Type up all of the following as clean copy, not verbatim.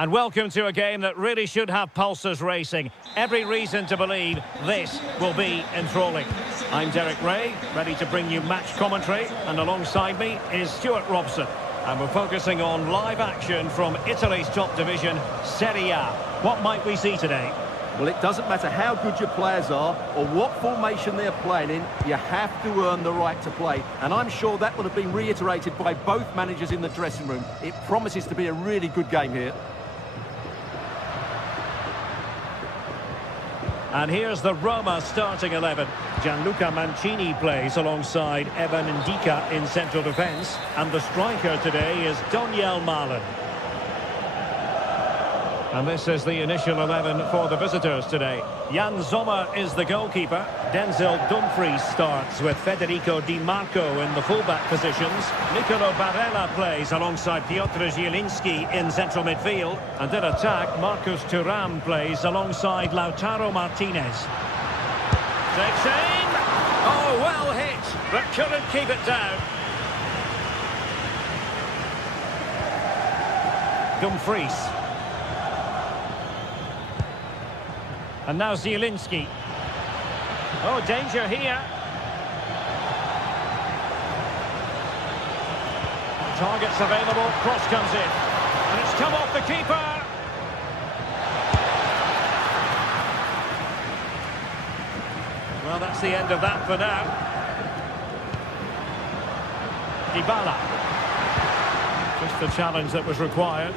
And welcome to a game that really should have pulses racing. Every reason to believe this will be enthralling. I'm Derek Ray, ready to bring you match commentary, and alongside me is Stuart Robson. And we're focusing on live action from Italy's top division, Serie A. What might we see today? Well, it doesn't matter how good your players are or what formation they're playing in, you have to earn the right to play. And I'm sure that will have been reiterated by both managers in the dressing room. It promises to be a really good game here. And here's the Roma starting 11. Gianluca Mancini plays alongside Evan Ndika in central defence. And the striker today is Daniel Malen. And this is the initial 11 for the visitors today. Jan Sommer is the goalkeeper. Denzel Dumfries starts with Federico Di Marco in the fullback positions. Nicolo Barella plays alongside Piotr Zielinski in central midfield. And in attack, Marcus Thuram plays alongside Lautaro Martinez. Takes aim! Oh, well hit, but couldn't keep it down. Dumfries. And now Zielinski. Oh, danger here. Targets available, cross comes in. And it's come off the keeper. Well, that's the end of that for now. Dybala. Just the challenge that was required.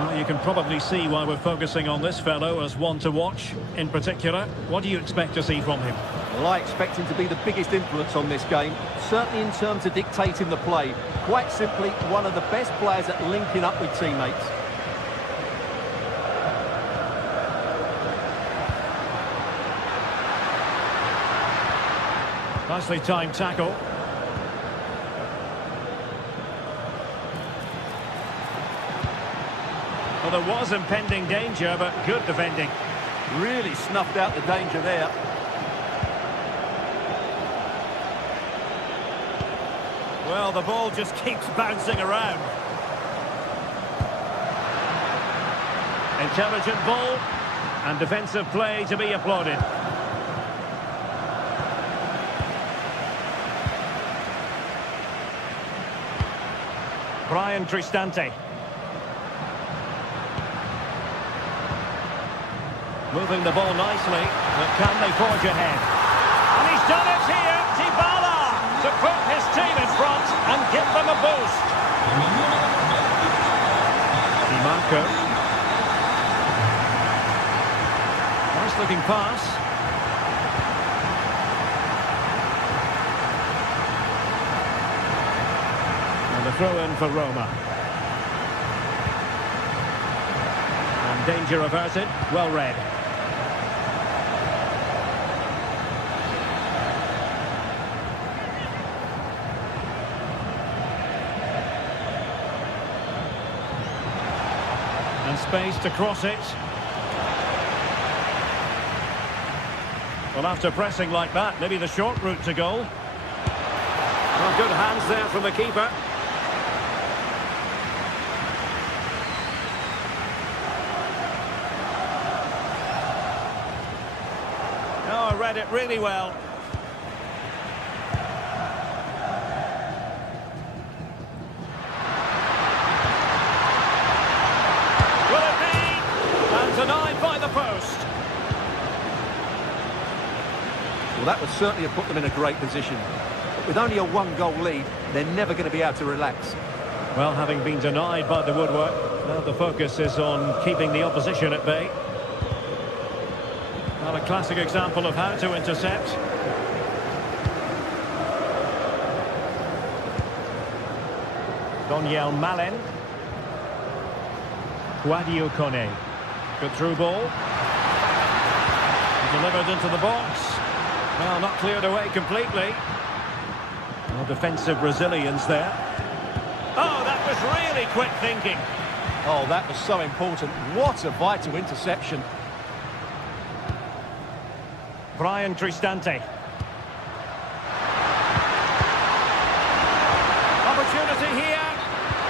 Well, you can probably see why we're focusing on this fellow as one to watch. In particular, what do you expect to see from him? Well, I expect him to be the biggest influence on this game, certainly in terms of dictating the play. Quite simply, one of the best players at linking up with teammates. Nicely timed tackle. Well, there was impending danger, but good defending. Really snuffed out the danger there. Well, the ball just keeps bouncing around. Intelligent ball, and defensive play to be applauded. Brian Cristante. Moving the ball nicely, but can they forge ahead? And he's done it here, Dybala, to put his team in front and give them a boost. Di Marco. Nice looking pass. And a throw in for Roma. And danger averted, well read. And space to cross it. Well, after pressing like that, maybe the short route to goal. Well, good hands there from the keeper. Oh, read it really well. Denied by the post. Well, that would certainly have put them in a great position. But with only a one-goal lead, they're never going to be able to relax. Well, having been denied by the woodwork, now the focus is on keeping the opposition at bay. Well, a classic example of how to intercept. Daniel Malen. Guadio Kone. Good through ball. Delivered into the box. Well, not cleared away completely. Well, defensive resilience there. Oh, that was really quick thinking. Oh, that was so important. What a vital interception. Brian Cristante. Opportunity here.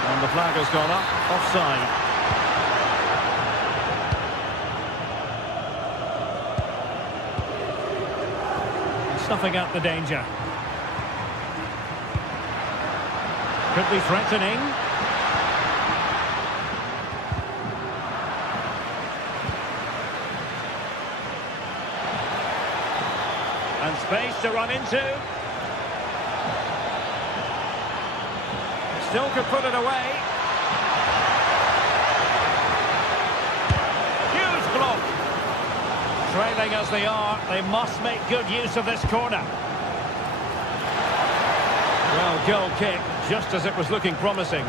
And the flag has gone up, offside. snuffing out the danger. Could be threatening. And space to run into. Still could put it away. Huge block. Trailing as they are, they must make good use of this corner. Well, goal kick, just as it was looking promising.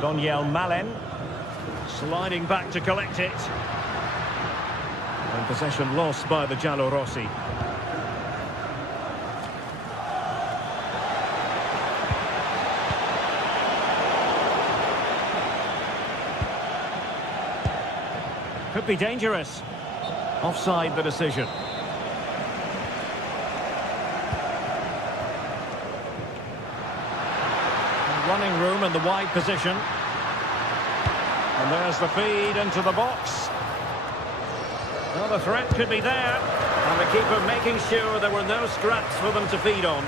Daniel Malen. Sliding back to collect it. And possession lost by the Giallorossi. Could be dangerous. Offside the decision. Running room in the wide position. And there's the feed into the box. Well, the threat could be there. And the keeper making sure there were no scraps for them to feed on.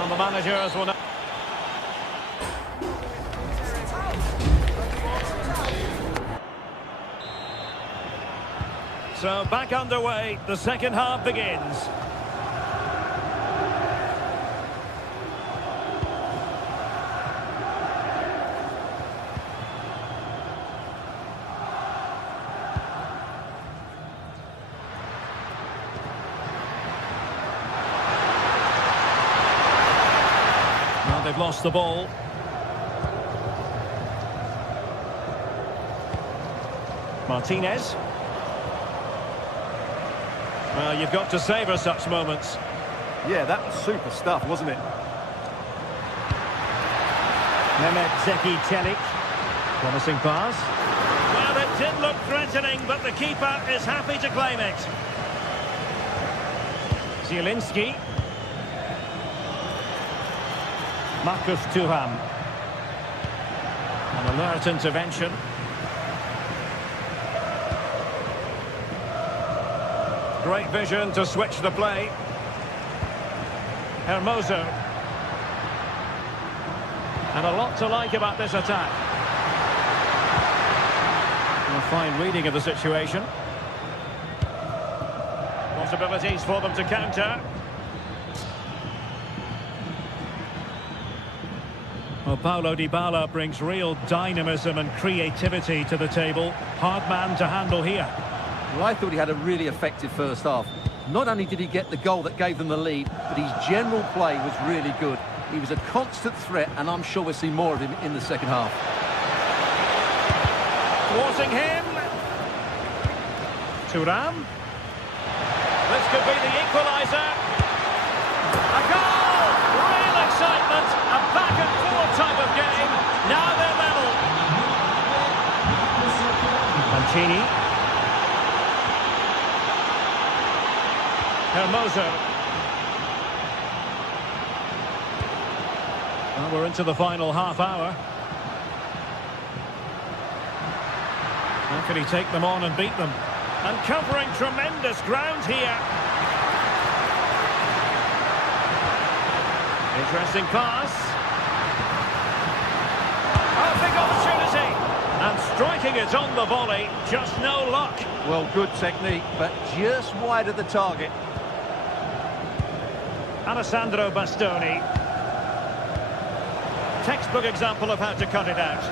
And the managers will now... So back underway, the second half begins. Now they've lost the ball. Martinez. Well, you've got to savour such moments. Yeah, that was super stuff, wasn't it? Mehmet Zeki Çelik. Promising pass. Well, it did look threatening, but the keeper is happy to claim it. Zielinski. Marcus Thuram. An alert intervention. Great vision to switch the play. Hermoso. And a lot to like about this attack. A fine reading of the situation. Possibilities for them to counter. Well, Paulo Dybala brings real dynamism and creativity to the table. Hard man to handle here. Well, I thought he had a really effective first half. Not only did he get the goal that gave them the lead, but his general play was really good. He was a constant threat, and I'm sure we'll see more of him in the second half. Thwarting him. Thuram. This could be the equaliser. A goal! Real excitement. A back-and-forth type of game. Now they're level. Mancini. Hermoso. Well, we're into the final half hour. How can he take them on and beat them? And covering tremendous ground here. Interesting pass. Oh, big opportunity. And striking it on the volley, just no luck. Well, good technique, but just wide of the target. Alessandro Bastoni. Textbook example of how to cut it out.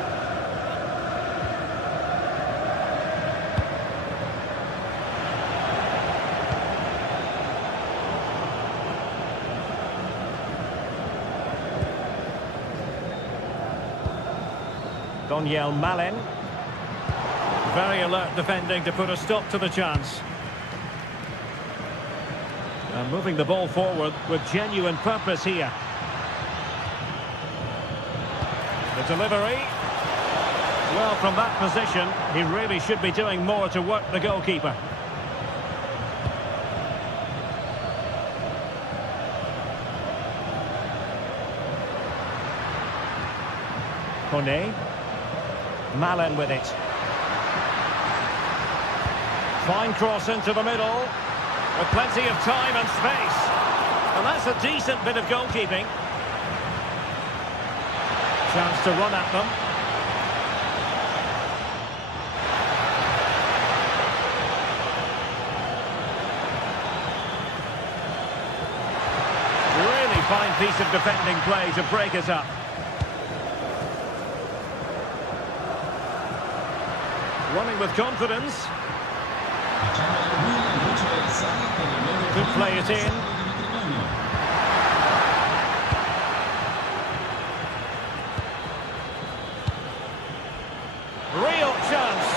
Daniel Malen. Very alert defending to put a stop to the chance. And moving the ball forward with genuine purpose here. The delivery. Well, from that position, he really should be doing more to work the goalkeeper. Kone. Malen with it. Fine cross into the middle, with plenty of time and space. And that's a decent bit of goalkeeping. Chance to run at them. Really fine piece of defending play to break us up. Running with confidence. Could play it in. Real chance.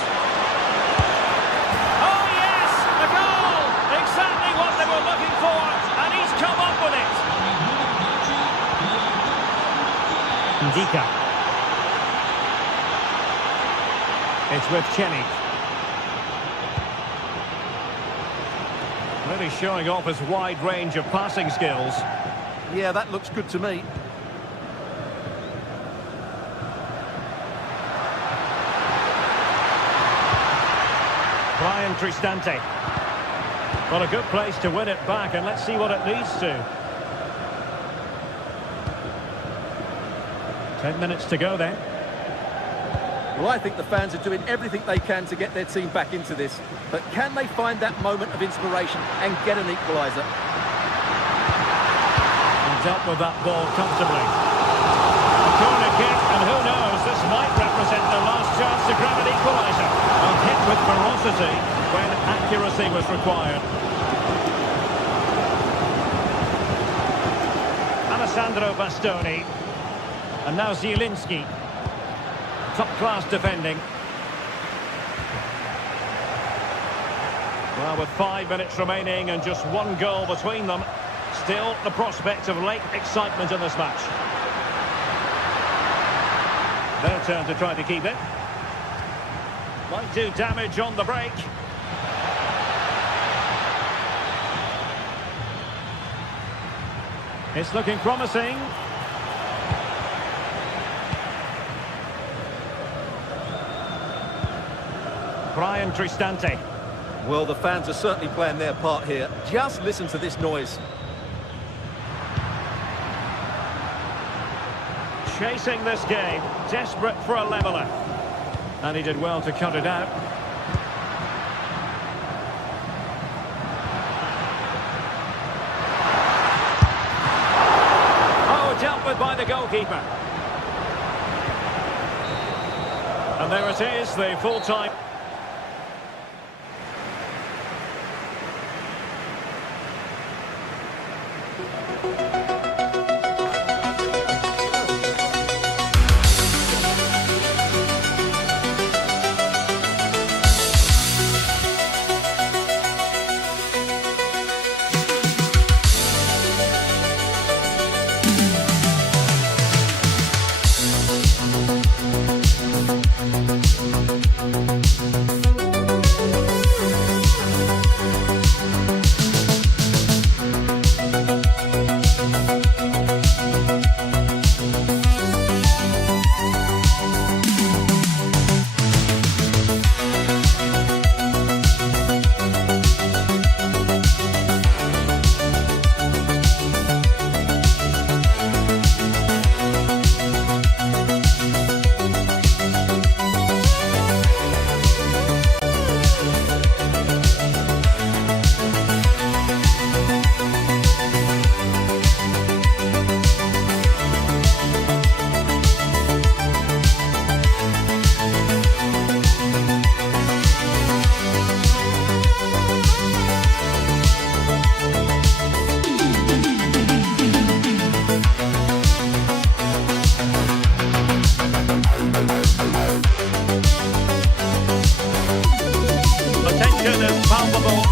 Oh yes, a goal! Exactly what they were looking for, and he's come up with it. Ndika. It's with Chenny. Really showing off his wide range of passing skills. Yeah, that looks good to me. Brian Cristante. Well, a good place to win it back, and let's see what it leads to. 10 minutes to go then. Well, I think the fans are doing everything they can to get their team back into this. But can they find that moment of inspiration and get an equaliser? And dealt with that ball comfortably. A corner kick, and who knows, this might represent the last chance to grab an equaliser. A hit with ferocity when accuracy was required. Alessandro Bastoni. And now Zielinski. Top-class defending. Well, with 5 minutes remaining and just one goal between them, still the prospect of late excitement in this match. Their turn to try to keep it. Might do damage on the break. It's looking promising. Brian Cristante. Well, the fans are certainly playing their part here. Just listen to this noise. Chasing this game, desperate for a leveller. And he did well to cut it out. Oh, dealt with by the goalkeeper. And there it is, the full-time...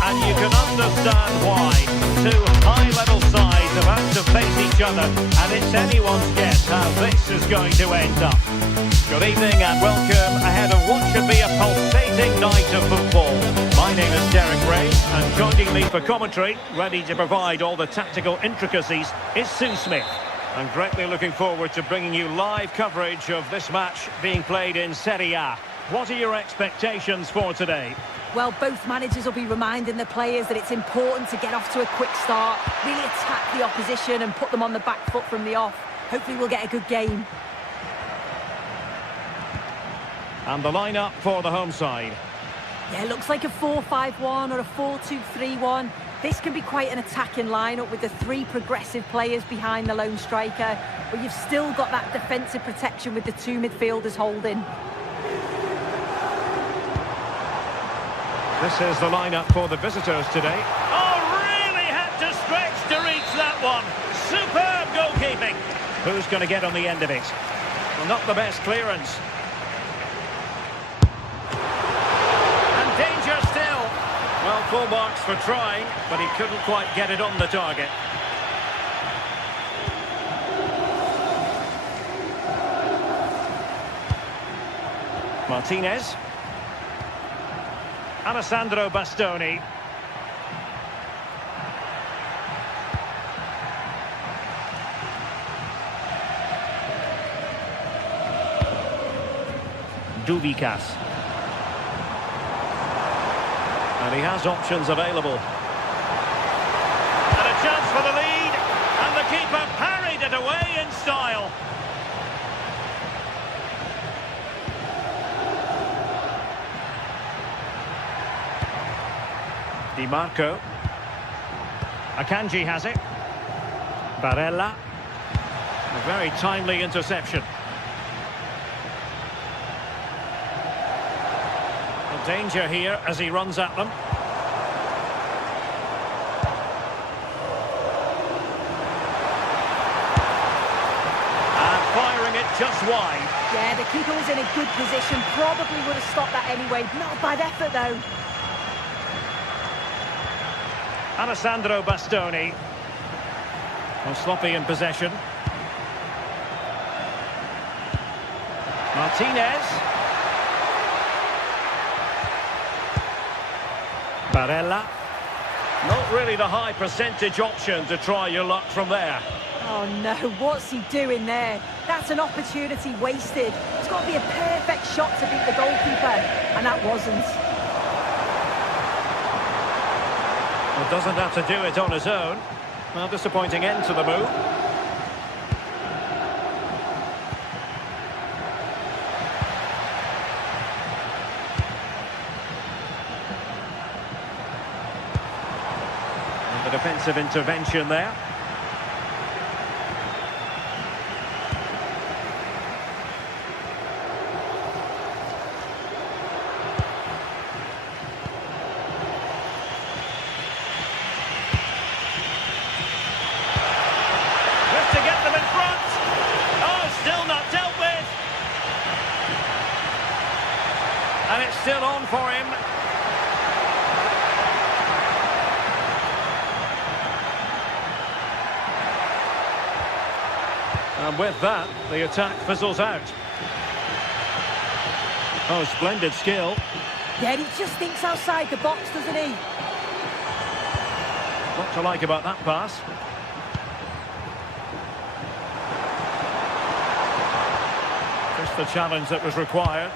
And you can understand why. Two high-level sides about to face each other, and it's anyone's guess how this is going to end up. Good evening and welcome ahead of what should be a pulsating night of football. My name is Derek Ray, and joining me for commentary, ready to provide all the tactical intricacies, is Sue Smith. I'm greatly looking forward to bringing you live coverage of this match being played in Serie A. What are your expectations for today? Well, both managers will be reminding the players that it's important to get off to a quick start, really attack the opposition and put them on the back foot from the off. Hopefully we'll get a good game. And the lineup for the home side. Yeah, it looks like a 4-5-1 or a 4-2-3-1. This can be quite an attacking lineup with the three progressive players behind the lone striker, but you've still got that defensive protection with the two midfielders holding. This is the lineup for the visitors today. Oh, really had to stretch to reach that one. Superb goalkeeping. Who's going to get on the end of it? Well, not the best clearance. And danger still. Well, full marks for trying, but he couldn't quite get it on the target. Martinez. Alessandro Bastoni. Dubicas. And he has options available. And a chance for the lead. And the keeper parried it away in style. Di Marco. Akanji has it. Barella. A very timely interception. A danger here as he runs at them. And firing it just wide. Yeah, the keeper was in a good position. Probably would have stopped that anyway. Not a bad effort, though. Alessandro Bastoni. Well, sloppy in possession. Martinez. Barella. Not really the high percentage option to try your luck from there. Oh no, what's he doing there? That's an opportunity wasted. It's got to be a perfect shot to beat the goalkeeper, and that wasn't. Well, doesn't have to do it on his own. Well, disappointing end to the move. And the defensive intervention there. And it's still on for him. And with that, the attack fizzles out. Oh, splendid skill. Yeah, he just thinks outside the box, doesn't he? What to like about that pass? Just the challenge that was required.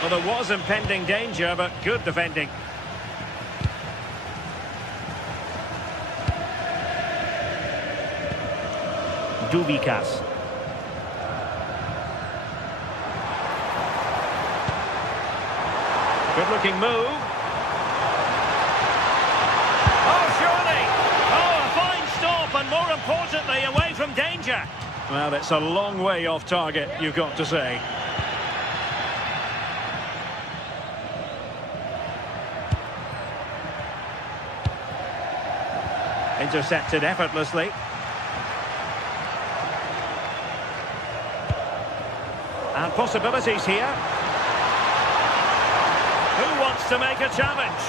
Well, there was impending danger, but good defending. Dubicas. Good-looking move. Oh, surely! Oh, a fine stop, and more importantly, away from danger. Well, it's a long way off target, you've got to say. Intercepted effortlessly. And possibilities here. Who wants to make a challenge?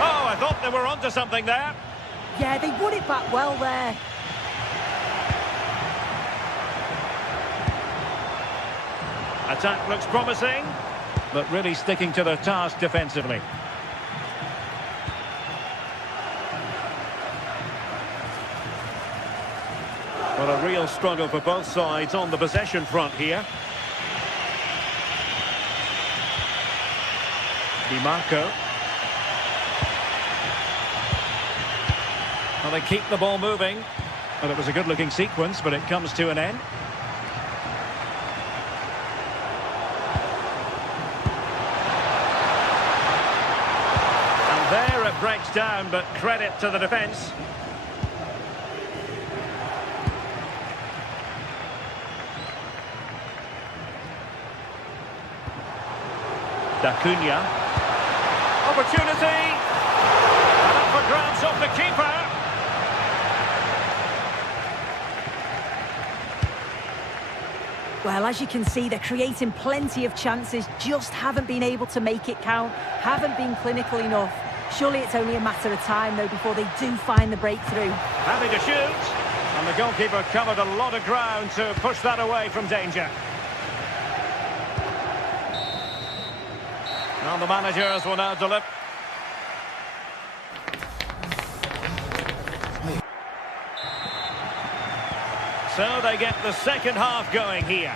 Oh, I thought they were onto something there. Yeah, they won it back well there. Attack looks promising. but really sticking to their task defensively. Well, a real struggle for both sides on the possession front here. DiMarco. Well, they keep the ball moving. Well, it was a good-looking sequence, but it comes to an end. And there it breaks down, but credit to the defence. D'Acuna. Opportunity. And up for grabs off the keeper. Well, as you can see, they're creating plenty of chances, just haven't been able to make it count, haven't been clinical enough. Surely it's only a matter of time, though, before they do find the breakthrough. Happy to shoot. And the goalkeeper covered a lot of ground to push that away from danger. And the managers will now deliver. So they get the second half going here.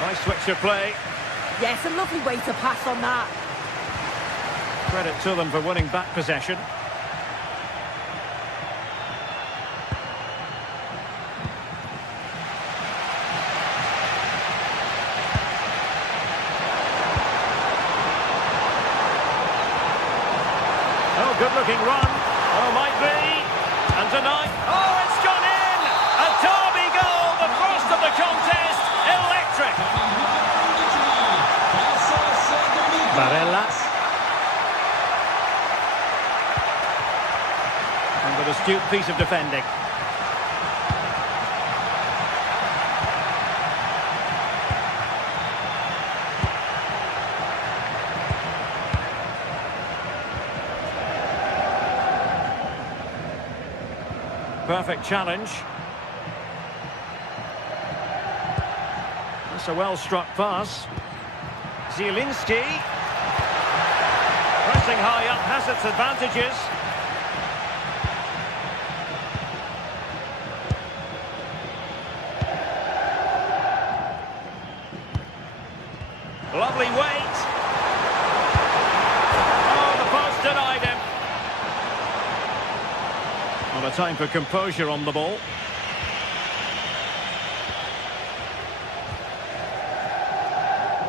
Nice switch of play. Yes, a lovely way to pass on that. Credit to them for winning back possession. Oh, good-looking run. Oh, might be. And tonight, oh, it's gone in! A derby goal, the first of the contest. Electric. Barella. And with a astute piece of defending. Perfect challenge. That's a well-struck pass. Zielinski. Pressing high up has its advantages. Lovely weight. Oh, the post denied him. Well, a time for composure on the ball.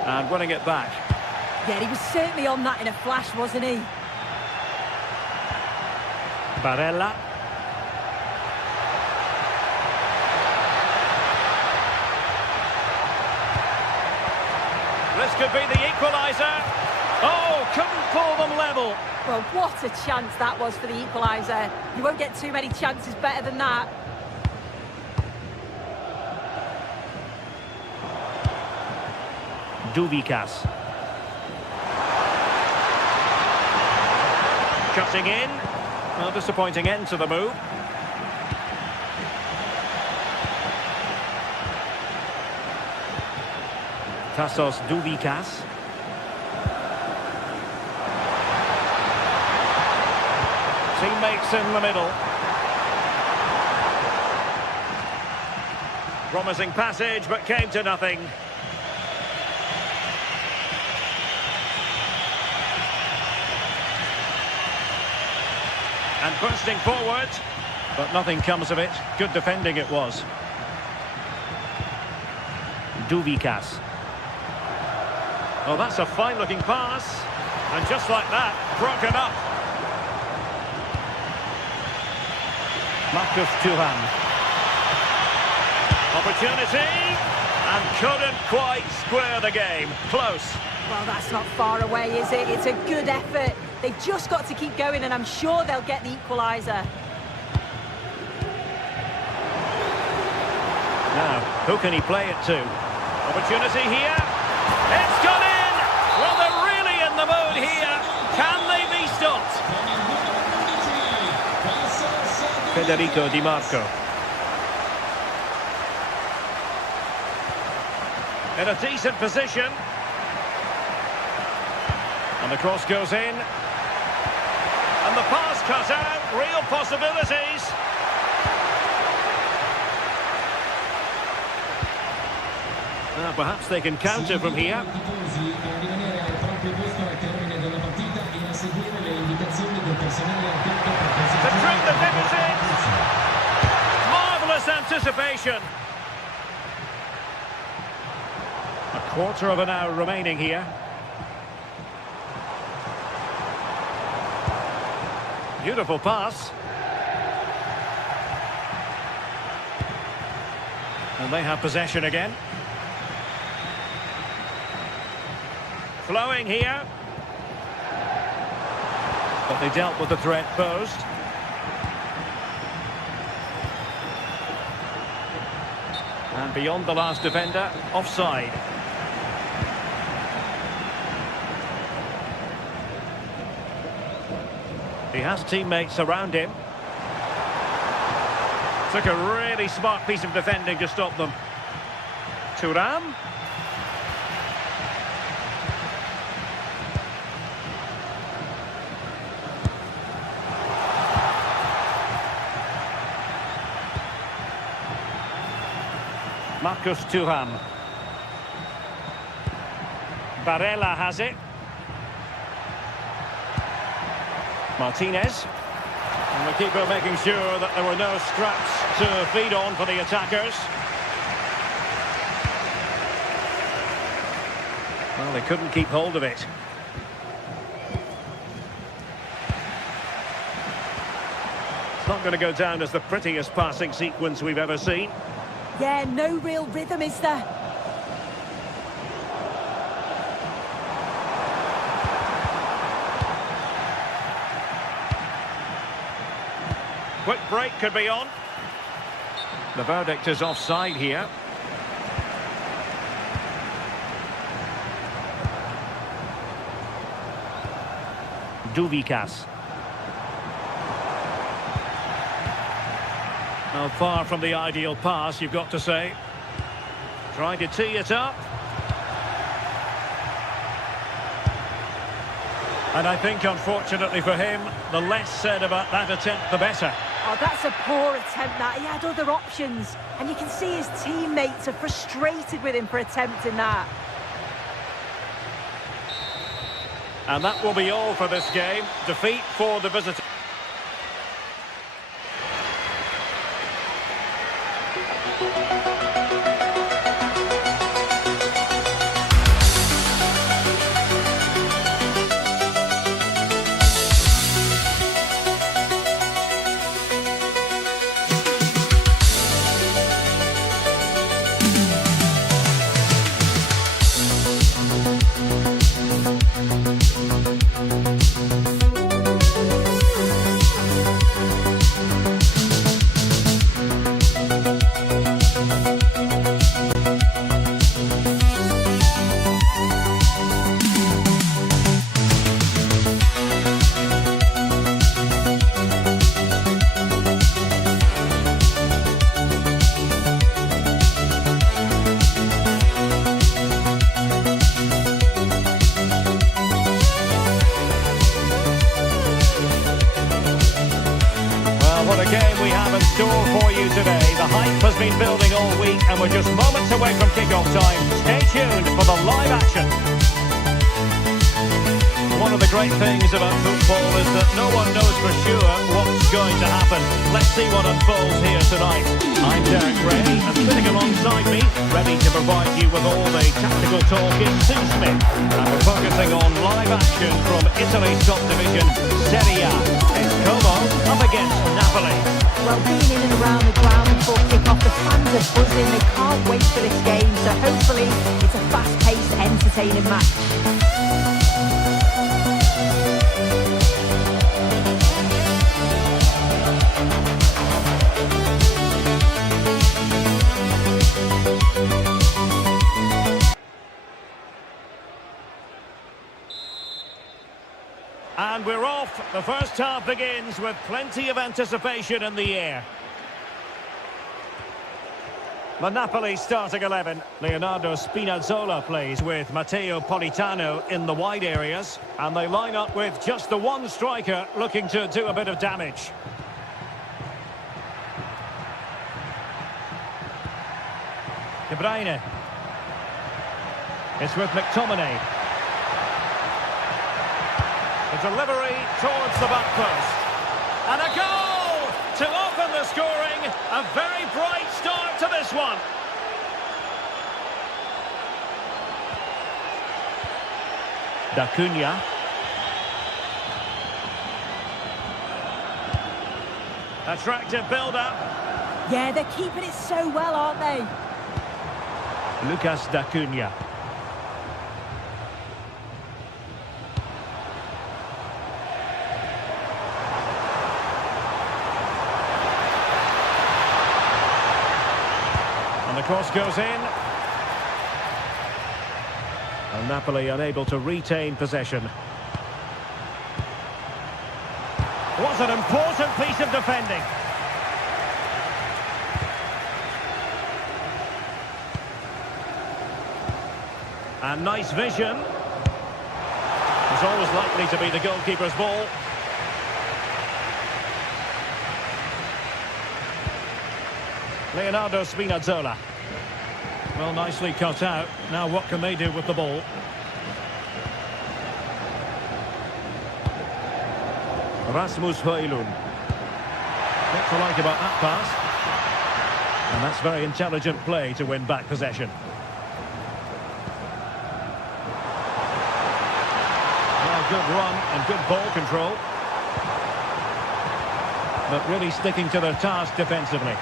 And winning it back. Yeah, he was certainly on that in a flash, wasn't he? Barella. This could be the equaliser. Oh, couldn't pull them level. Well, what a chance that was for the equaliser. You won't get too many chances better than that. Duvikas. Cutting in. Well, disappointing end to the move. Tassos Duvikas. Teammates in the middle. Promising passage, but came to nothing. And bursting forward, but nothing comes of it. Good defending it was. Duvikas. Oh, that's a fine-looking pass. And just like that, broken up. Marcus Thuram. Opportunity. And couldn't quite square the game. Close. Well, that's not far away, is it? It's a good effort. They've just got to keep going, and I'm sure they'll get the equaliser. Now, who can he play it to? Opportunity here. It's gone in! Well, they're really in the mood here. Federico Di Marco. In a decent position. And the cross goes in. And the pass cut out. Real possibilities. Perhaps they can counter from here. The trick that deficit. Marvellous anticipation. A quarter of an hour remaining here. Beautiful pass. And they have possession again. Flowing here. But they dealt with the threat posed. And beyond the last defender, offside. He has teammates around him. Took a really smart piece of defending to stop them. Thuram. Marcus Thuram. Barella has it. Martinez. And the keeper making sure that there were no scraps to feed on for the attackers. Well, they couldn't keep hold of it. It's not going to go down as the prettiest passing sequence we've ever seen. Yeah, no real rhythm, is there? Quick break could be on. The verdict is offside here. Duvikas. Well, far from the ideal pass, you've got to say. Trying to tee it up. And I think, unfortunately for him, the less said about that attempt, the better. Oh, that's a poor attempt, that. He had other options. And you can see his teammates are frustrated with him for attempting that. And that will be all for this game. Defeat for the visitors. What a game we have in store for you today. The hype has been building all week and we're just moments away from kick-off time. Stay tuned for the live action. One of the great things about football is that no one knows for sure what's going to happen. Let's see what unfolds here tonight. I'm Derek Ray, and sitting alongside me, ready to provide you with all the tactical talk, is Sue Smith. And we're focusing on live action from Italy's top division, Serie A. It's Como up against Napoli. Well, being in and around the ground before kick-off, the fans are buzzing. They can't wait for this game, so hopefully it's a fast-paced, entertaining match. And we're off off. The first half begins with plenty of anticipation in the air. The Napoli starting 11. Leonardo Spinazzola plays with Matteo Politano in the wide areas. And they line up with just the one striker looking to do a bit of damage. De Bruyne. It's with McTominay. The delivery towards the back post. And a goal to open the scoring. A very bright start to this one. Da Cunha. Attractive build-up. Yeah, they're keeping it so well, aren't they? Lucas Da Cunha. And the cross goes in. And Napoli unable to retain possession. What an important piece of defending. And nice vision. It's always likely to be the goalkeeper's ball. Leonardo Spinazzola. Well, nicely cut out. Now what can they do with the ball? Rasmus Højlund. What to like about that pass? And that's very intelligent play to win back possession. Well, good run and good ball control. But really sticking to their task defensively.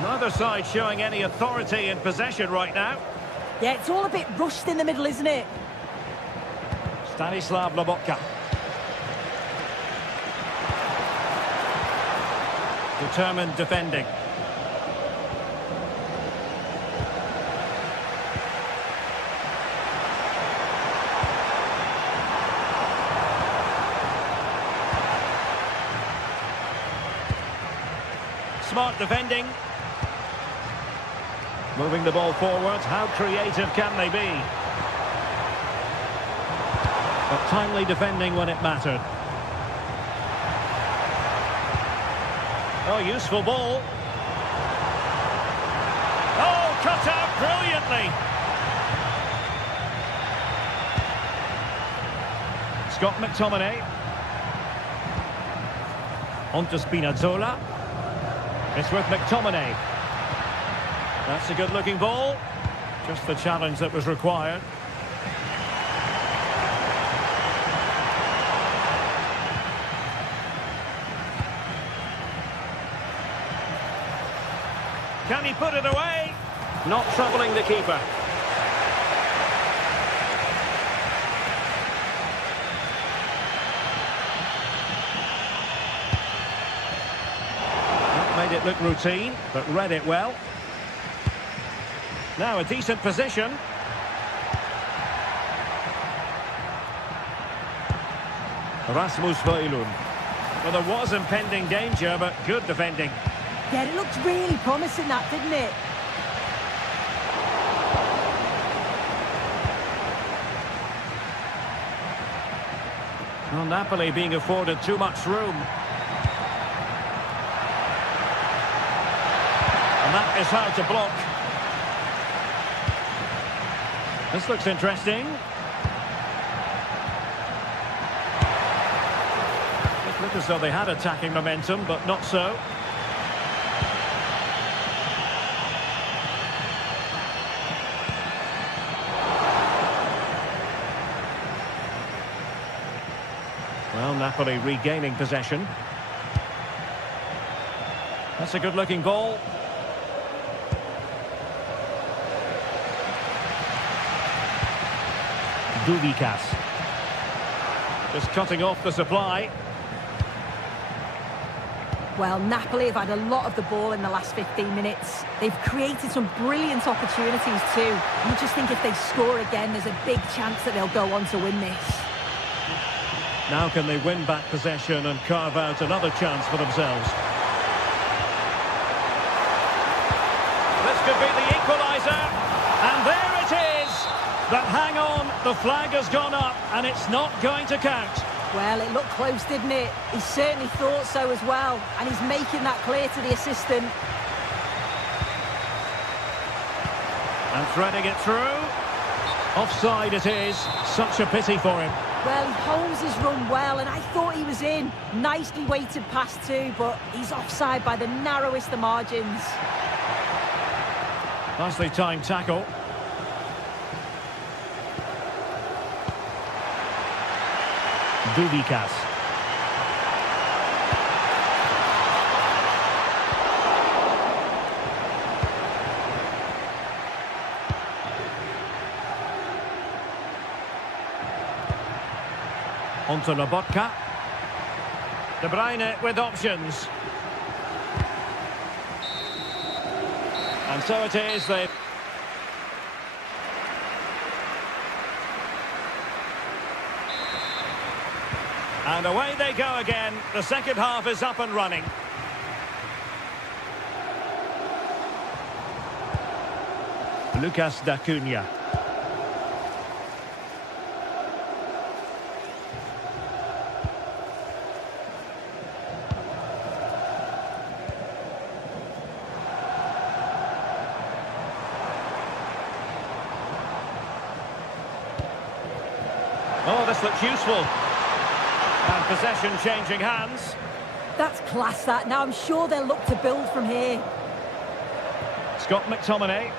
Neither side showing any authority in possession right now. Yeah, it's all a bit rushed in the middle, isn't it? Stanislav Lobotka. Determined defending. Smart defending. Moving the ball forward. How creative can they be? But timely defending when it mattered. Oh, useful ball. Oh, cut out brilliantly. Scott McTominay. On to Spinazzola. It's with McTominay. That's a good-looking ball. Just the challenge that was required. Can he put it away? Not troubling the keeper. That made it look routine, but read it well. Now a decent position. Rasmus Højlund. Well, there was impending danger, but good defending. Yeah, it looked really promising, that, didn't it? Well, Napoli being afforded too much room. And that is hard to block. This looks interesting. It looked as though they had attacking momentum, but not so. Well, Napoli regaining possession. That's a good-looking ball. Duvikas. Just cutting off the supply. Well, Napoli have had a lot of the ball in the last 15 minutes. They've created some brilliant opportunities too. You just think if they score again, there's a big chance that they'll go on to win this. Now can they win back possession and carve out another chance for themselves? This could be the equaliser. And there it is. But hang on, the flag has gone up and it's not going to count. Well, it looked close, didn't it? He certainly thought so as well. And he's making that clear to the assistant. And threading it through. Offside it is. Such a pity for him. Well, he holds his run well, and I thought he was in. Nicely weighted pass too, but he's offside by the narrowest of margins. Nicely timed tackle. Dubikas. Onto Lobotka. De Bruyne with options. And so it is, they... And away they go again. The second half is up and running. Lucas D'Acunha. Oh, this looks useful. And possession changing hands. That's class, that. Now I'm sure they'll look to build from here. Scott McTominay.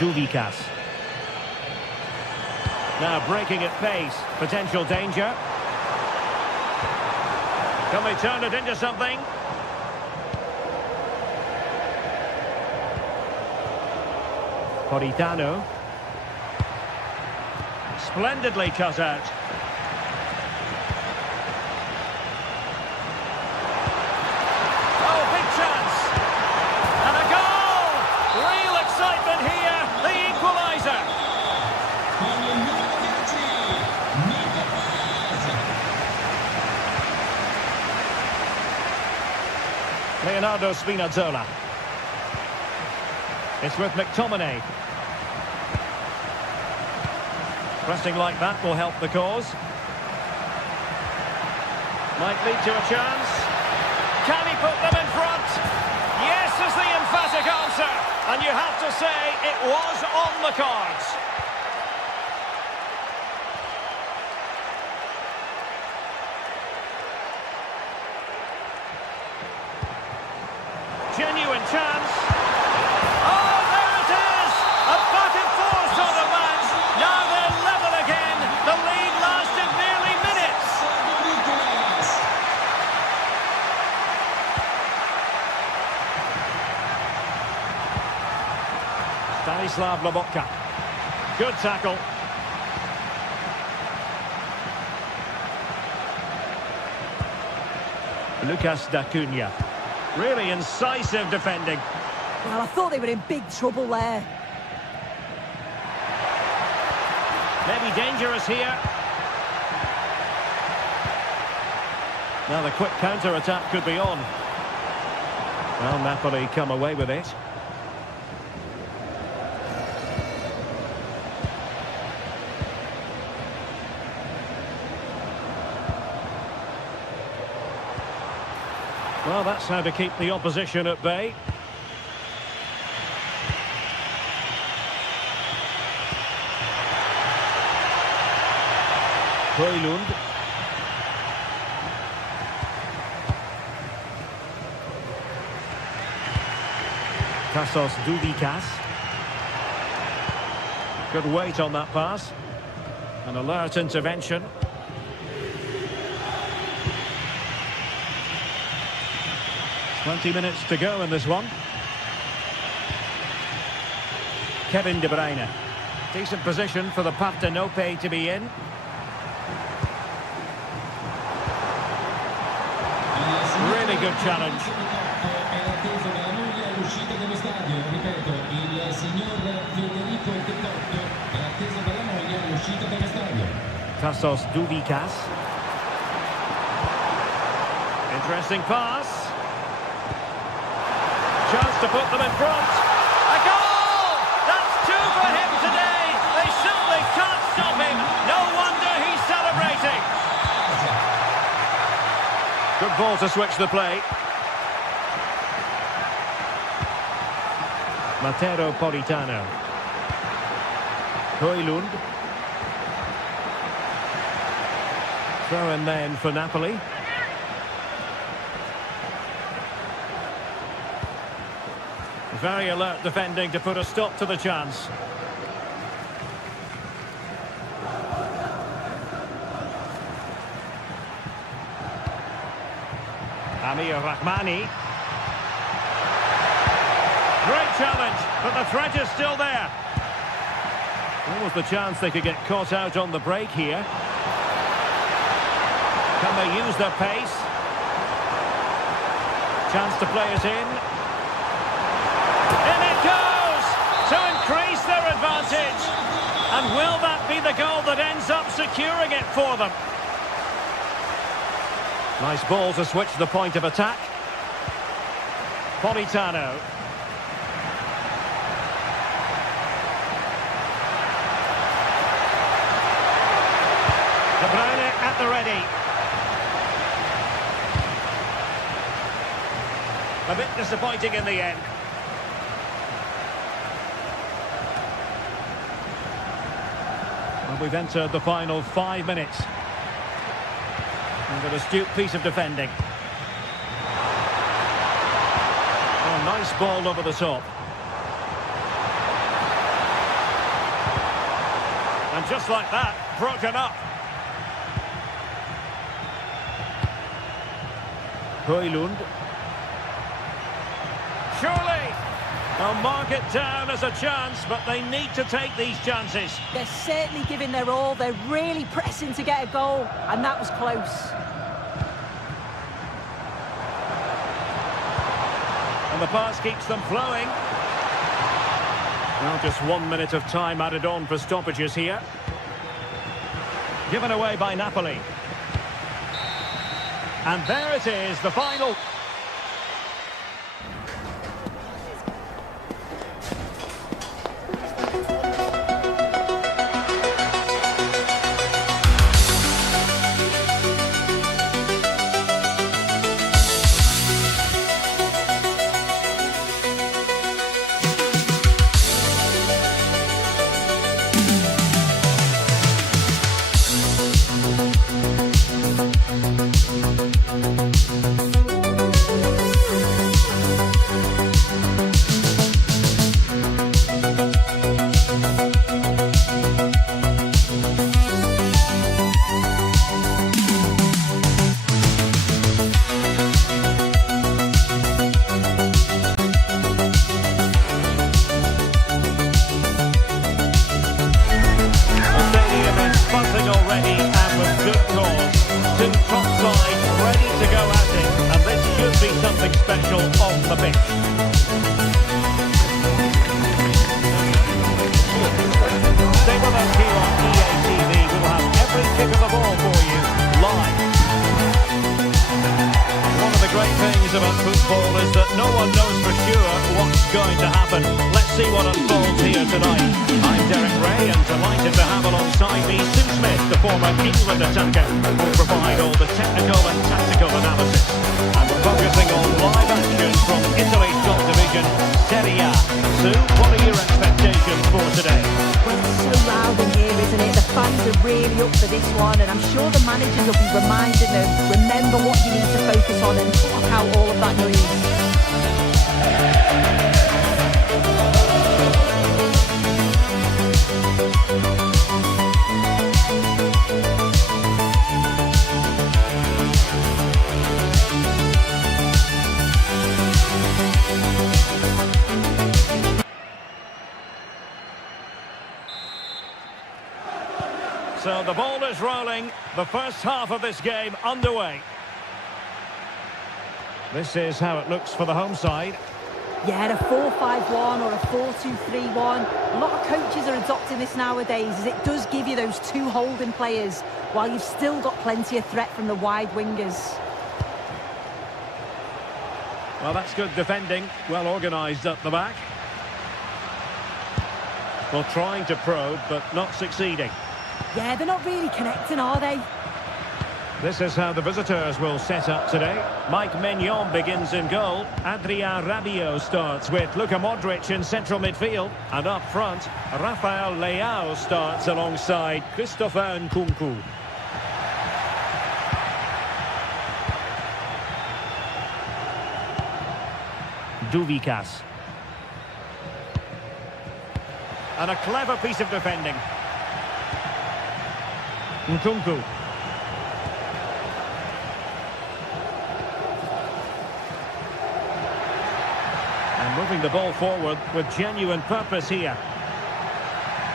Dubikas. Now breaking at pace. Potential danger. Can they turn it into something? Politano. Splendidly cut out. Oh, big chance. And a goal! Real excitement here. The equaliser. Leonardo Spinazzola. It's with McTominay. Pressing like that will help the cause. Might lead to a chance. Can he put them in front? Yes is the emphatic answer. And you have to say it was on the cards. Genuine chance. Oh, there it is! A back and forth sort of match. Now they're level again. The lead lasted nearly minutes. Stanislav Lobotka. Good tackle. Lucas D'Acunha. Really incisive defending. Well, I thought they were in big trouble there. Maybe dangerous here. Now the quick counter-attack could be on. Well, Napoli come away with it. Well, that's how to keep the opposition at bay. Højlund. Tassos Dubikas. Good weight on that pass. An alert intervention. .20 minutes to go in this one. Kevin De Bruyne. Decent position for the Partenope to be in. Really good challenge. Tassos Douvikas. Interesting pass. Chance to put them in front. A goal! That's two for him today. They simply can't stop him. No wonder he's celebrating. Good ball to switch the play. Matteo Politano. Højlund. Throw in then for Napoli. Very alert defending to put a stop to the chance. Amir Rahmani. Great challenge, but the threat is still there. There was the chance they could get caught out on the break here. Can they use their pace? Chance to play it in. In it goes! To increase their advantage. And will that be the goal that ends up securing it for them? Nice ball to switch the point of attack. Politano. De Bruyne at the ready. A bit disappointing in the end. Well, we've entered the final 5 minutes. And an astute piece of defending. Oh, nice ball over the top. And just like that, broken up. Højlund. Surely! They'll mark it down as a chance, but they need to take these chances. They're certainly giving their all. They're really pressing to get a goal, and that was close. And the pass keeps them flowing. Well, just 1 minute of time added on for stoppages here. Given away by Napoli. And there it is, the final. Already and with good cause. Two top sides ready to go at it, and this should be something special on the pitch. Stay with us here on EA TV. We'll have every kick of the ball for you live. One of the great things about football is that no one knows for sure what's going to happen. Let's see what unfolds here tonight. I'm Derek Ray, and delighted to have alongside me Sue Smith, the former England attacker, who will provide all the technical and tactical analysis. And we're focusing on live action from Italy's top division, Serie A. Sue, what are your expectations for today? Well, it's so loud in here, isn't it? The fans are really up for this one, and I'm sure the managers will be reminding them, remember what you need to focus on and block out all of that noise. is rolling. The first half of this game underway. This is how it looks for the home side. Yeah, a 4-5-1 or a 4-2-3-1. A lot of coaches are adopting this nowadays, as it does give you those two holding players, while you've still got plenty of threat from the wide wingers. Well, that's good defending. Well organised up the back. Well, trying to probe, but not succeeding. Yeah, they're not really connecting, are they? This is how the visitors will set up today. Mike Maignan begins in goal. Adrien Rabiot starts with Luka Modric in central midfield. And up front, Rafael Leao starts alongside Christopher Nkunku. Duvikas. And a clever piece of defending. Nkunku. And moving the ball forward with genuine purpose here.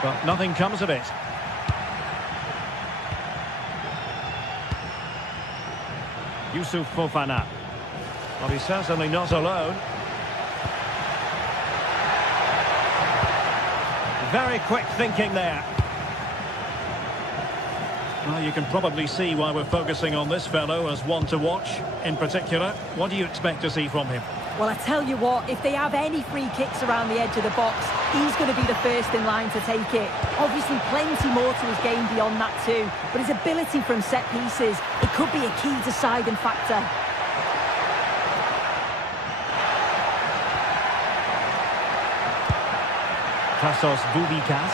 But nothing comes of it. Youssouf Fofana. Well, he's certainly not alone. Very quick thinking there. Well, you can probably see why we're focusing on this fellow as one to watch. In particular, what do you expect to see from him? Well, I tell you what, if they have any free kicks around the edge of the box, he's going to be the first in line to take it. Obviously, plenty more to his game beyond that too. But his ability from set pieces, it could be a key deciding factor. Duvikas.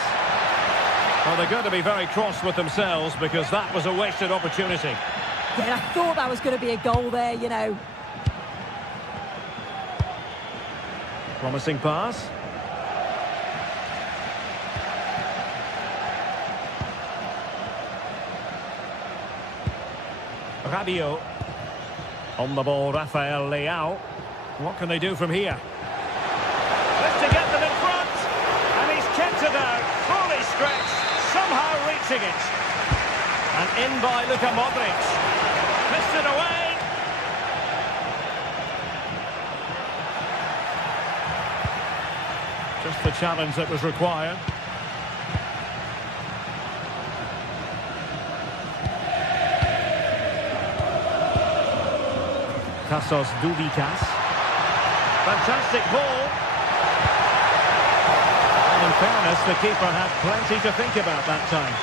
Well, they're going to be very cross with themselves because that was a wasted opportunity. Yeah, I thought that was going to be a goal there, you know. Promising pass. Rabiot. On the ball, Rafael Leao. What can they do from here? This to get them in front. And he's kept it out. Fully stretched. Somehow reaching it. And in by Luka Modric. Missed it away. Just the challenge that was required. Duvikas. Fantastic ball. And in fairness, the keeper had plenty to think about that time.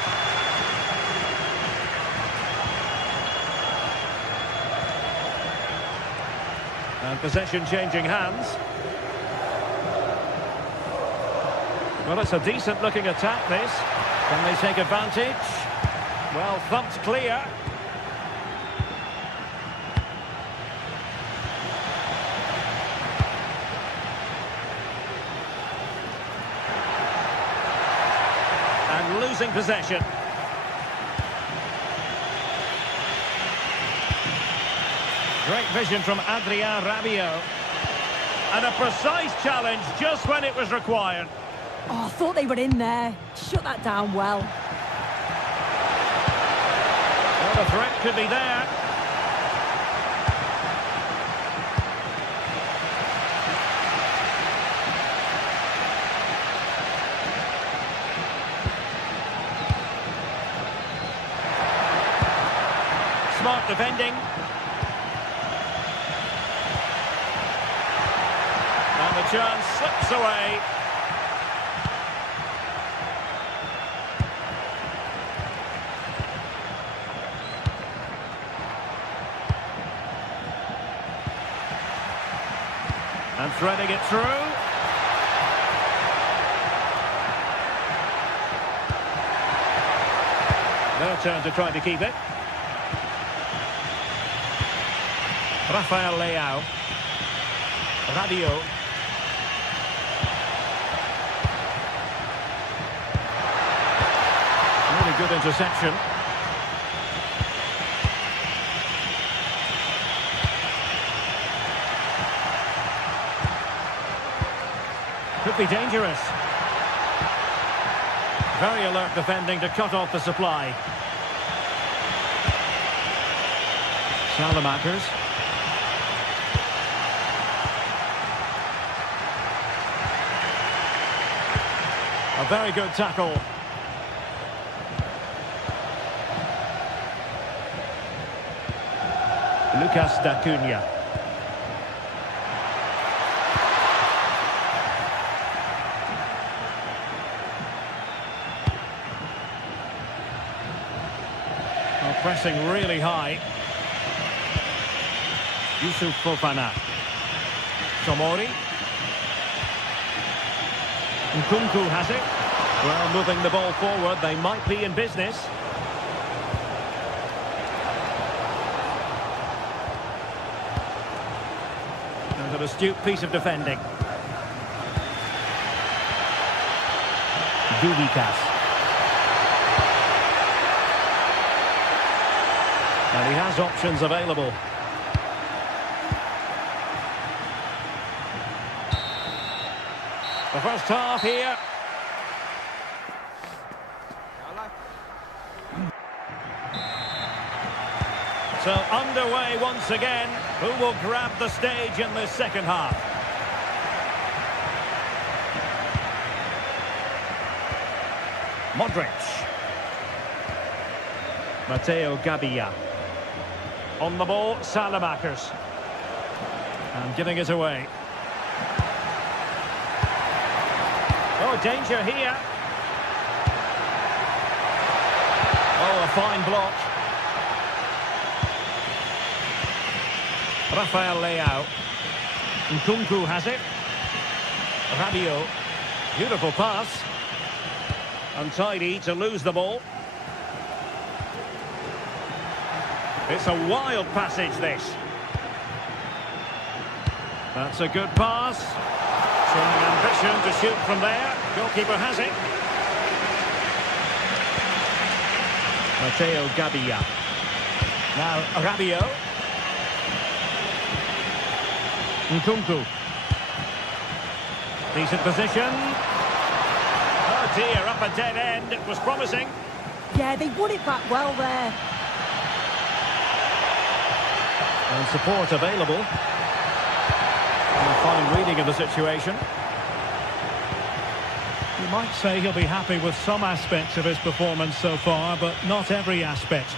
And possession changing hands. Well, it's a decent-looking attack, this. Can they take advantage? Well, thumped clear. And losing possession. Great vision from Adrien Rabiot. And a precise challenge just when it was required. Oh, I thought they were in there. Shut that down well. Well, the threat could be there. Smart defending. And the chance slips away. And threading it through. Their turn to try to keep it. Rafael Leao. Rabiot. Really good interception. Could be dangerous. Very alert defending to cut off the supply. Salamakers. A very good tackle. Lucas D'Acunha. Well, pressing really high. Yusuf Fofana. Tomori. Nkunku has it. Well, moving the ball forward, they might be in business. And an astute piece of defending. Dubikas. And he has options available. The first half here. So underway once again. Who will grab the stage in this second half? Modric. Matteo Gabbia. On the ball, Salamakers. And giving it away. Oh, danger here. Oh, a fine block. Rafael Leao. Nkunku has it. Rabiot. Beautiful pass. Untidy to lose the ball. It's a wild passage, this. That's a good pass. Showing ambition to shoot from there. Goalkeeper has it. Matteo Gabbia. Now Rabiot. Nkunku. Decent position. Oh dear, up a dead end. It was promising. Yeah, they won it back well there. And support available. And a fine reading of the situation. You might say he'll be happy with some aspects of his performance so far, but not every aspect.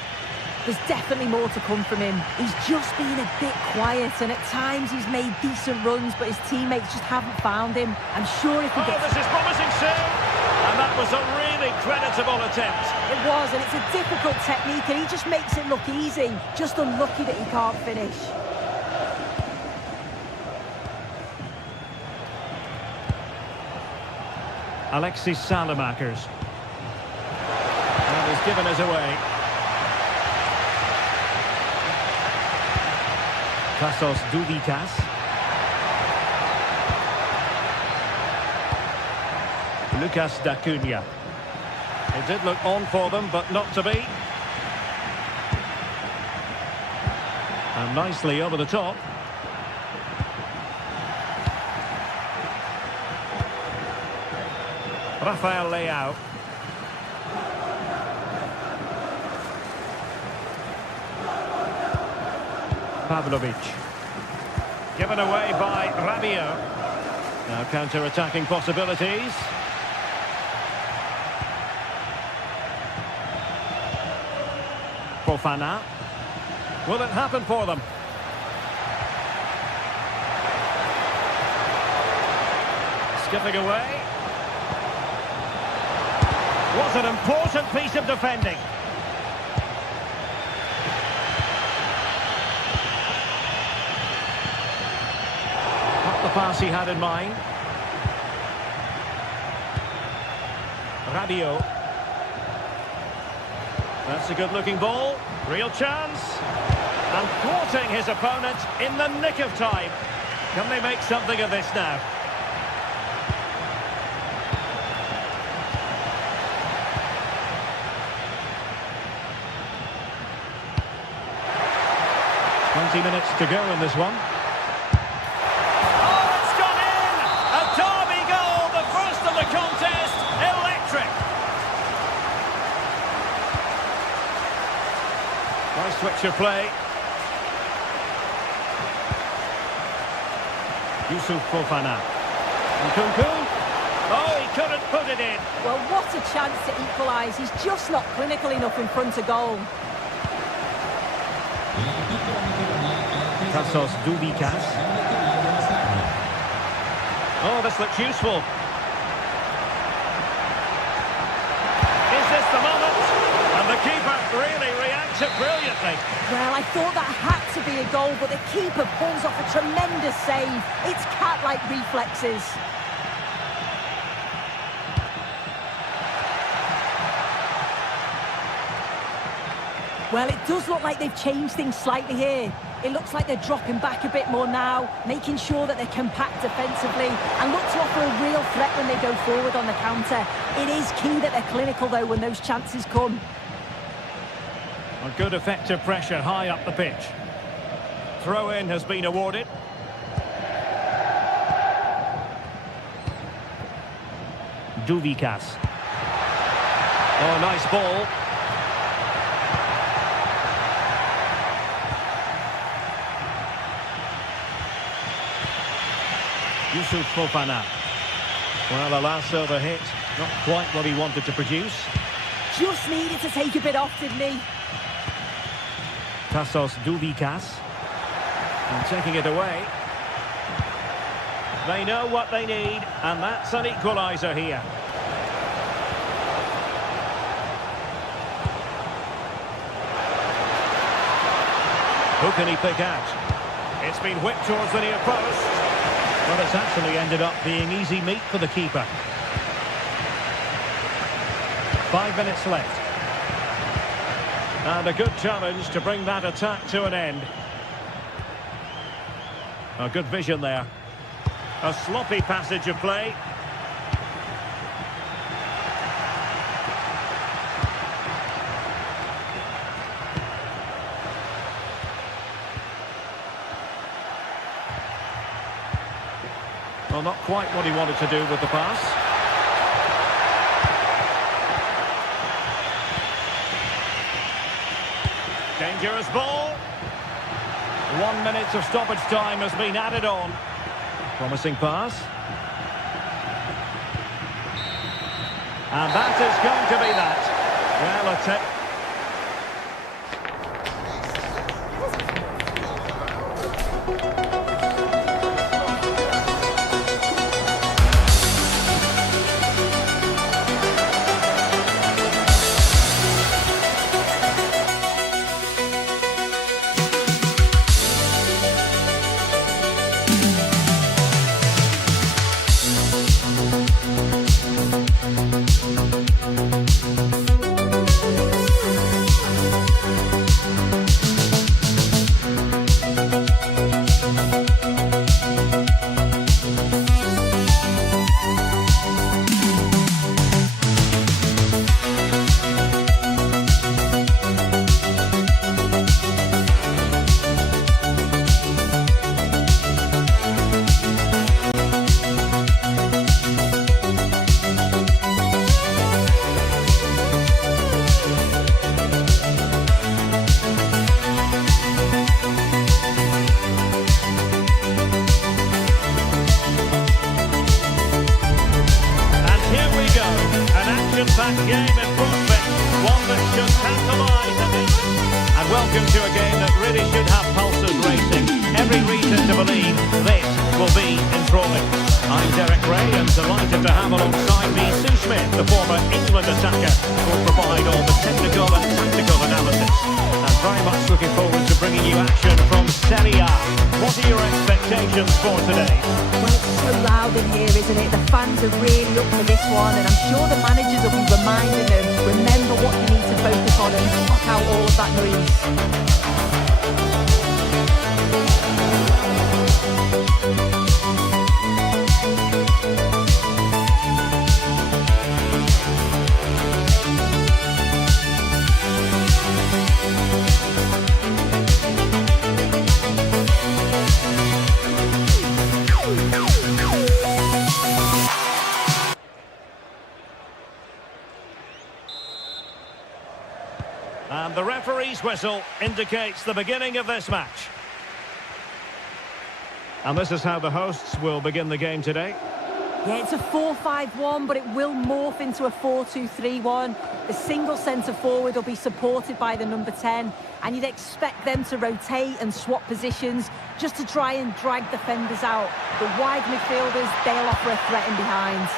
There's definitely more to come from him. He's just been a bit quiet, and at times he's made decent runs, but his teammates just haven't found him. I'm sure if he gets... this is promising soon! And that was a really creditable attempt. It was, and it's a difficult technique, and he just makes it look easy. Just unlucky that he can't finish. Alexis Salamakers. And he's given us away. Tassos Dubikas. Lucas D'Acunha. It did look on for them, but not to be. And nicely over the top. Rafael Leao. Pavlovic. Given away by Rabiot. Now counter-attacking possibilities. Fofana. Will it happen for them? Skipping away. Was an important piece of defending. Not the pass he had in mind. Rabiot. That's a good-looking ball. Real chance. And thwarting his opponent in the nick of time. Can they make something of this now? Minutes to go in this one. Oh, it's gone in! A derby goal, the first of the contest. Electric! Nice switch of play. Yusuf Fofana. And Kunku. Oh, he couldn't put it in. Well, what a chance to equalise. He's just not clinical enough in front of goal. Tassos Dubikas. Oh, this looks useful. Is this the moment? And the keeper really reacts it brilliantly. Well, I thought that had to be a goal, but the keeper pulls off a tremendous save. It's cat-like reflexes. Well, it does look like they've changed things slightly here. It looks like they're dropping back a bit more now, making sure that they're compact defensively and look to offer a real threat when they go forward on the counter. It is key that they're clinical, though, when those chances come. A good effective pressure high up the pitch. Throw-in has been awarded. Dubikas. Oh, nice ball. Yusuf Fofana. Well, the last over hit, not quite what he wanted to produce. Just needed to take a bit off, didn't he? Tassos Dubikas. And taking it away. They know what they need, and that's an equaliser here. Who can he pick out? It's been whipped towards the near post. Well, it's actually ended up being easy meat for the keeper. 5 minutes left. And a good challenge to bring that attack to an end. A good vision there. A sloppy passage of play. Well, not quite what he wanted to do with the pass. Dangerous ball. 1 minute of stoppage time has been added on. Promising pass. And that is going to be that. Well, a tip. Action-packed game in prospect, one that should tantalise a bit. And welcome to a game that really should have pulses racing. Every reason to believe this will be enthralling. I'm Derek Ray and delighted to have alongside me Sue Smith, the former England attacker, who will provide all the technical and tactical analysis. And very much looking forward to bringing you action from Serie A. What are your expectations for today? Well, it's so loud in here, isn't it? The fans are really up for this one, and I'm sure the managers will be reminding them, remember what you need to focus on and block out all of that noise. And the referee's whistle indicates the beginning of this match. And this is how the hosts will begin the game today. Yeah, it's a 4-5-1, but it will morph into a 4-2-3-1. The single centre-forward will be supported by the number 10, and you'd expect them to rotate and swap positions just to try and drag defenders out. The wide midfielders, they'll offer a threat in behind.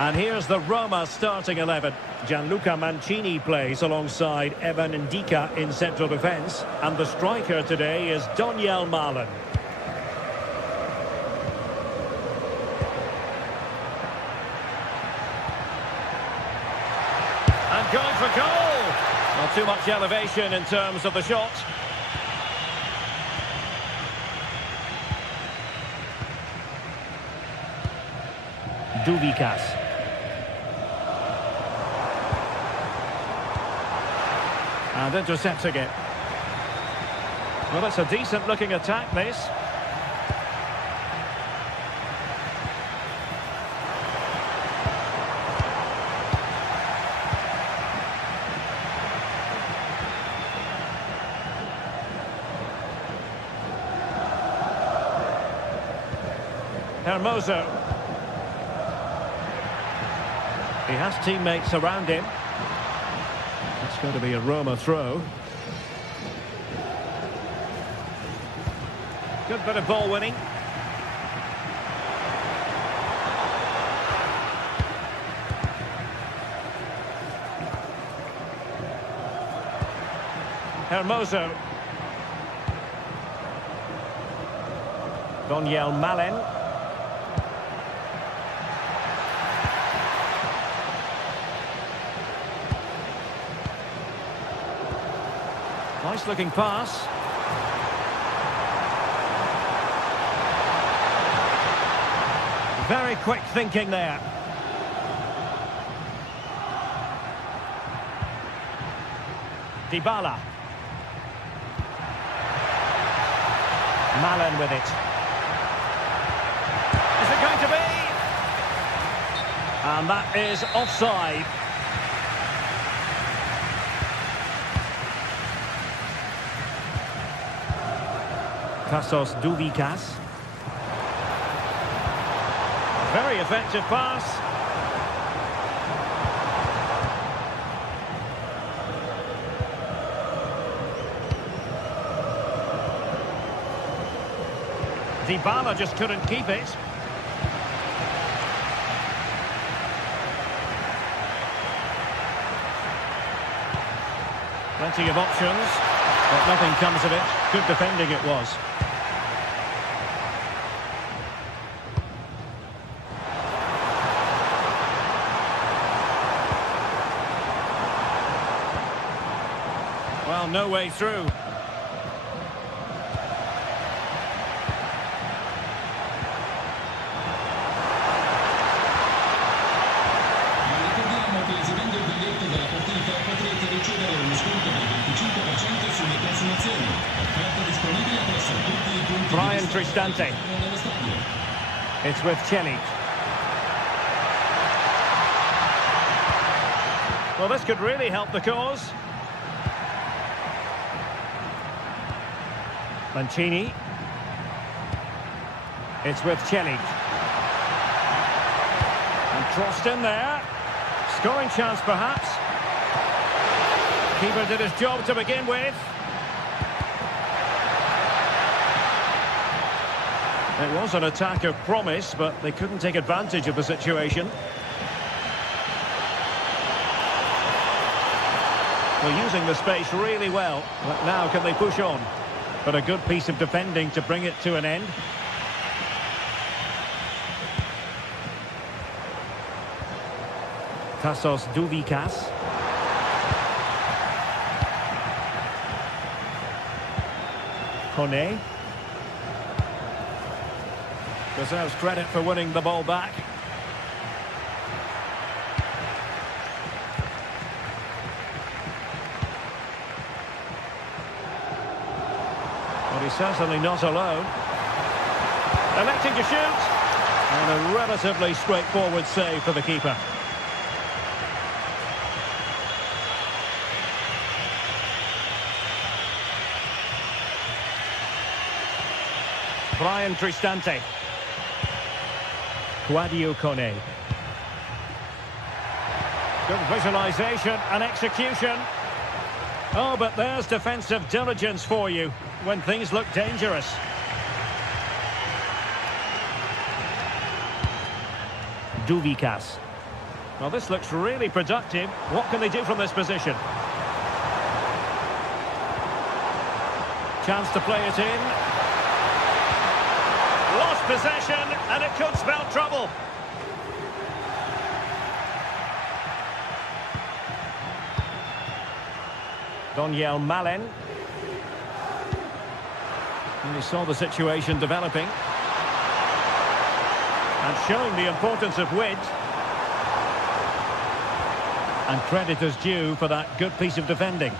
And here's the Roma starting 11. Gianluca Mancini plays alongside Evan Ndika in central defence. And the striker today is Donyell Malen. And going for goal! Not too much elevation in terms of the shot. Duvikas. And intercepting it. Well, it's a decent-looking attack, this. Hermoso. He has teammates around him. It's going to be a Roma throw. Good bit of ball winning. Hermoso. Donyell Malen. Nice looking pass. Very quick thinking there. Dybala. Malen with it. Is it going to be? And that is offside. Tassos Duvikas. Very effective pass. Dybala just couldn't keep it. Plenty of options, but nothing comes of it. Good defending it was. Well, no way through. Ricordiamo che esibendo il biglietto della partita potrete ricevere uno sconto del 25% sulle consumazioni. Offerta disponibile presso tutti i punti Brian di Cristante. dello stadio. It's with Chelik. Well, this could really help the cause. Mancini. It's with Chelik. And crossed in there. Scoring chance, perhaps. Keeper did his job to begin with. It was an attack of promise, but they couldn't take advantage of the situation. They're using the space really well. But now can they push on? But a good piece of defending to bring it to an end. Tassos Duvikas. Kone. Deserves credit for winning the ball back. But he's certainly not alone. Electing to shoot. And a relatively straightforward save for the keeper. Brian Cristante. Quadio Kone. Good visualisation and execution. Oh, but there's defensive diligence for you when things look dangerous. Duvikas. Well, this looks really productive. What can they do from this position? Chance to play it in. Lost possession, and it could spell trouble. Daniel Malen. And he saw the situation developing. And showing the importance of width. And credit is due for that good piece of defending.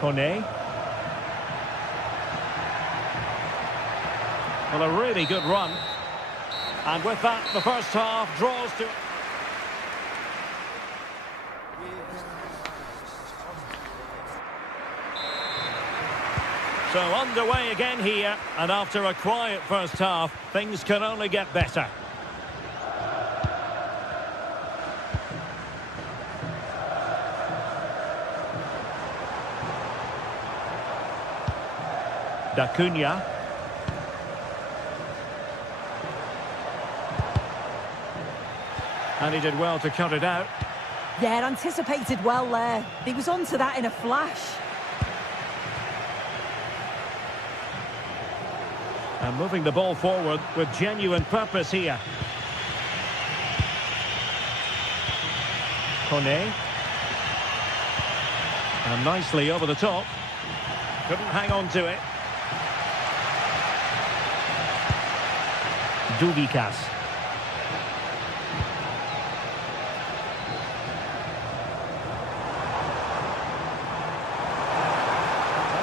Kone. Well, a really good run. And with that, the first half draws to... So underway again here, and after a quiet first half, things can only get better. D'Acunha. And he did well to cut it out. Yeah, anticipated well there. He was onto that in a flash. And moving the ball forward with genuine purpose here. Kone. And nicely over the top. Couldn't hang on to it. Duvikas.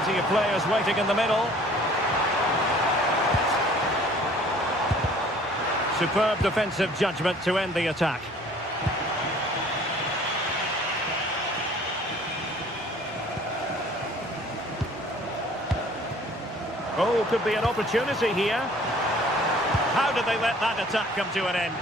Plenty of players waiting in the middle. Superb defensive judgment to end the attack. Oh, could be an opportunity here. How did they let that attack come to an end?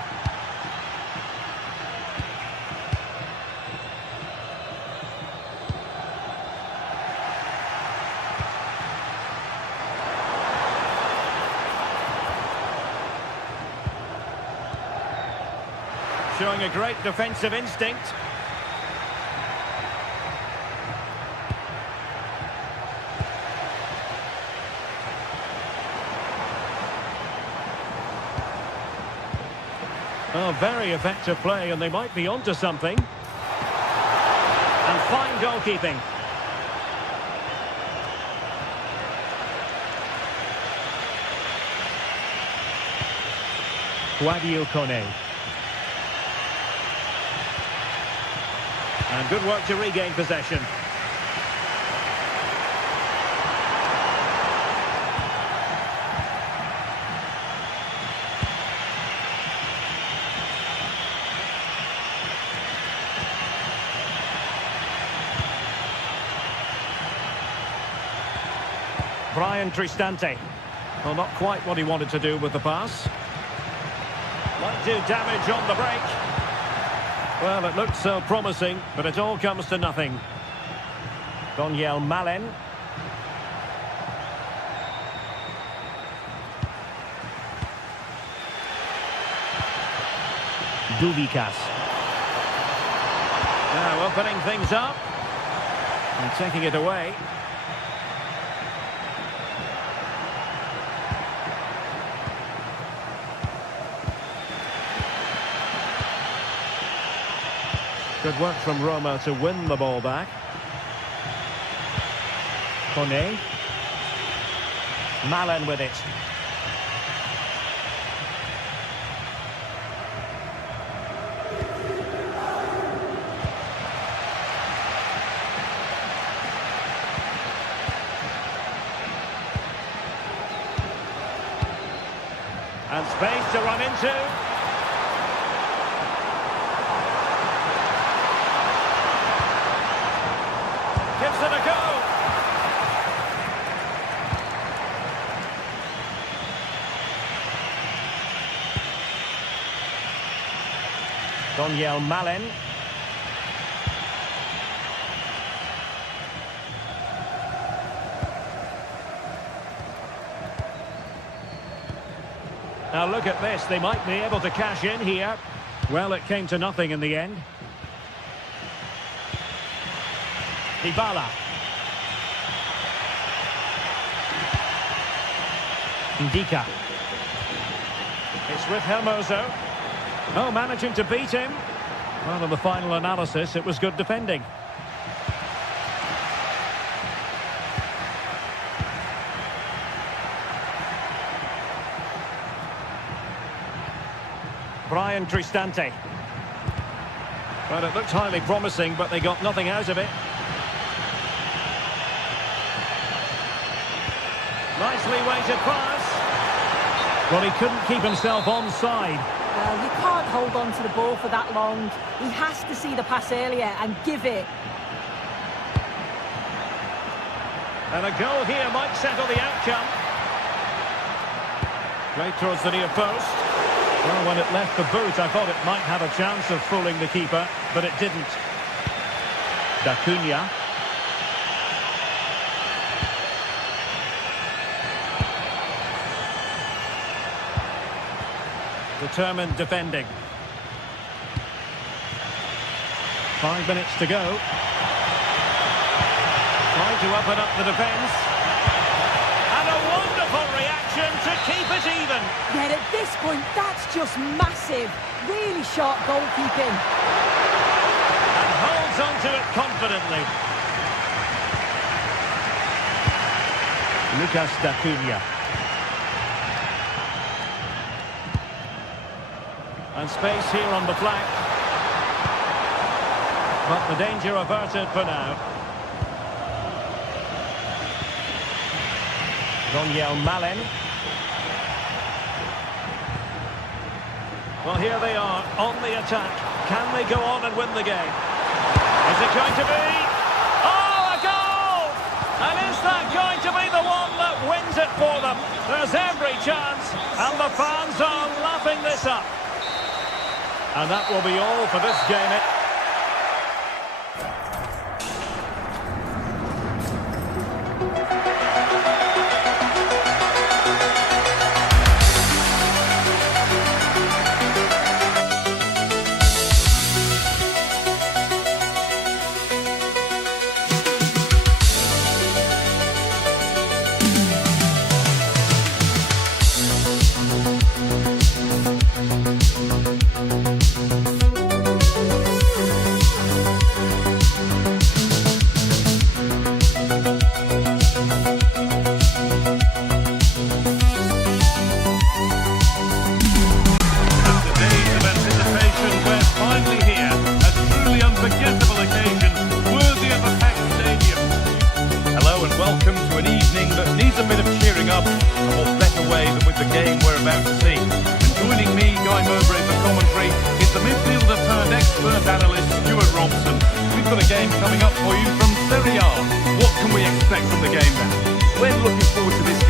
Showing a great defensive instinct. Oh, very effective play, and they might be onto something. And fine goalkeeping. Quadio Kone. And good work to regain possession. Brian Cristante. Well, not quite what he wanted to do with the pass. Might do damage on the break. Well, it looked so promising, but it all comes to nothing. Daniel Malen. Duvikas. Now opening things up. And taking it away. Good work from Roma to win the ball back. Kone. Malen with it. And space to run into. Gives it a go. Daniel Malen. Now look at this, they might be able to cash in here. Well, it came to nothing in the end. Dybala. Ndika. It's with Hermoso. Oh, managing to beat him. Well, in the final analysis, it was good defending. Brian Cristante. Well, it looked highly promising, but they got nothing out of it. Nicely weighted pass. Well, he couldn't keep himself onside. Well, you can't hold on to the ball for that long. He has to see the pass earlier and give it. And a goal here might settle the outcome. Right towards the near post. Well, when it left the boot, I thought it might have a chance of fooling the keeper, but it didn't. D'Acunha. Determined defending. 5 minutes to go. Trying to open up the defence. And a wonderful reaction to keep it even. Yet at this point, that's just massive. Really sharp goalkeeping. And holds onto it confidently. Lucas D'Acunha. And space here on the flank. But the danger averted for now. Daniel Malen. Well, here they are on the attack. Can they go on and win the game? Is it going to be? Oh, a goal! And is that going to be the one that wins it for them? There's every chance, and the fans are lapping this up. And that will be all for this game.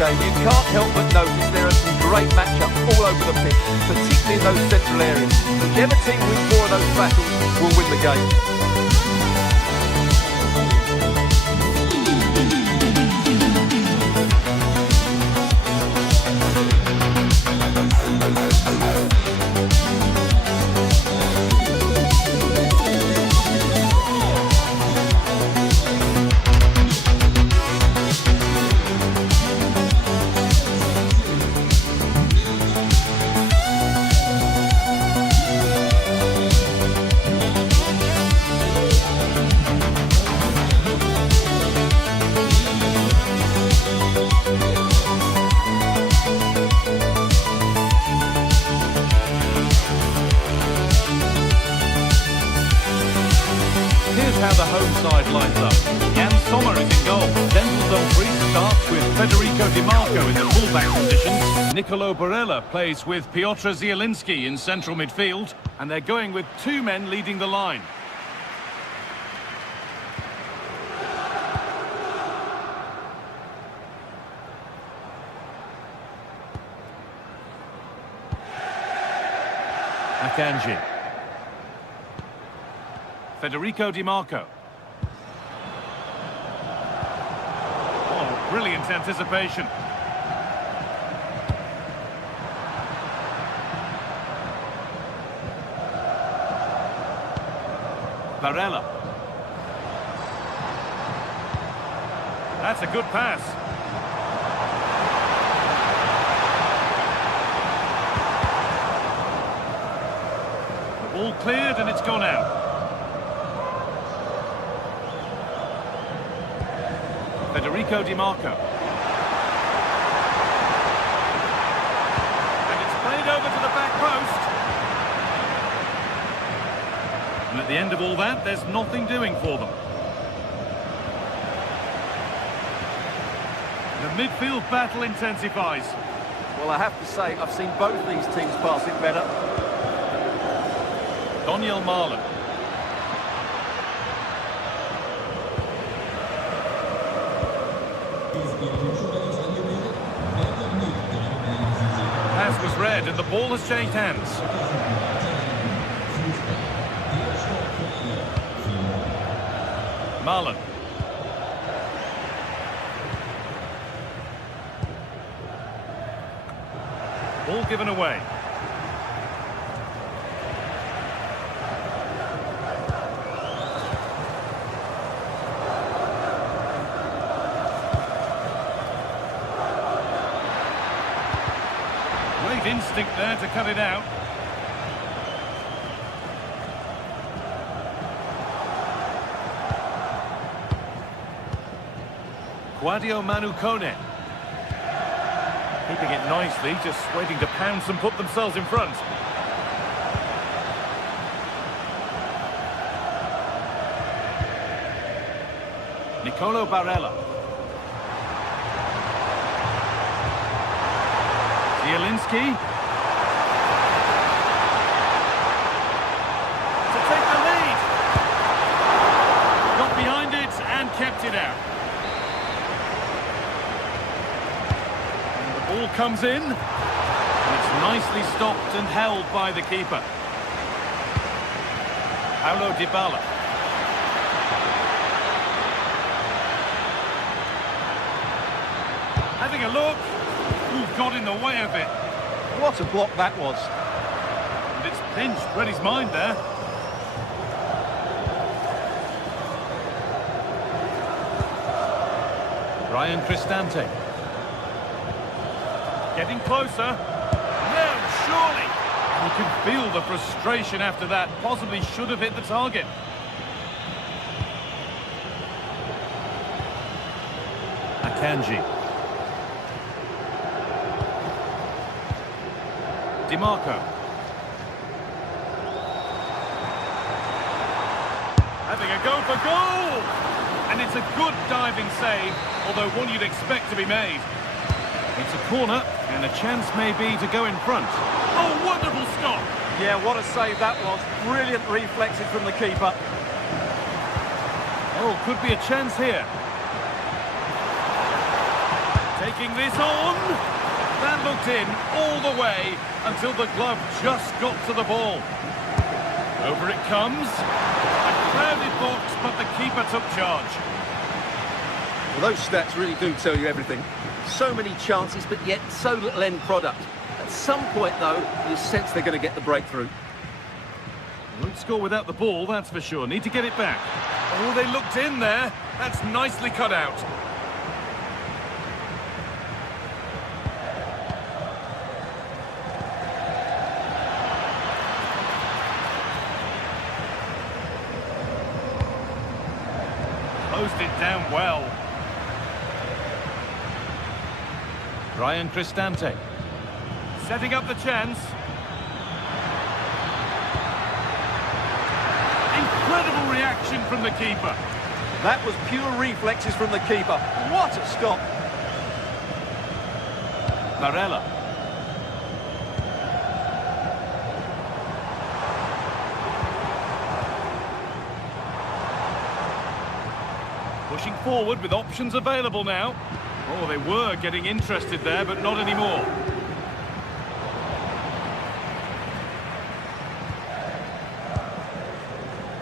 You can't help but notice there are some great matchups all over the pitch, particularly in those central areas. Whichever team wins more of those battles will win the game. How the home side lines up. Jan Sommer is in goal. Denzel Dumfries starts with Federico Di Marco in the fullback position. Nicolo Barella plays with Piotr Zielinski in central midfield. And they're going with two men leading the line. Akanji. Federico Di Marco. Oh, brilliant anticipation. Barella. That's a good pass. All cleared and it's gone out. Federico Di Marco. And it's played over to the back post. And at the end of all that, there's nothing doing for them. The midfield battle intensifies. Well, I have to say, I've seen both these teams pass it better. Daniel Marlon. Pass was read and the ball has changed hands. Marlon. Ball given away. Great instinct there to cut it out. Guadio Manu Kone. Keeping it nicely, just waiting to pounce and put themselves in front. Nicolo Barella. Zielinski. To take the lead. Got behind it and kept it out. Ball comes in, and it's nicely stopped and held by the keeper. Paulo Dybala. Having a look. Ooh, got in the way of it. What a block that was. And it's pinched, read his mind there. Ryan Cristante. Getting closer. No, surely. You can feel the frustration after that. Possibly should have hit the target. Akanji. Di Marco. Having a go for goal! And it's a good diving save, although one you'd expect to be made. It's a corner, and a chance may be to go in front. Oh, wonderful stop! Yeah, what a save that was. Brilliant reflexes from the keeper. Oh, could be a chance here. Taking this on. That looked in all the way until the glove just got to the ball. Over it comes. A crowded box, but the keeper took charge. Well, those stats really do tell you everything. So many chances, but yet so little end product. At some point, though, you sense they're going to get the breakthrough. Won't score without the ball, that's for sure. Need to get it back. Oh, they looked in there. That's nicely cut out. Closed it down well. Ryan Cristante. Setting up the chance. Incredible reaction from the keeper. That was pure reflexes from the keeper. What a stop. Barella. Pushing forward with options available now. Oh, they were getting interested there, but not anymore.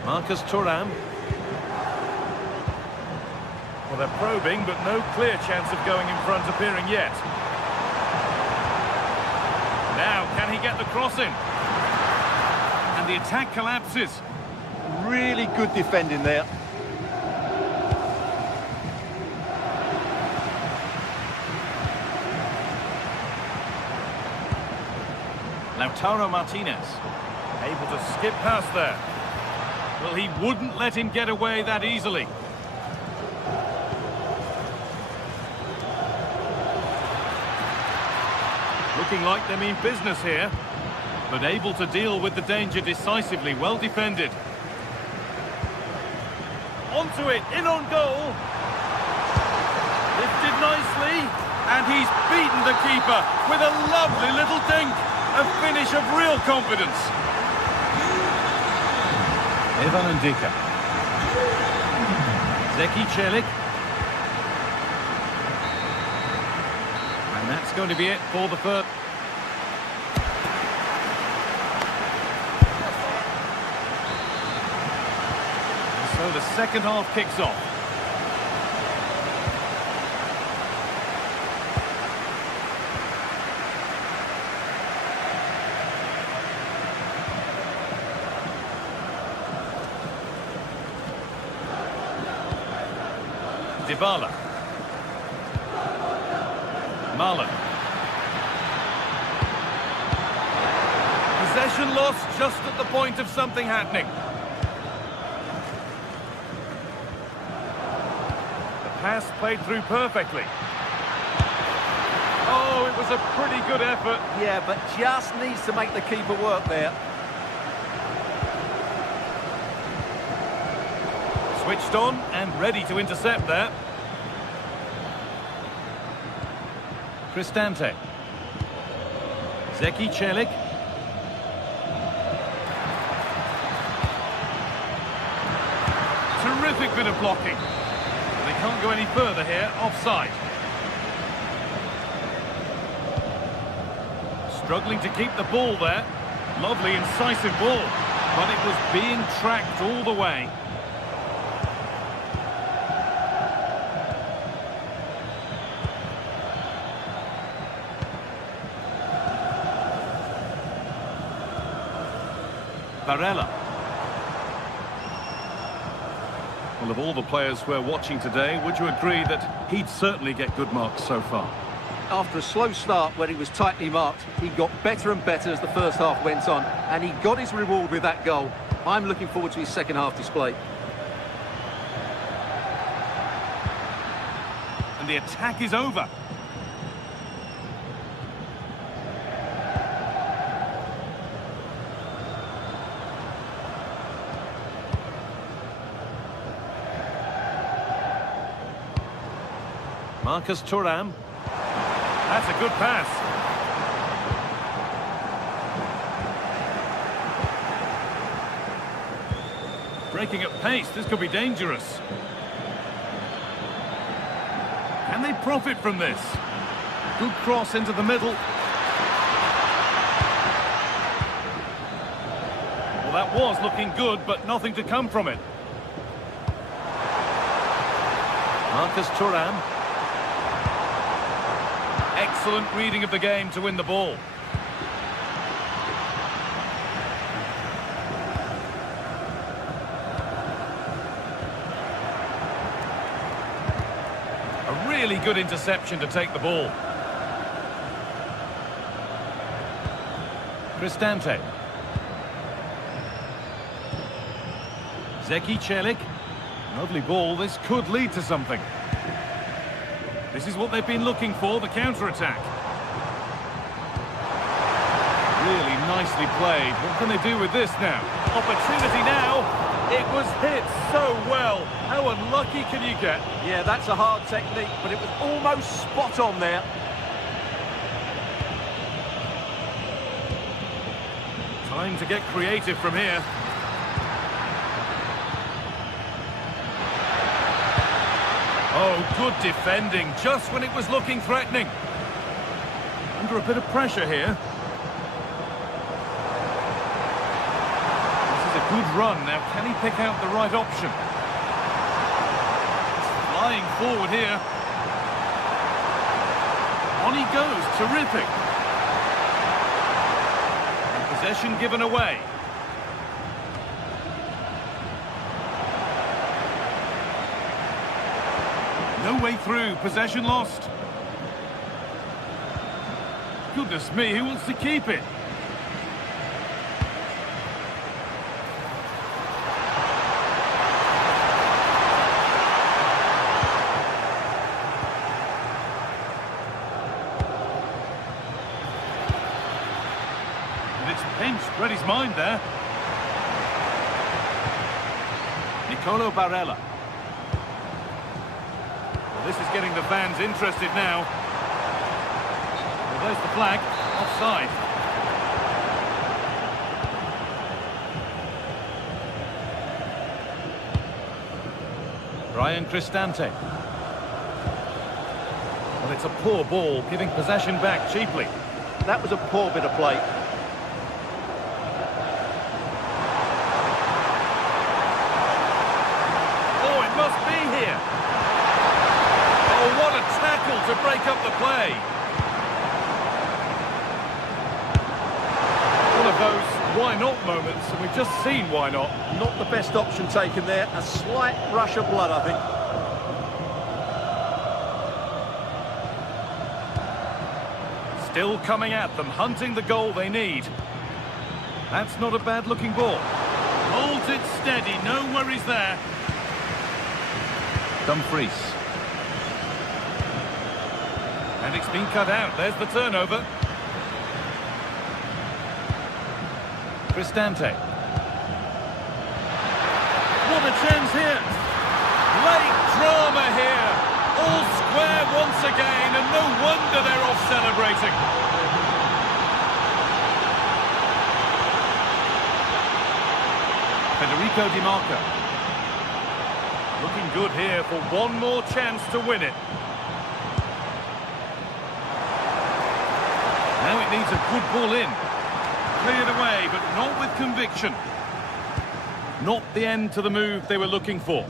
Marcus Thuram. Well, they're probing, but no clear chance of going in front appearing yet. Now, can he get the cross in? And the attack collapses. Really good defending there. Lautaro Martinez, able to skip past there. Well, he wouldn't let him get away that easily. Looking like they mean business here, but able to deal with the danger decisively, well defended. Onto it, in on goal. Lifted nicely, and he's beaten the keeper with a lovely little dink. A finish of real confidence. Evan Ndika. Zeki Celik. And that's going to be it for the first. So the second half kicks off. Dybala. Marlon. Possession lost just at the point of something happening. The pass played through perfectly. Oh, it was a pretty good effort. Yeah, but just needs to make the keeper work there. Switched on and ready to intercept there. Cristante. Zeki Celik. Terrific bit of blocking. They can't go any further here, offside. Struggling to keep the ball there. Lovely, incisive ball. But it was being tracked all the way. Barella. Well, of all the players we're watching today, would you agree that he'd certainly get good marks so far? After a slow start where he was tightly marked, he got better and better as the first half went on, and he got his reward with that goal. I'm looking forward to his second half display. And the attack is over. Marcus Thuram. That's a good pass. Breaking at pace, this could be dangerous. Can they profit from this? Good cross into the middle. Well, that was looking good, but nothing to come from it. Marcus Thuram. Excellent reading of the game to win the ball. A really good interception to take the ball. Cristante. Zeki Celik. Lovely ball. This could lead to something. This is what they've been looking for, the counter-attack. Really nicely played. What can they do with this now? Opportunity now. It was hit so well. How unlucky can you get? Yeah, that's a hard technique, but it was almost spot on there. Time to get creative from here. Oh, good defending, just when it was looking threatening. Under a bit of pressure here. This is a Good run. Now, can he pick out the right option? Flying forward here. On he goes. Terrific. And possession given away. No way through. Possession lost. Goodness me, who wants to keep it? And it's pinched. Read his mind there. Nicolo Barella. Well, this is getting the fans interested now. Well, there's the flag. Offside. Brian Cristante. Well, it's a poor ball, giving possession back cheaply. That was a poor bit of play. Oh, it must be here. Oh, what a tackle to break up the play. One of those why not moments, and we've just seen why not. Not the best option taken there. A slight rush of blood, I think. Still coming at them, hunting the goal they need. That's not a bad-looking ball. Holds it steady, no worries there. Dumfries. And it's been cut out. There's the turnover. Cristante. What a chance here. Late drama here. All square once again, and no wonder they're off celebrating. Federico Di Marco. Looking good here for one more chance to win it. Now it needs a good ball in. Cleared away, but not with conviction. Not the end to the move they were looking for.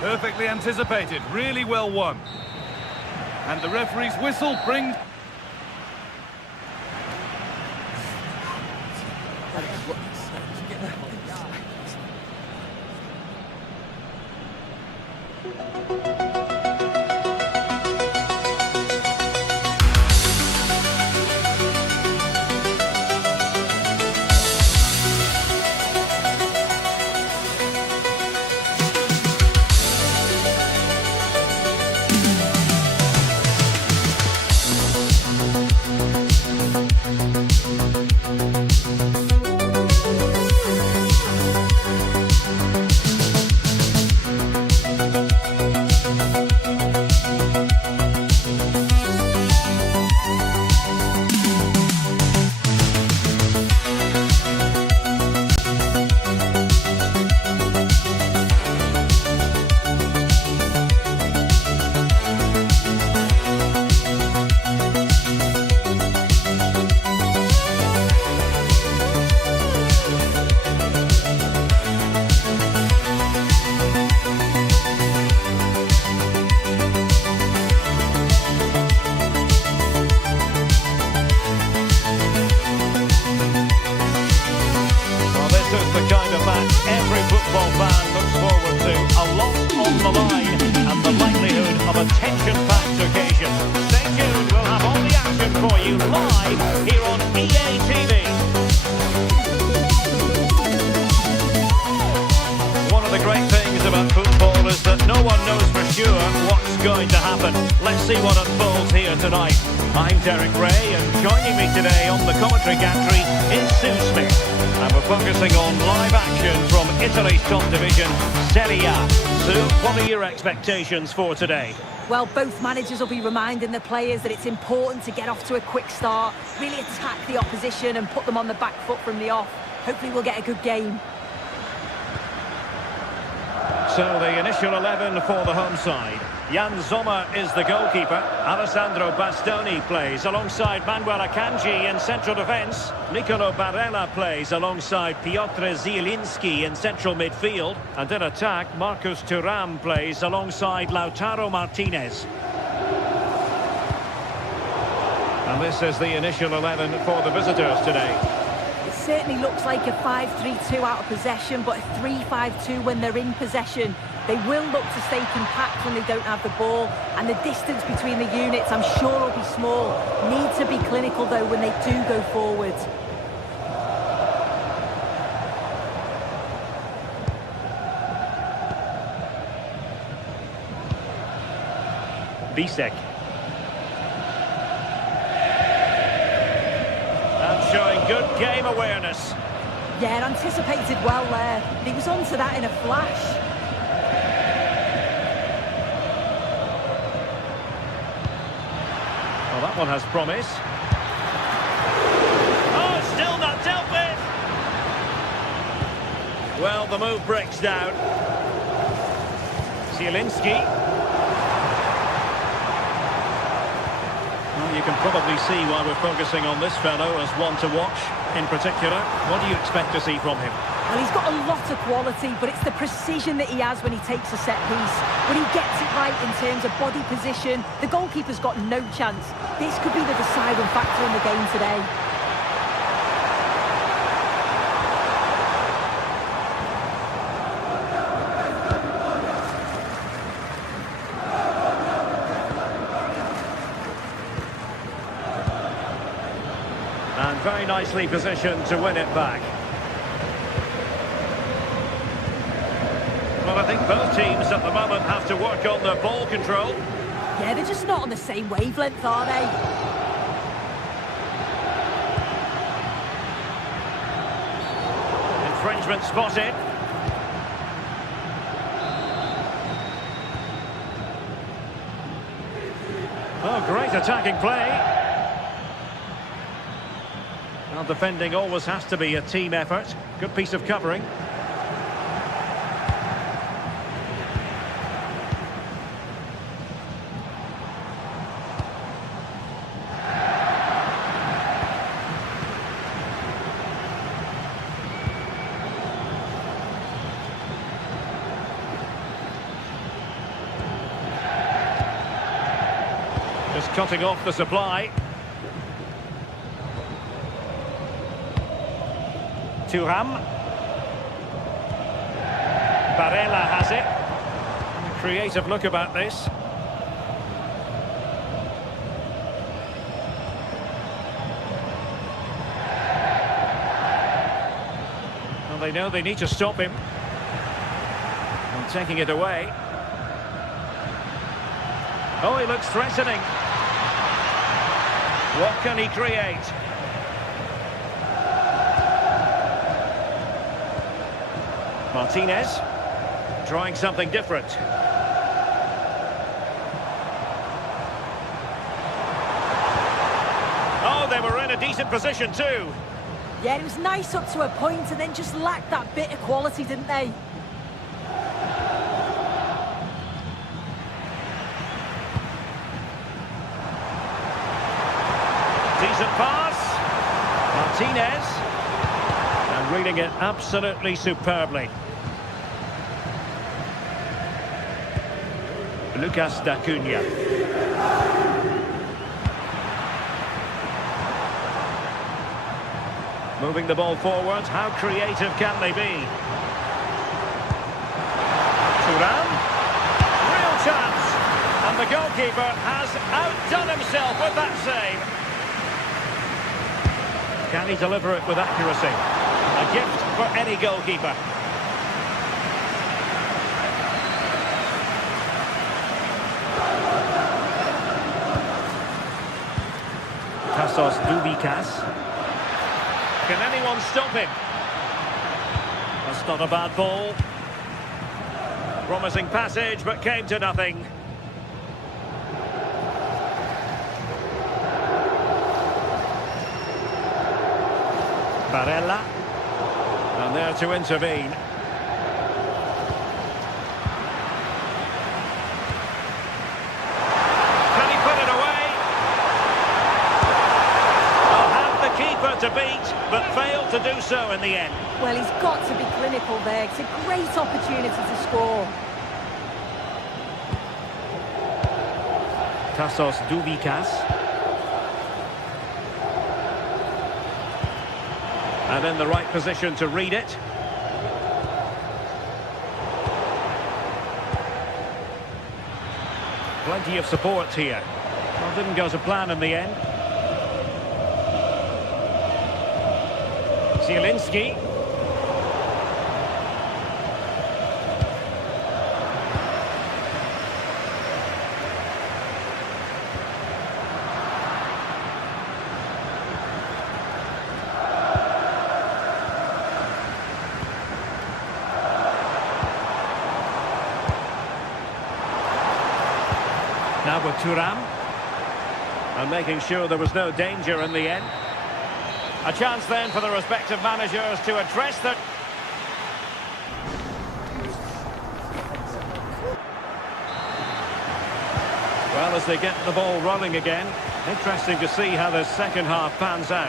Perfectly anticipated, really well won. And the referee's whistle brings... See what unfolds here tonight. I'm Derek Ray, and joining me today on the commentary gantry is Sue Smith. And we're focusing on live action from Italy's top division, Serie A. Sue, what are your expectations for today? Well, both managers will be reminding the players that it's important to get off to a quick start, really attack the opposition and put them on the back foot from the off. Hopefully we'll get a good game. So the initial 11 for the home side. Jan Sommer is the goalkeeper. Alessandro Bastoni plays alongside Manuel Akanji in central defence. Nicolo Barella plays alongside Piotr Zielinski in central midfield. And in attack, Marcus Thuram plays alongside Lautaro Martinez. And this is the initial 11 for the visitors today. It certainly looks like a 5-3-2 out of possession, but a 3-5-2 when they're in possession. They will look to stay compact when they don't have the ball, and the distance between the units, I'm sure, will be small. Need to be clinical, though, when they do go forward. Bisek. And showing good game awareness. Yeah, anticipated well there. He was onto that in a flash. Well, that one has promise. Oh, still not dealt with. Well, the move breaks down. Zielinski. Well, you can probably see why we're focusing on this fellow as one to watch in particular. What do you expect to see from him? Well, he's got a lot of quality, but it's the precision that he has when he takes a set piece. When he gets it right in terms of body position, the goalkeeper's got no chance. This could be the deciding factor in the game today. And very nicely positioned to win it back. Well, I think both teams at the moment have to work on their ball control. Yeah, they're just not on the same wavelength, are they? Infringement spotted. Oh, great attacking play. Well, defending always has to be a team effort. Good piece of covering. Just cutting off the supply. Thuram. Barella has it. A creative look about this. Well, they know they need to stop him. And taking it away. Oh, he looks threatening. What can he create? Martinez, trying something different. Oh, they were in a decent position too. Yeah, it was nice up to a point and then just lacked that bit of quality, didn't they? Decent pass. Martinez. And reading it absolutely superbly. Lucas D'Acunha. Moving the ball forward. How creative can they be? Thuram. Real chance. And the goalkeeper has outdone himself with that save. Can he deliver it with accuracy? A gift for any goalkeeper. Tassos Dubikas. Can anyone stop him? That's not a bad ball. Promising passage, but came to nothing. Barella. And there to intervene. do so in the end. Well, he's got to be clinical there. It's a great opportunity to score. Tassos Douvikas. And in the right position to read it. Plenty of support here. Well, didn't go to plan in the end. Zielinski. Now with Thuram. And making sure there was no danger in the end. A chance then for the respective managers to address the... Well, as they get the ball rolling again, interesting to see how the second half pans out.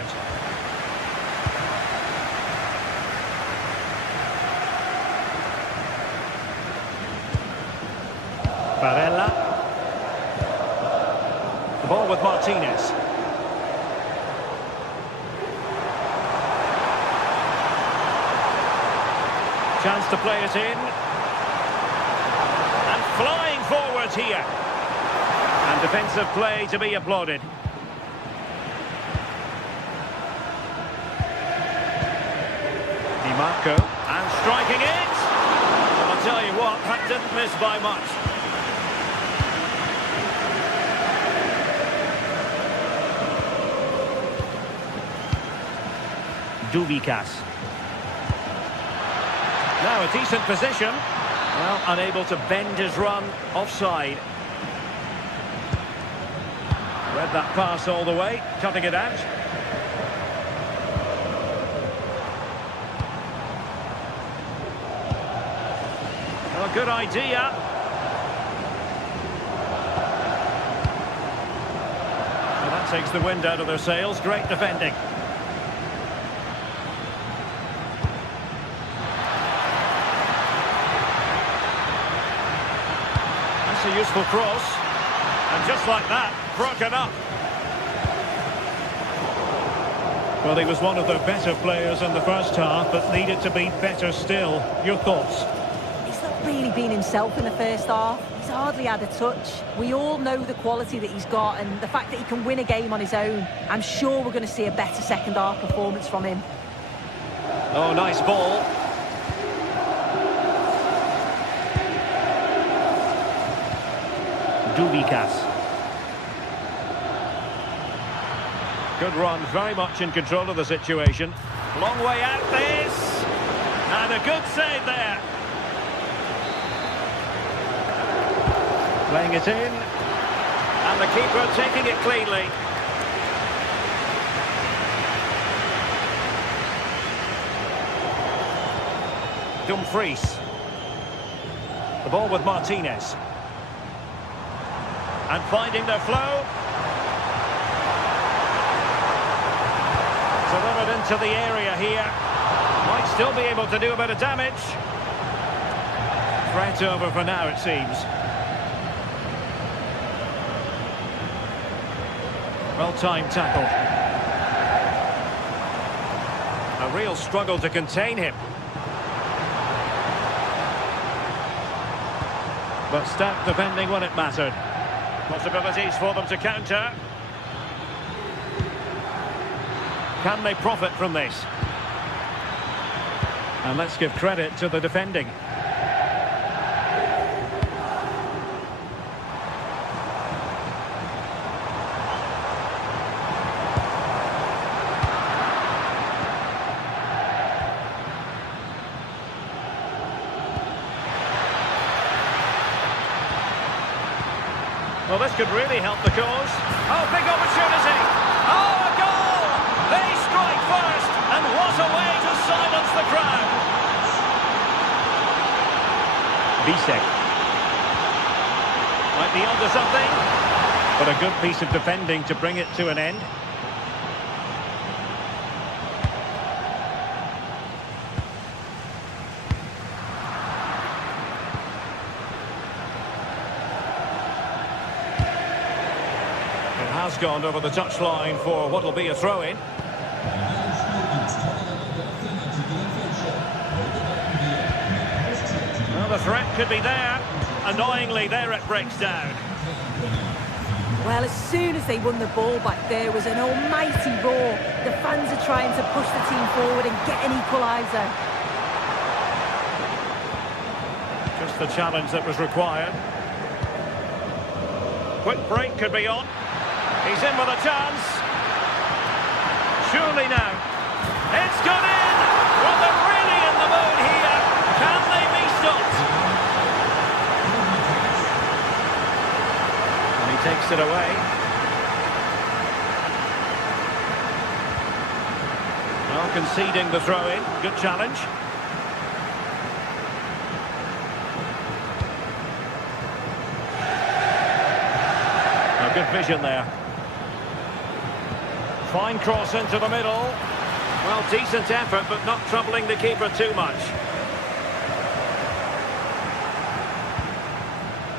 Barella. The ball with Martinez. Chance to play it in. And flying forwards here. And defensive play to be applauded. DiMarco. And striking it. Well, I'll tell you what, that didn't miss by much. Douvikas. Now a decent position. Well, unable to bend his run offside. Read that pass all the way, cutting it out. Well, good idea. Well, that takes the wind out of their sails. Great defending. A useful cross, and just like that, broken up. Well, he was one of the better players in the first half, but needed to be better still. Your thoughts? He's not really been himself in the first half. He's hardly had a touch. We all know the quality that he's got, and the fact that he can win a game on his own. I'm sure we're going to see a better second half performance from him. Oh, nice ball. Douvikas. Good run, very much in control of the situation. Long way out this. And a good save there. Playing it in. And the keeper taking it cleanly. Dumfries. The ball with Martinez. And finding their flow. Delivered into the area here. Might still be able to do a bit of damage. Threat over for now, it seems. Well-timed tackle. A real struggle to contain him. But stout defending when it mattered. Possibilities for them to counter. Can they profit from this? And let's give credit to the defending. Well, this could really help the cause. Oh, big opportunity. Oh, a goal! They strike first, and what a way to silence the crowd. Bisek. Might be onto something. But a good piece of defending to bring it to an end. has gone over the touchline for what will be a throw-in. Well, the threat could be there. Annoyingly, there it breaks down. Well, as soon as they won the ball back, there was an almighty roar. The fans are trying to push the team forward and get an equaliser. Just the challenge that was required. Quick break could be on. He's in with a chance. Surely now. It's gone in! Well, they're really in the mood here. Can they be stopped? And he takes it away. Well, conceding the throw-in. Good challenge. Good vision there. Fine cross into the middle. Well, decent effort, but not troubling the keeper too much.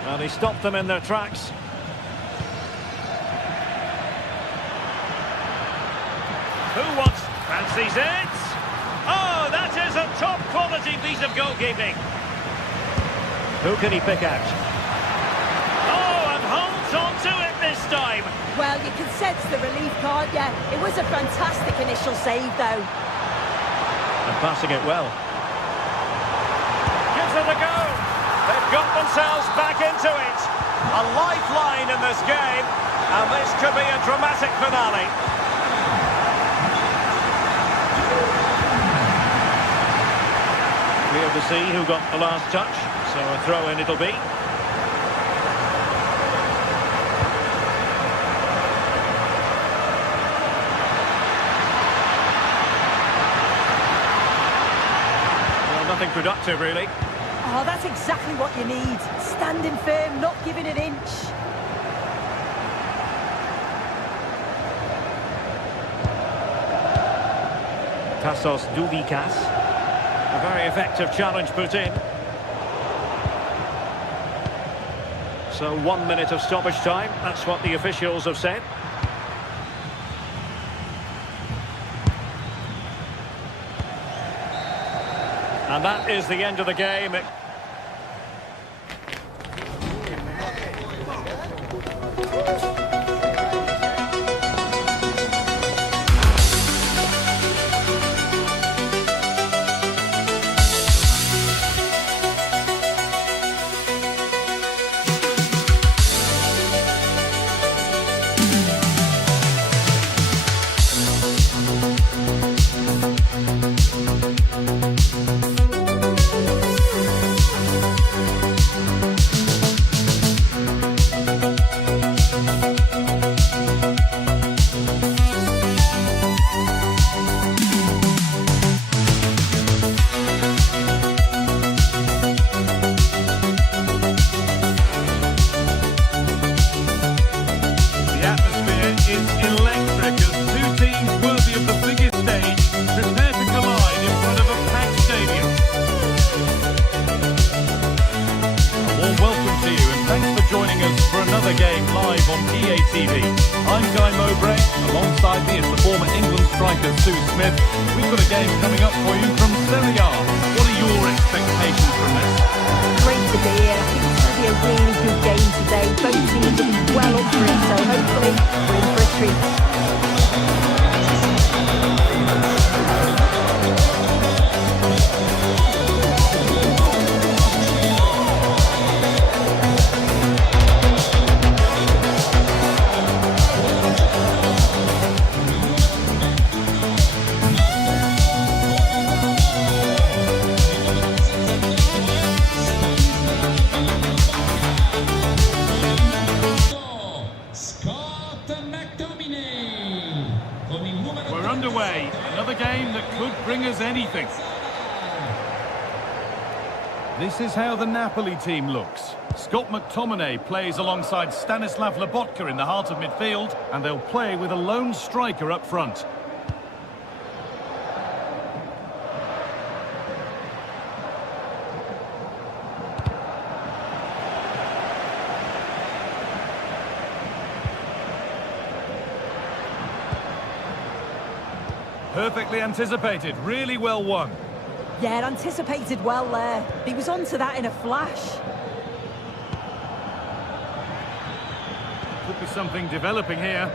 And he stopped them in their tracks. Who wants... fancies it? Oh, that is a top-quality piece of goalkeeping. Who can he pick out? On to it this time. Well, you can sense the relief, can't you? It was a fantastic initial save, though. And passing it well. Gives it a go. They've got themselves back into it. A lifeline in this game, and this could be a dramatic finale. Clear to see who got the last touch, so a throw-in it'll be. Nothing productive, really. Oh, that's exactly what you need. Standing firm, not giving an inch. Tassos Douvikas. A very effective challenge put in. So 1 minute of stoppage time. That's what the officials have said. And that is the end of the game. We've got a game coming up for you from Serie A. What are your expectations from this? Great to be here. I think it's going to be a really good game today. Both teams will be well up for it, so hopefully we're in for a treat. Underway, another game that could bring us anything. This is how the Napoli team looks. Scott McTominay plays alongside Stanislav Lobotka in the heart of midfield, and they'll play with a lone striker up front. Perfectly anticipated, really well won. Yeah, anticipated well there. He was onto that in a flash. Could be something developing here.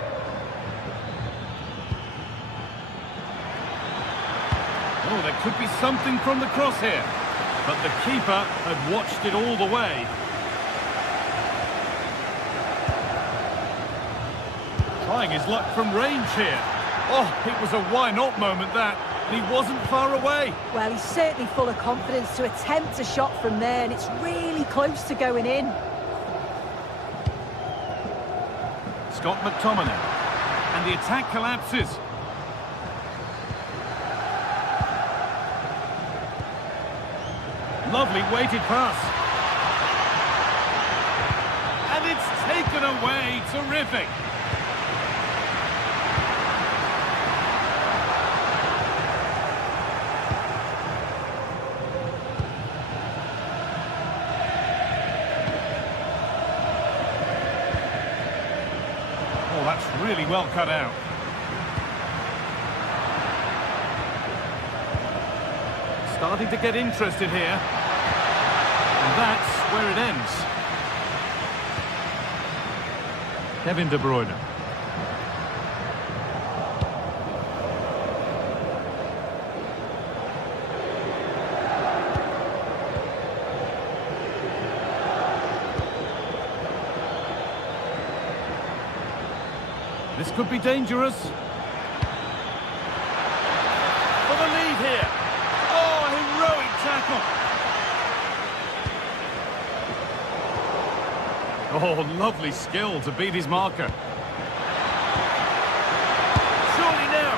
Oh, there could be something from the cross here. But the keeper had watched it all the way. Trying his luck from range here. Oh, it was a why-not moment, that. And he wasn't far away. Well, he's certainly full of confidence to attempt a shot from there, and it's really close to going in. Scott McTominay. And the attack collapses. Lovely weighted pass. And it's taken away. Terrific. Oh, that's really well cut out. Starting to get interested here. And that's where it ends. Kevin De Bruyne. This could be dangerous. For the lead here. Oh, a heroic tackle. Oh, lovely skill to beat his marker. Surely now.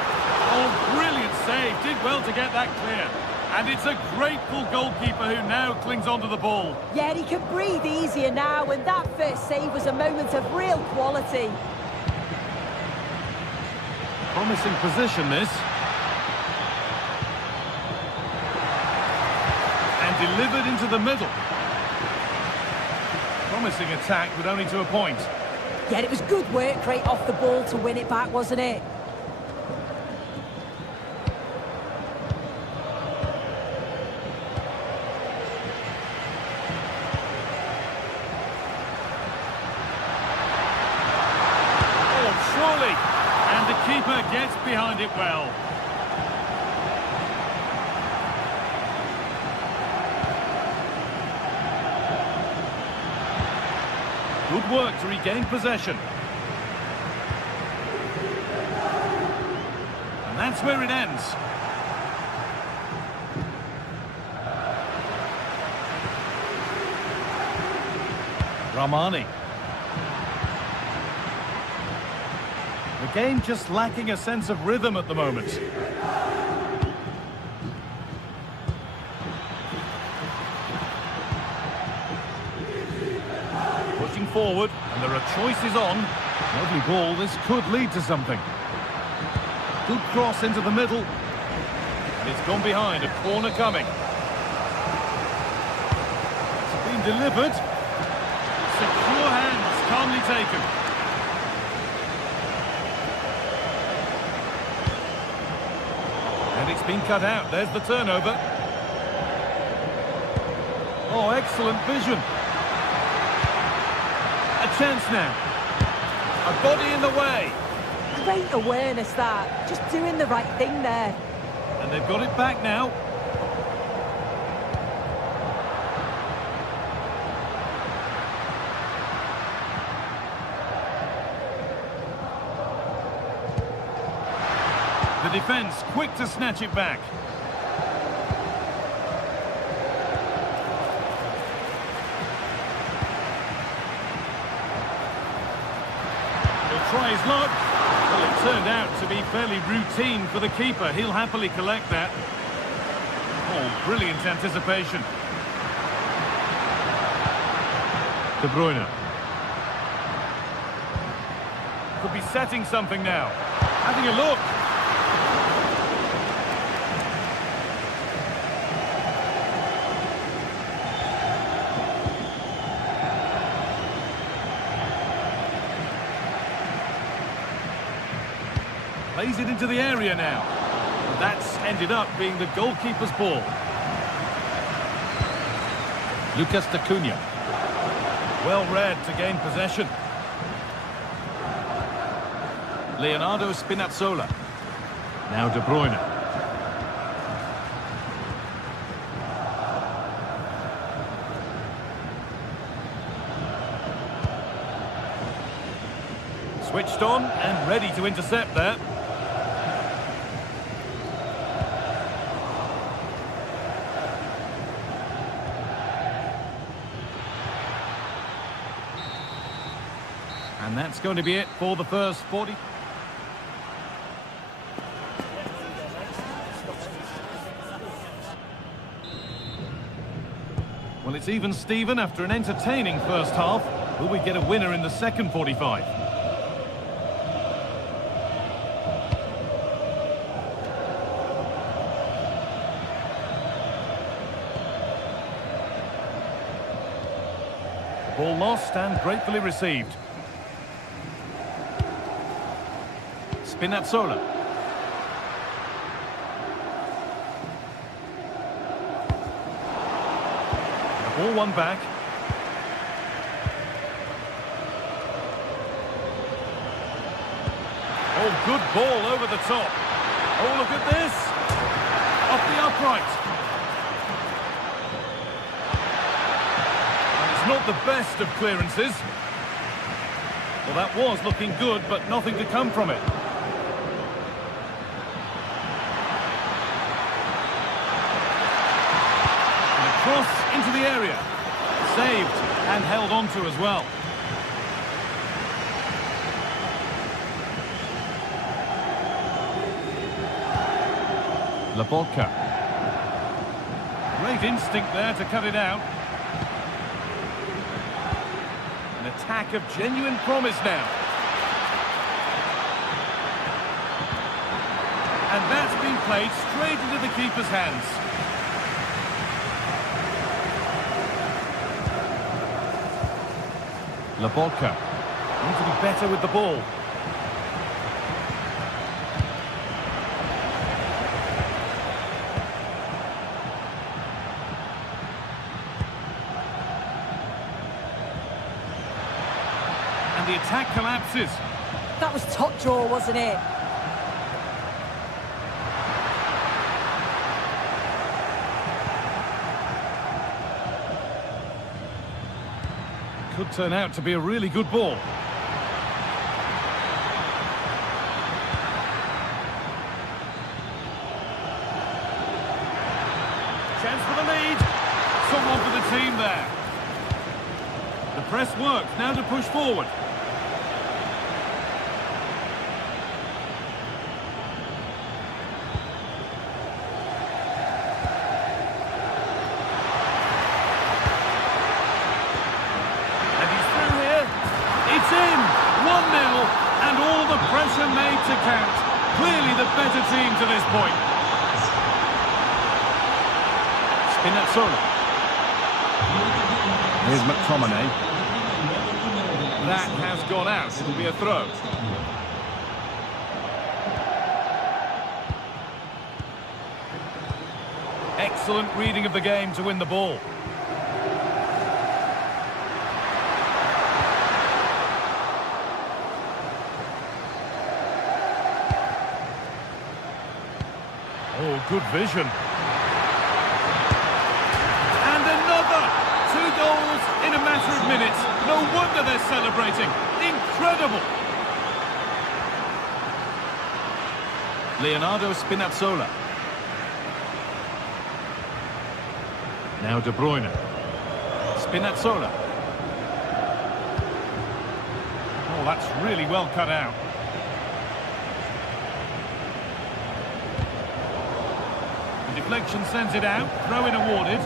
Oh, brilliant save. Did well to get that clear. And it's a grateful goalkeeper who now clings onto the ball. Yeah, he can breathe easier now, and that first save was a moment of real quality. Promising position, this. And delivered into the middle. Promising attack, but only to a point. Yeah, it was good work rate off the ball to win it back, wasn't it? Oh, surely. And the keeper gets behind it well. Good work to regain possession. And that's where it ends. Ramani. The game just lacking a sense of rhythm at the moment. Pushing forward, and there are choices on. Lovely ball, this could lead to something. Good cross into the middle. And it's gone behind, a corner coming. It's been delivered. Secure hands, calmly taken. And it's been cut out. There's the turnover. Oh, excellent vision. A chance now. A body in the way. Great awareness, that. Just doing the right thing there. And they've got it back now. The defence quick to snatch it back. He'll try his luck. Well, it turned out to be fairly routine for the keeper. He'll happily collect that. Oh, brilliant anticipation. De Bruyne. Could be setting something now. Having a look. Plays it into the area now. That's ended up being the goalkeeper's ball. Lucas D'Acunha. Well read to gain possession. Leonardo Spinazzola. Now De Bruyne. Switched on and ready to intercept there. And that's going to be it for the first 40. Well, it's even Steven after an entertaining first half. Will we get a winner in the second 45? Ball lost and gratefully received. Spinazzola. The ball won back. Oh, good ball over the top. Oh, look at this. Off the upright. And it's not the best of clearances. Well, that was looking good, but nothing to come from it. Cross into the area. Saved and held on to as well. Laporta. Great instinct there to cut it out. An attack of genuine promise now. And that's been played straight into the keeper's hands. Laporta. Need to be better with the ball. And the attack collapses. That was top draw, wasn't it? Could turn out to be a really good ball. Chance for the lead. Someone for the team there. The press works, now to push forward. It's in! 1-0, and all the pressure made to count. Clearly the better team to this point. Spinazzola. Here's McTominay. That has gone out. It'll be a throw. Excellent reading of the game to win the ball. Oh, good vision. And another! 2 goals in a matter of minutes. No wonder they're celebrating. Incredible! Leonardo Spinazzola. Now De Bruyne. Spinazzola. Oh, that's really well cut out. Deflection sends it out, throw-in awarded.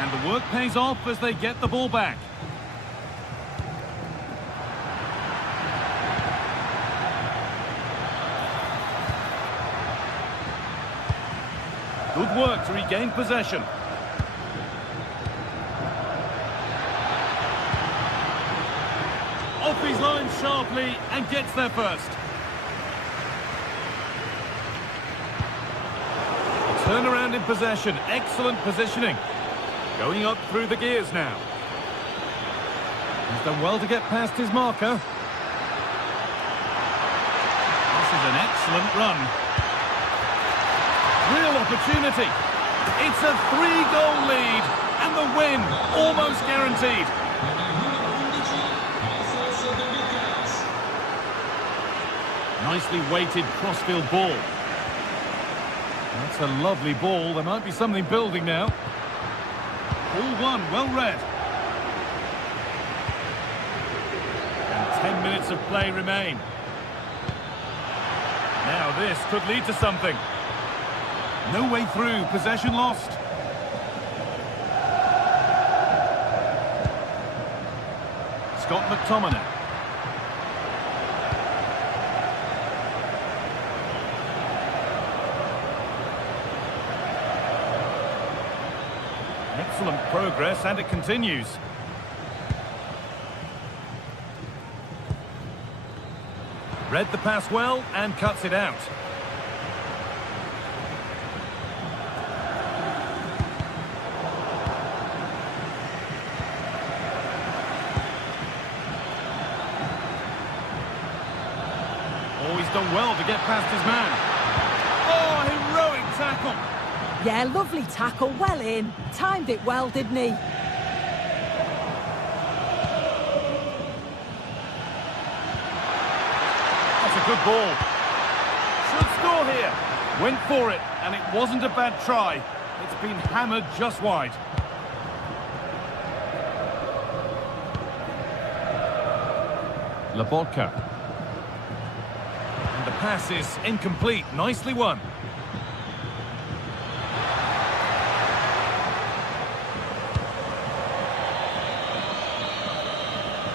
And the work pays off as they get the ball back. Good work to regain possession. up his line sharply and gets there first. Turnaround in possession, excellent positioning. Going up through the gears now. He's done well to get past his marker. This is an excellent run. Real opportunity. It's a 3-goal lead and the win almost guaranteed. Nicely weighted crossfield ball. That's a lovely ball. There might be something building now. Ball one, well read. And 10 minutes of play remain. Now this could lead to something. No way through, possession lost. Scott McTominay. Excellent progress, and it continues. Read the pass well and cuts it out. Oh, he's done well to get past his man. Oh, heroic tackle. Yeah, lovely tackle, well in. Timed it well, didn't he? That's a good ball. Should score here. Went for it, and it wasn't a bad try. It's been hammered just wide. Lobotka. And the pass is incomplete. Nicely won.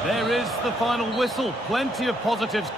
There is the final whistle. Plenty of positives.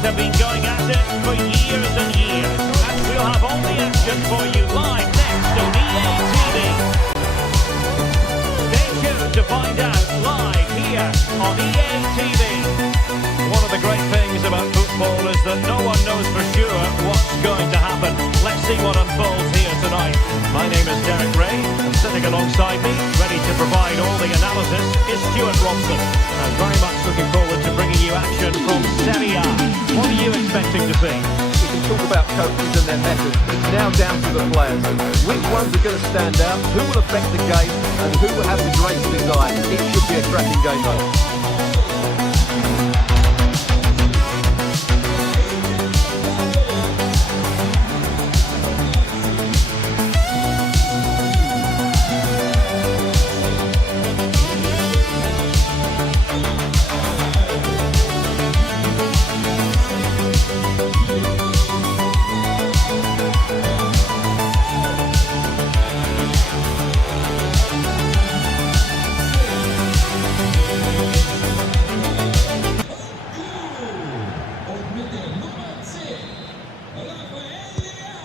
Have been going at it for years and years, and we'll have all the action for you live next on EA TV. Stay tuned to find out live here on EA TV. One of the great things about football is that no one knows for sure what's going to happen. Let's see what unfolds here tonight. My name is Derek Ray, and sitting alongside me, ready to provide all the analysis, is Stuart Robson. I'm very much looking forward to bringing you action from Serie A. What are you expecting to see? We can talk about coaches and their methods. It's now down to the players. Which ones are going to stand out, who will affect the game, and who will have the greatest desire. It should be a cracking game, though.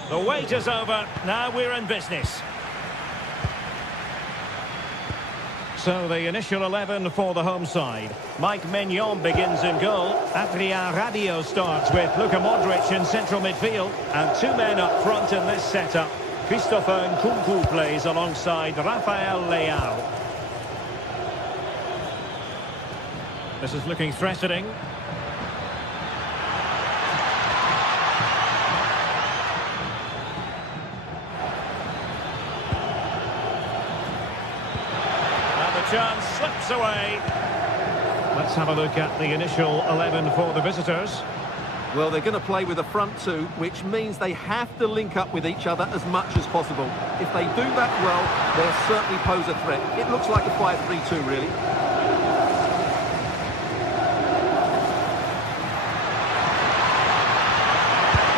The wait is over, now we're in business. So the initial 11 for the home side. Mike Maignan begins in goal. Adrien Rabiot starts with Luka Modric in central midfield. And two men up front in this setup. Christopher Nkunku plays alongside Rafael Leao. This is looking threatening. chance slips away. Let's have a look at the initial 11 for the visitors. Well, they're going to play with a front two, which means they have to link up with each other as much as possible. If they do that well, they'll certainly pose a threat. It looks like a 5-3-2, really.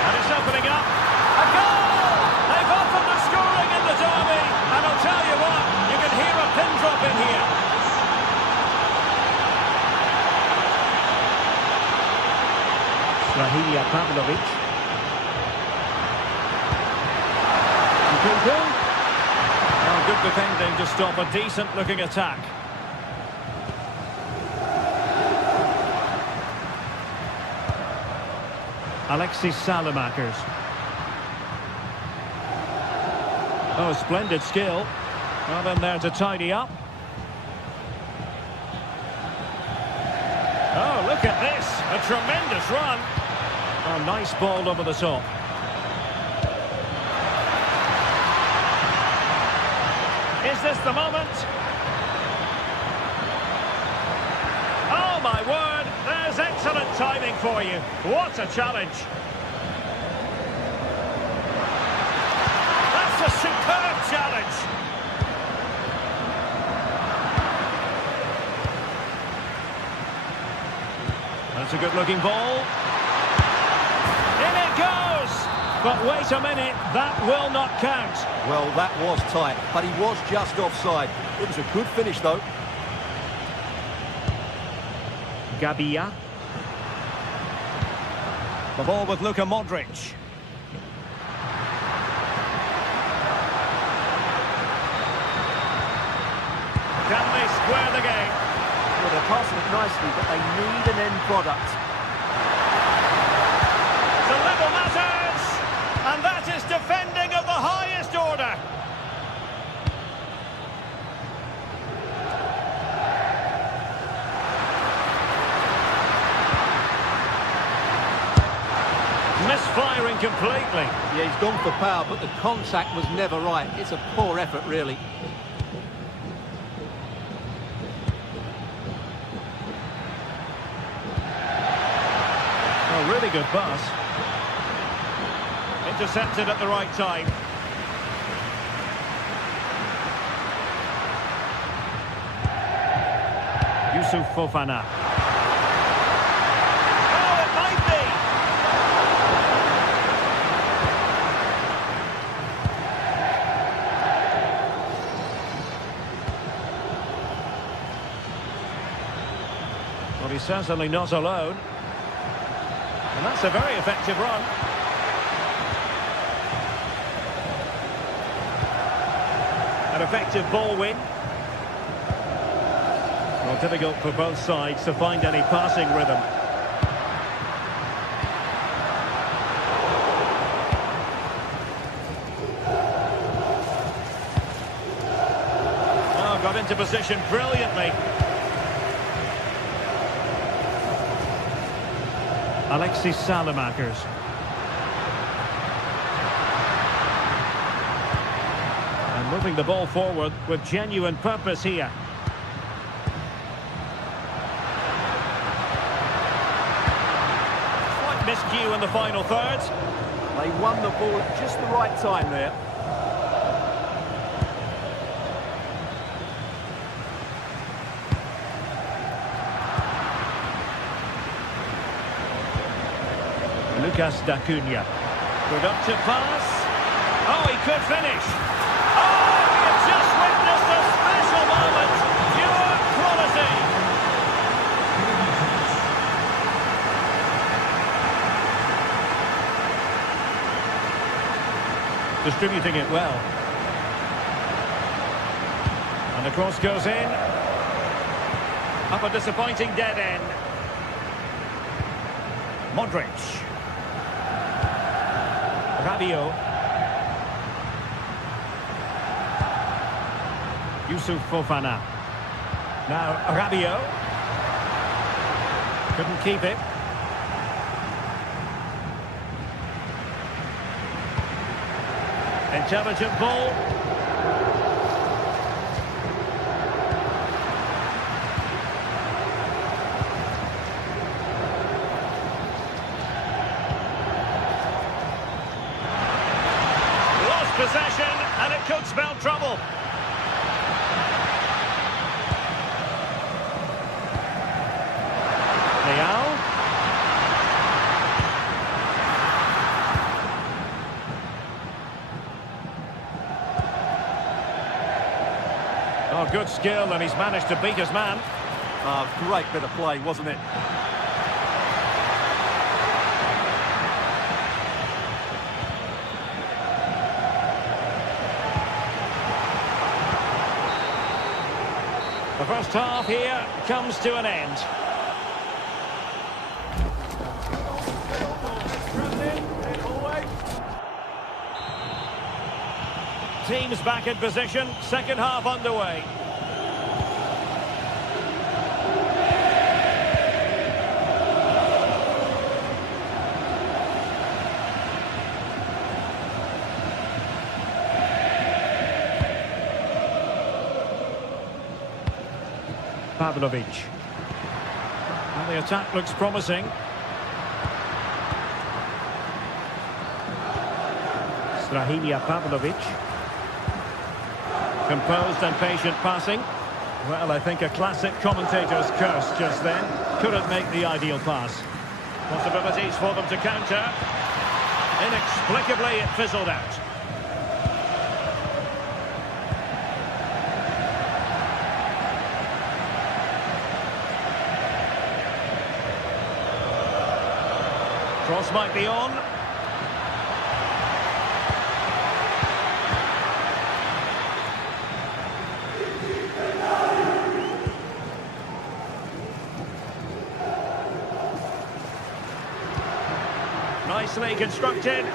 And it's opening up. A goal! They've opened the scoring in the derby. And I'll tell you what, you can hear a pin drop in here. Rahilia Pavlovic. Oh, good defending to stop a decent-looking attack. Alexis Salamakers. Oh, splendid skill. Well, then there to tidy up. Oh, look at this. A tremendous run. Oh, nice ball over the top. Is this the moment? Oh, my word. There's excellent timing for you. What a challenge. That's a superb challenge. That's a good-looking ball. In it goes! But wait a minute, that will not count. Well, that was tight, but he was just offside. It was a good finish, though. Gabia. The ball with Luka Modric. Can they square the game? Well, they're passing it nicely, but they need an end product. The level matters! And that is defending of the highest order. Misfiring completely. Yeah, he's gone for power, but the contact was never right. It's a poor effort, really. Oh, really good pass. Intercepted at the right time. Yusuf Fofana. Oh, it might be! Well, he's certainly not alone. And that's a very effective run. An effective ball win. Well, difficult for both sides to find any passing rhythm. Oh, got into position brilliantly. Alexis Salamakers. And moving the ball forward with genuine purpose here. Slight miscue in the final third. They won the ball at just the right time there. Lucas D'Acunha. Productive pass. Oh, he could finish. Oh, you've just witnessed a special moment. Pure quality. Distributing it well. And the cross goes in. Up a disappointing dead end. Modric. Rabiot. Yusuf Fofana. Now Rabiot. Couldn't keep it. Intelligent ball. could spell trouble. Leao. Oh, good skill, and he's managed to beat his man. Oh, great bit of play, wasn't it? The first half here comes to an end. Teams back in position, second half underway. Pavlovic. Well, the attack looks promising. Strahinja Pavlovic. Composed and patient passing. Well, I think a classic commentator's curse just then. Couldn't make the ideal pass. Possibilities for them to counter. Inexplicably, it fizzled out. Cross might be on. Nicely constructed.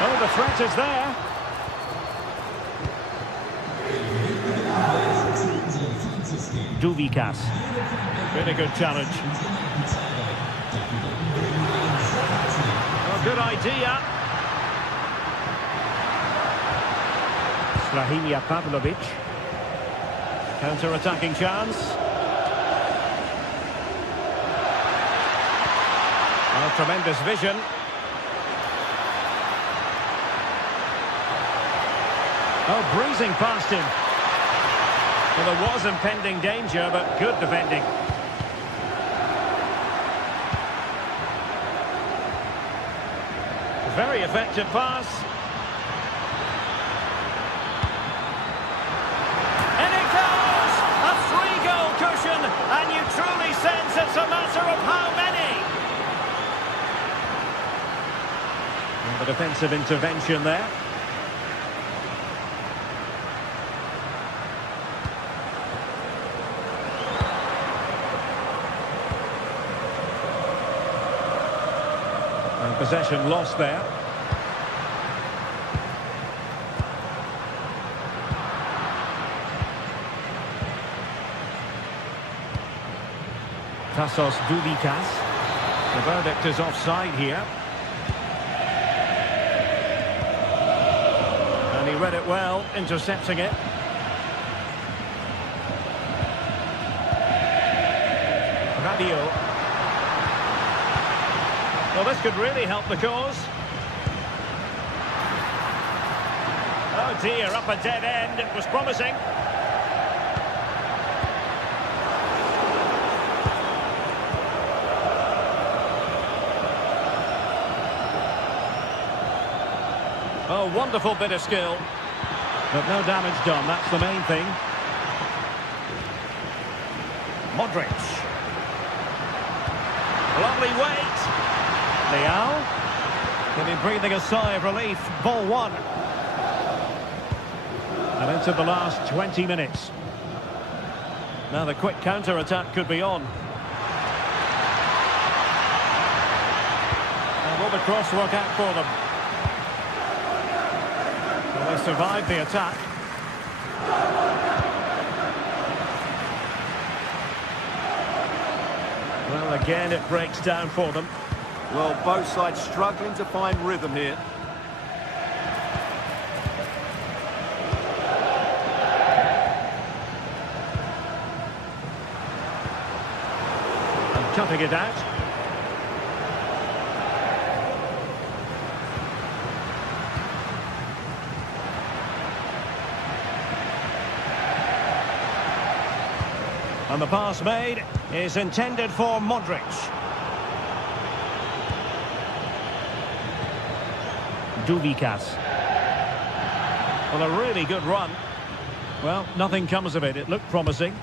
Oh, the threat is there. Duvikas. Really good challenge. Oh, good idea. Strahinja Pavlovic. Counter-attacking chance. Oh, tremendous vision. Oh, breezing past him. Well, there was impending danger, but good defending. Very effective pass. And it goes! A 3-goal cushion, and you truly sense it's a matter of how many. And the defensive intervention there. Possession lost there. Tassos Duvikas. The verdict is offside here. And he read it well, intercepting it. Rabiot. Well, this could really help the cause. Oh dear, up a dead end. It was promising. Oh, wonderful bit of skill. But no damage done, that's the main thing. Modric. Lovely weight. Leao. Can be breathing a sigh of relief. Ball one. And into the last 20 minutes. Now the quick counter-attack could be on. And will the cross work out for them? Well, they survived the attack. Well, again, it breaks down for them. Well, both sides struggling to find rhythm here. And cutting it out. And the pass made is intended for Modric. Duvikas. Well, a really good run. Well, nothing comes of it. It looked promising.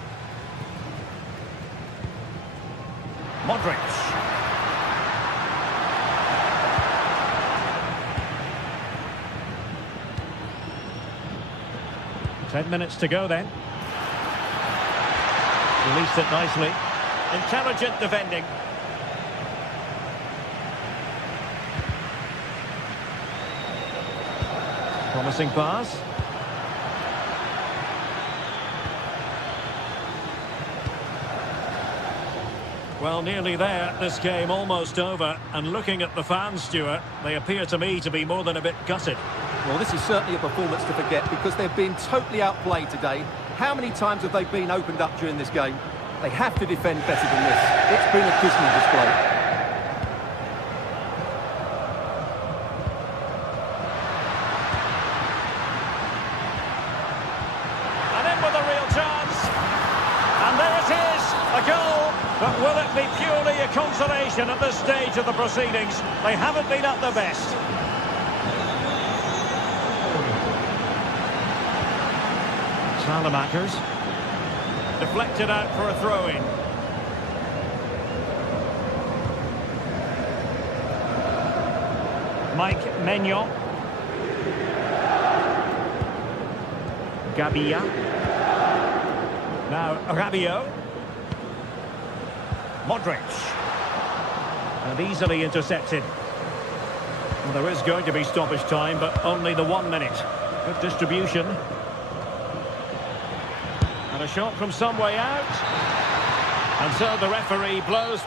Modric. Ten minutes to go then. Released it nicely. Intelligent defending. Promising pass. Well, nearly there. This game almost over. And looking at the fans, Stuart, they appear to me to be more than a bit gutted. Well, this is certainly a performance to forget because they've been totally outplayed today. How many times have they been opened up during this game? They have to defend better than this. It's been a dismal display. And in with a real chance. And there it is, a goal. But will it be purely a consolation at this stage of the proceedings? They haven't been at their best. Salamakers. Deflected out for a throw-in. Mike Maignan. Gabia. Now Rabiot. Modric. And easily intercepted. Well, there is going to be stoppage time, but only the 1 minute. Good distribution. And a shot from some way out. And so the referee blows.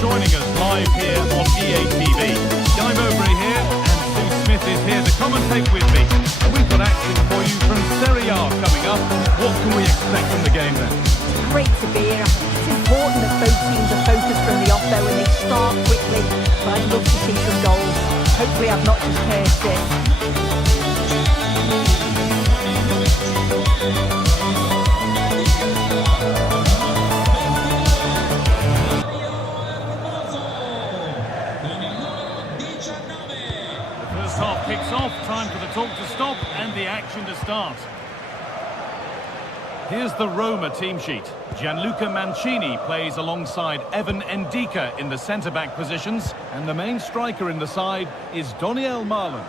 joining us live here on EA TV. Guy Mowbray here, and Steve Smith is here to commentate with me. And we've got action for you from Serie A coming up. What can we expect from the game then? It's great to be here. It's important that both teams are focused from the off though and they start quickly. But I'd love to see some goals. Hopefully I've not just cursed it. Half kicks off, time for the talk to stop and the action to start. Here's the Roma team sheet. Gianluca Mancini plays alongside Evan Ndika in the centre-back positions, and the main striker in the side is Daniel Marlon.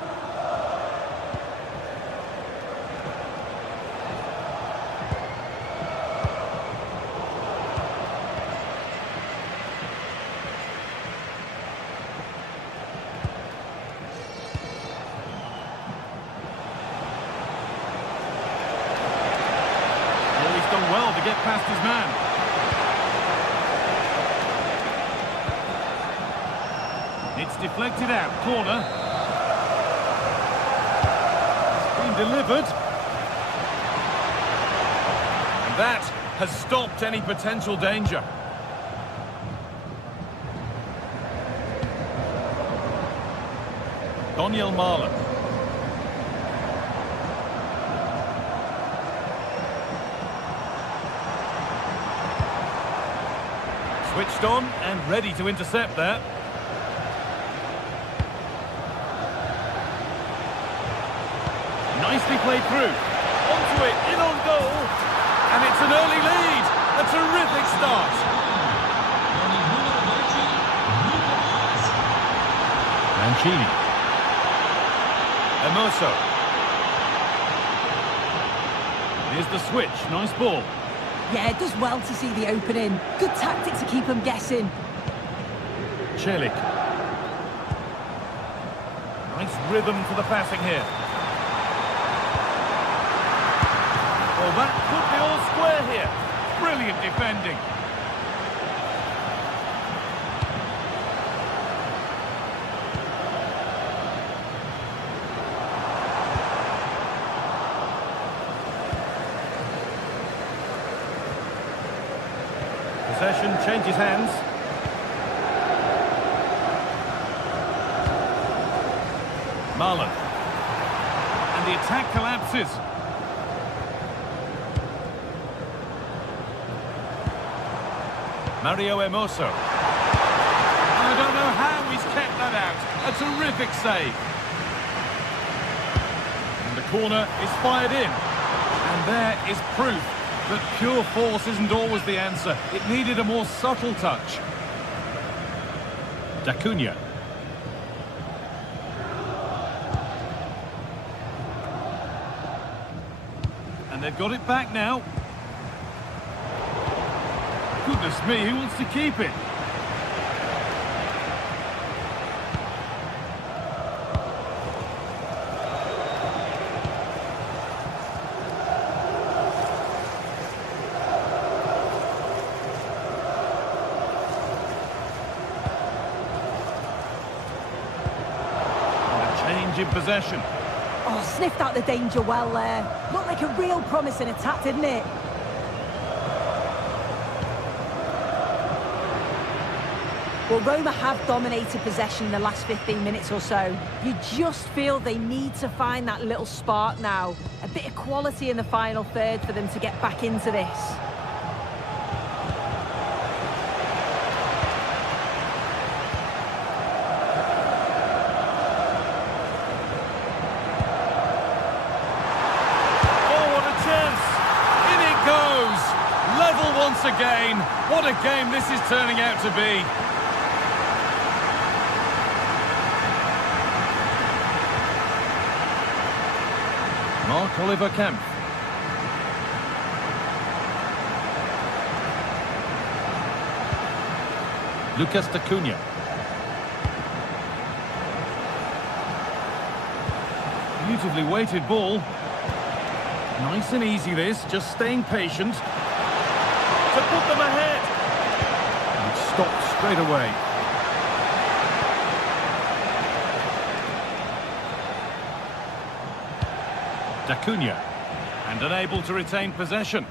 Done well to get past his man. It's deflected out, corner. It's been delivered. And that has stopped any potential danger. Daniel Marlon. Switched on and ready to intercept there. Nicely played through. Onto it, in on goal. And it's an early lead. A terrific start. Mancini. Emerso. Here's the switch. Nice ball. Yeah, it does well to see the opening. Good tactic to keep them guessing. Celik. Nice rhythm to the passing here. Well, that could be all square here. Brilliant defending. Possession changes hands. Marlon. And the attack collapses. Mario Hermoso. I don't know how he's kept that out. A terrific save. And the corner is fired in. And there is proof that pure force isn't always the answer. It needed a more subtle touch. D'Acunha. And they've got it back now. Goodness me, who wants to keep it? In possession. Oh, sniffed out the danger well there. Looked like a real promising attack, didn't it? Well, Roma have dominated possession in the last 15 minutes or so. You just feel they need to find that little spark now. A bit of quality in the final third for them to get back into this. Once again, what a game this is turning out to be. Marc-Oliver Kempf. Lucas D'Acunha. Beautifully weighted ball. Nice and easy this, just staying patient. To put them ahead. And stopped straight away. D'Acunha. And unable to retain possession.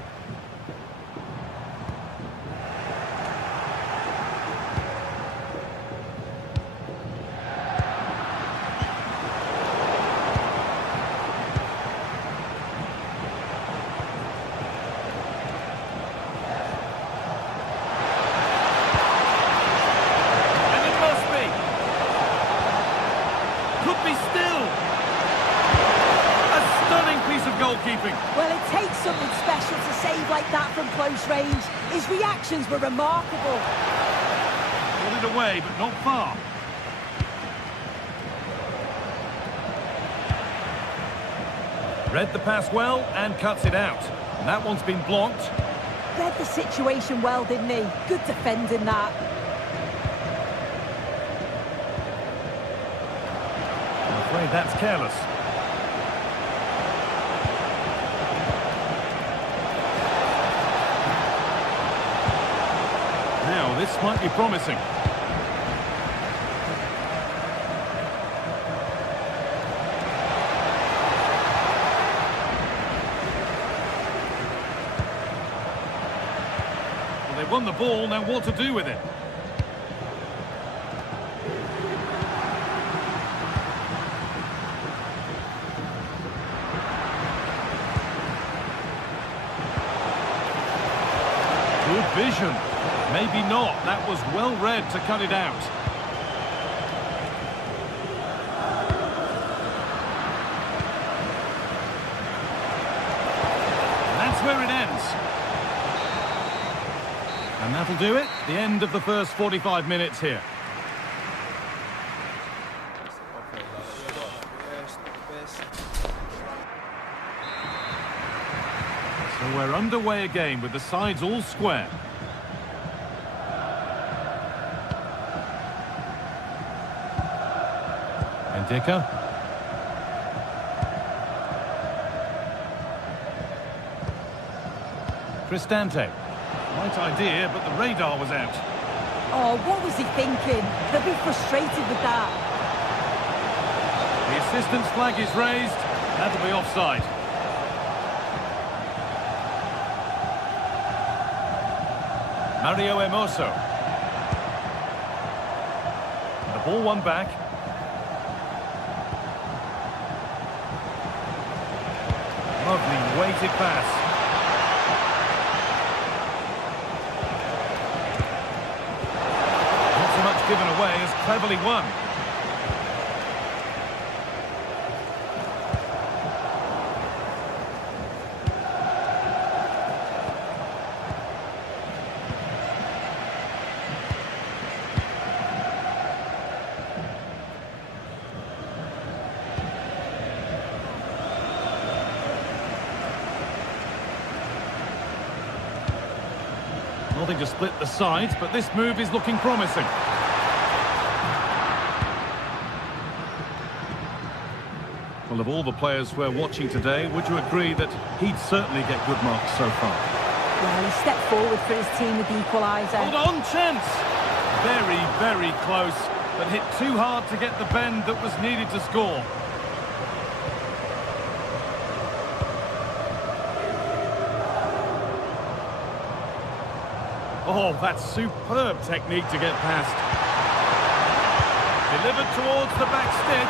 Well, it takes something special to save like that from close range. His reactions were remarkable. Got it away, but not far. Read the pass well and cuts it out. And that one's been blocked. Read the situation well, didn't he? Good defending that. I'm afraid that's careless. Now, this might be promising. Well, they've won the ball, now what to do with it? Good vision. Maybe not. That was well read to cut it out. And that's where it ends. And that'll do it. The end of the first 45 minutes here. So we're underway again with the sides all square. Ndika. Cristante. Right idea, but the radar was out. Oh, what was he thinking? They'll be frustrated with that. The assistant's flag is raised. That'll be offside. Mario Hermoso. The ball won back. Lovely weighted pass. Not so much given away as cleverly won. Nothing to split the sides, but this move is looking promising. Well, of all the players we're watching today, would you agree that he'd certainly get good marks so far? Well, he stepped forward for his team with the equaliser. Hold on, chance! Very, very close, but hit too hard to get the bend that was needed to score. Oh, that's superb technique to get past. Delivered towards the back stick.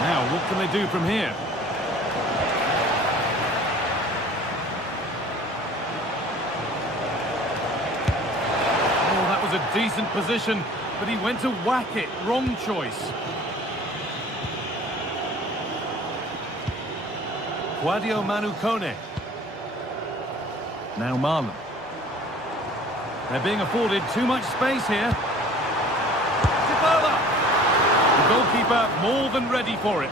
Now, what can they do from here? A decent position, but he went to whack it. Wrong choice. Guadio Manu Kone. Now Marlon. They're being afforded too much space here. Dybala! The goalkeeper more than ready for it.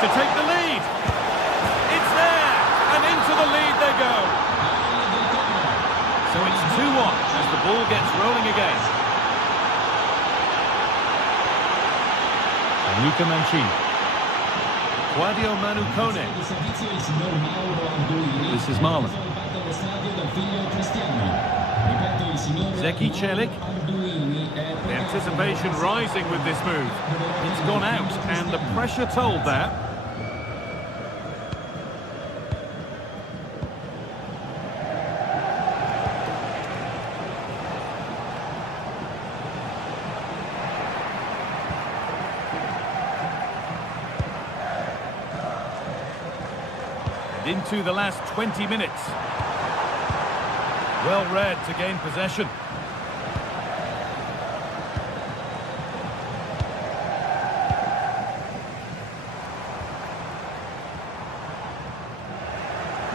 To take the lead. It's there, and into the lead they go. So it's 2-1 as the ball gets rolling again. Luca Mancini. Guadio Manu Kone. This is Marlon. Zeki Celik. The anticipation rising with this move. It's gone out, and the pressure told that. Into the last 20 minutes. Well read to gain possession.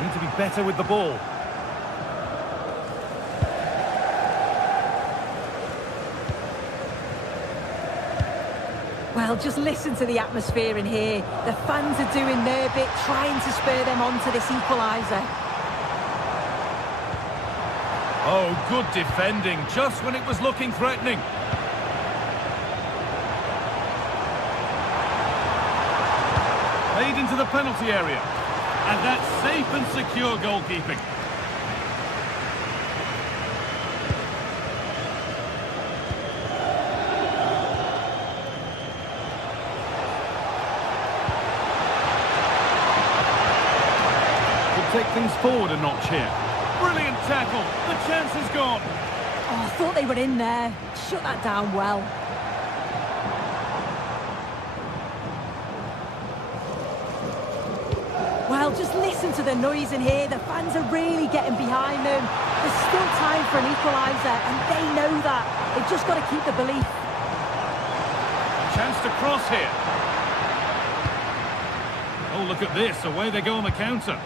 Need to be better with the ball. Well, just listen to the atmosphere in here. The fans are doing their bit, trying to spur them on to this equaliser. Oh, good defending, just when it was looking threatening. Played into the penalty area. And that's safe and secure goalkeeping. take things forward a notch here. Brilliant tackle. The chance is gone. Oh, I thought they were in there. Shut that down well. Well, just listen to the noise in here. The fans are really getting behind them. There's still time for an equaliser, and they know that. They've just got to keep the belief. Chance to cross here. Oh, look at this. Away they go on the counter.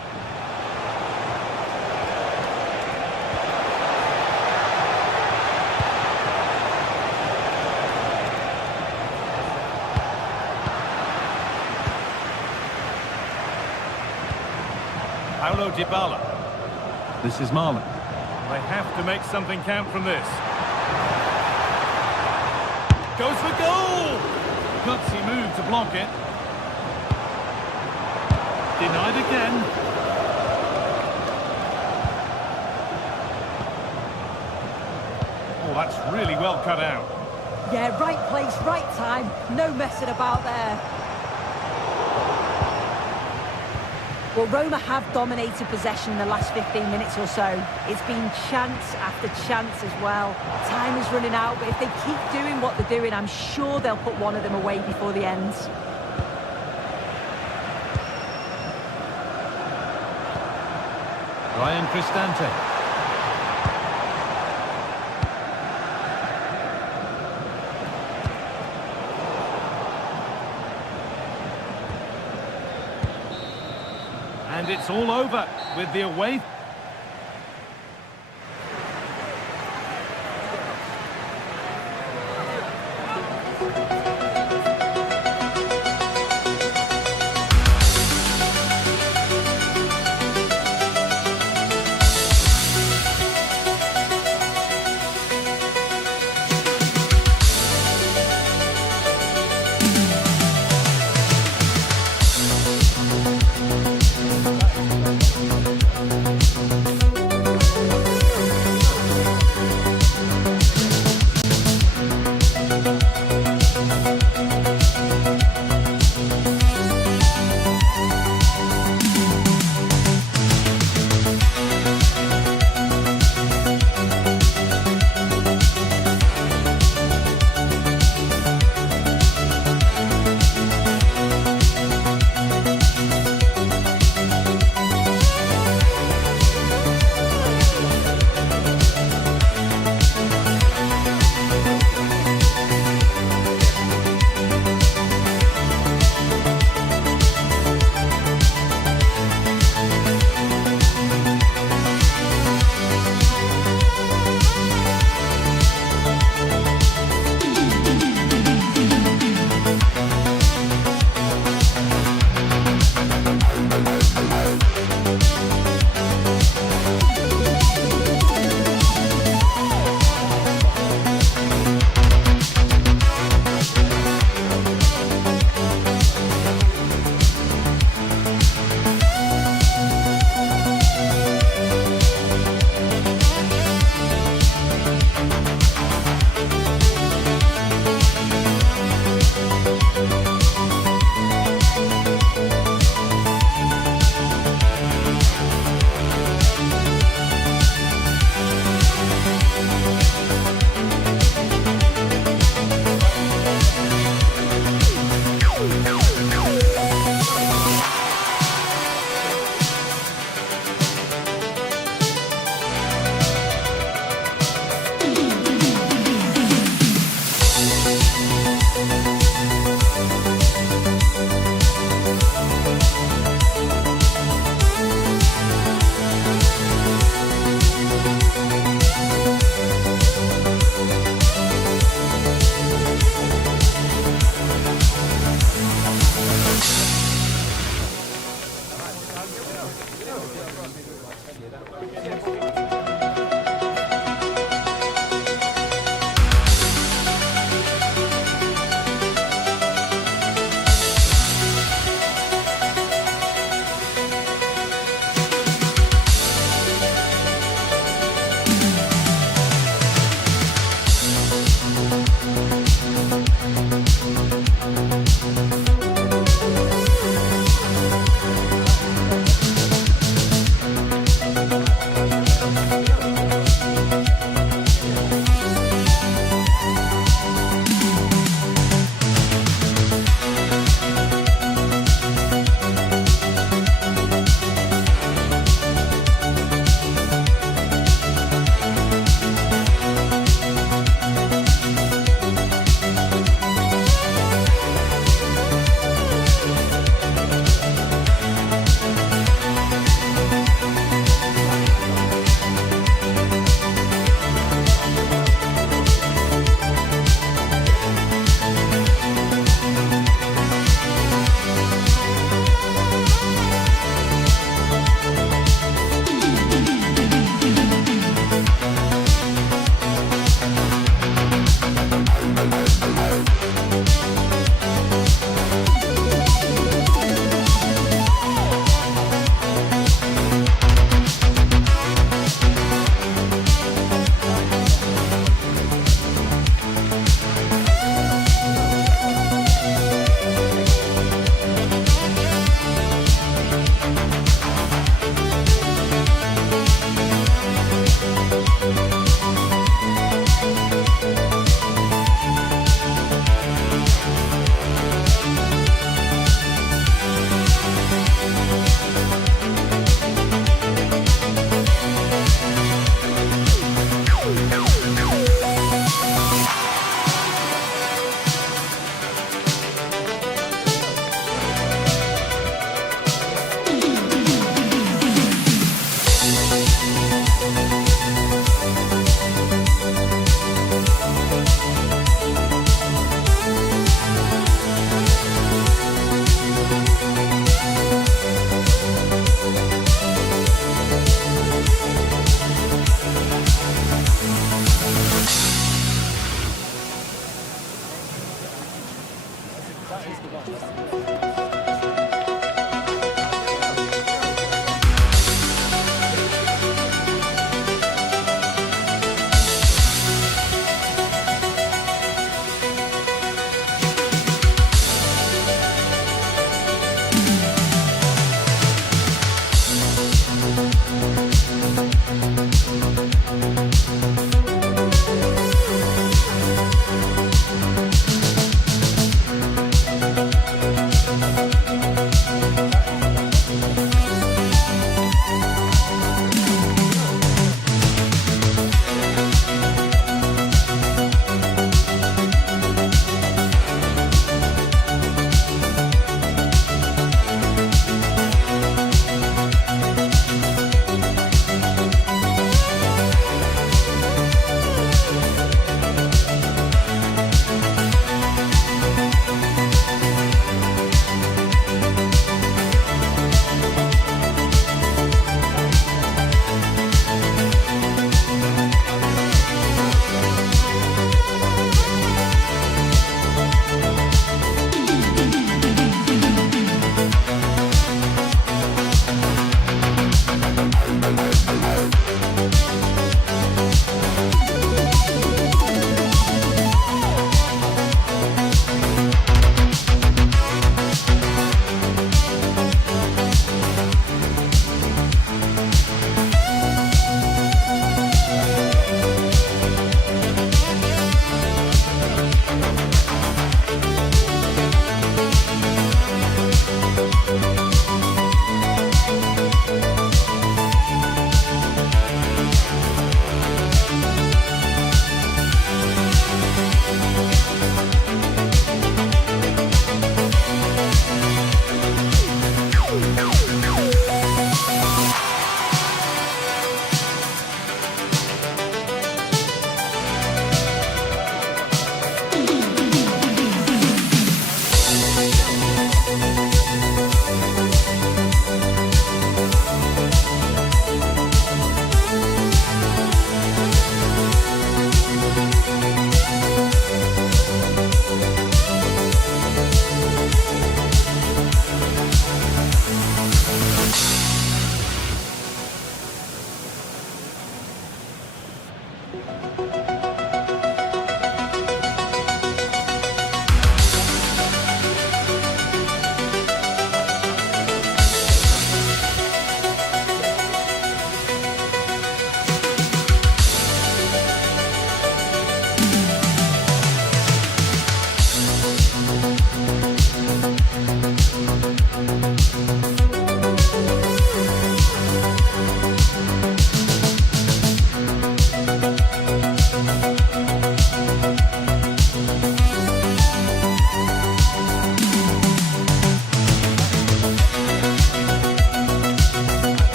Paulo Dybala. This is Marlon. They have to make something count from this. Goes for goal! Gutsy move to block it. Denied again. Oh, that's really well cut out. Yeah, right place, right time. No messing about there. Well, Roma have dominated possession in the last 15 minutes or so. It's been chance after chance as well. Time is running out, but if they keep doing what they're doing, I'm sure they'll put one of them away before the end. Ryan Cristante. And it's all over with the away.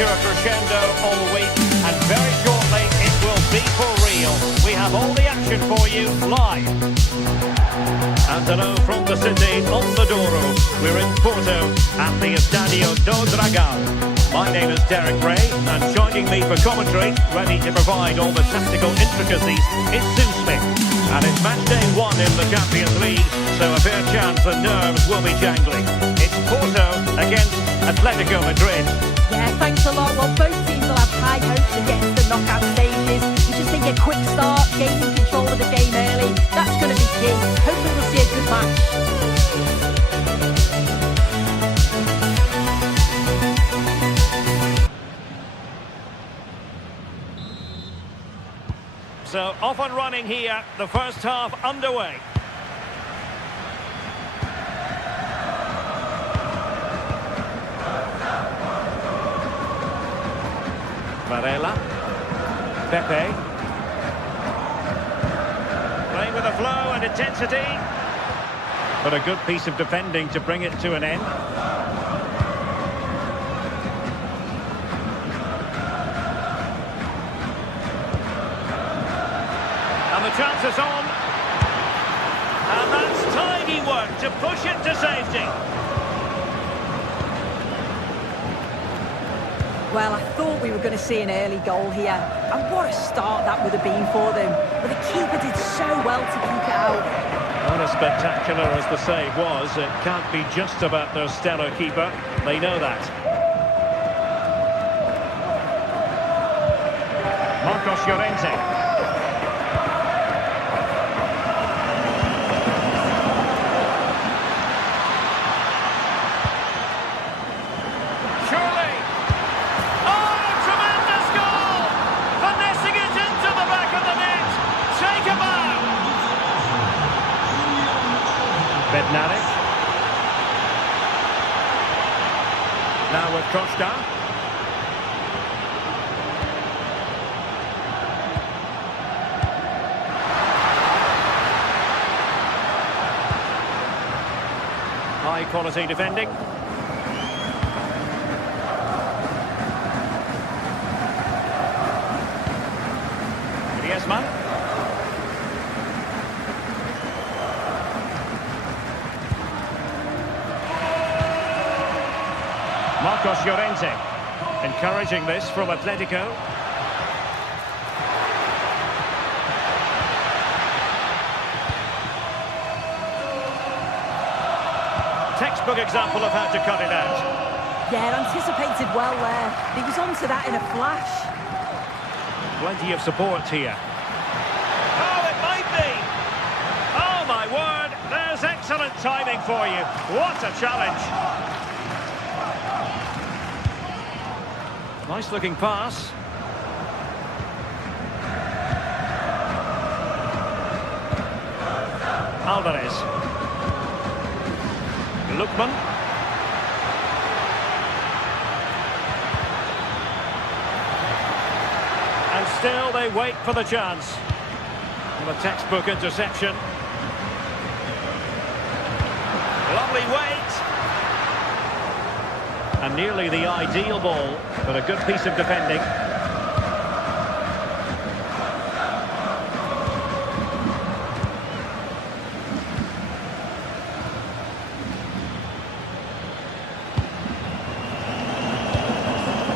To a crescendo all week, and very shortly it will be for real. We have all the action for you live. And hello from the city on the Douro. We're in Porto at the Estadio do Dragão. My name is Derek Ray, and joining me for commentary, ready to provide all the tactical intricacies, is Sue Smith. And it's match day 1 in the Champions League, so a fair chance the nerves will be jangling. It's Porto against Atletico Madrid. Yeah, thanks a lot. Well, both teams will have high hopes of getting to the knockout stages. You just think a quick start, gaining control of the game early, that's going to be key. Hopefully we'll see a good match. So off and running here, the first half underway. Varela, Pepe, playing with a flow and intensity, but a good piece of defending to bring it to an end. And the chance is on, and that's tidy work to push it to safety. Well, I thought we were going to see an early goal here, and what a start that would have been for them. But the keeper did so well to keep it out. Not as spectacular as the save was, it can't be just about their stellar keeper. They know that. Marcos Llorente. Bednarek. Now with Costa. High quality defending. Griezmann. Marcos Llorente, encouraging this from Atletico. Textbook example of how to cut it out. Yeah, anticipated well there. He was onto that in a flash. Plenty of support here. Oh, it might be! Oh, my word! There's excellent timing for you. What a challenge! Nice looking pass. Alvarez. Lookman. And still they wait for the chance. And a textbook interception. Lovely weight. And nearly the ideal ball, but a good piece of defending.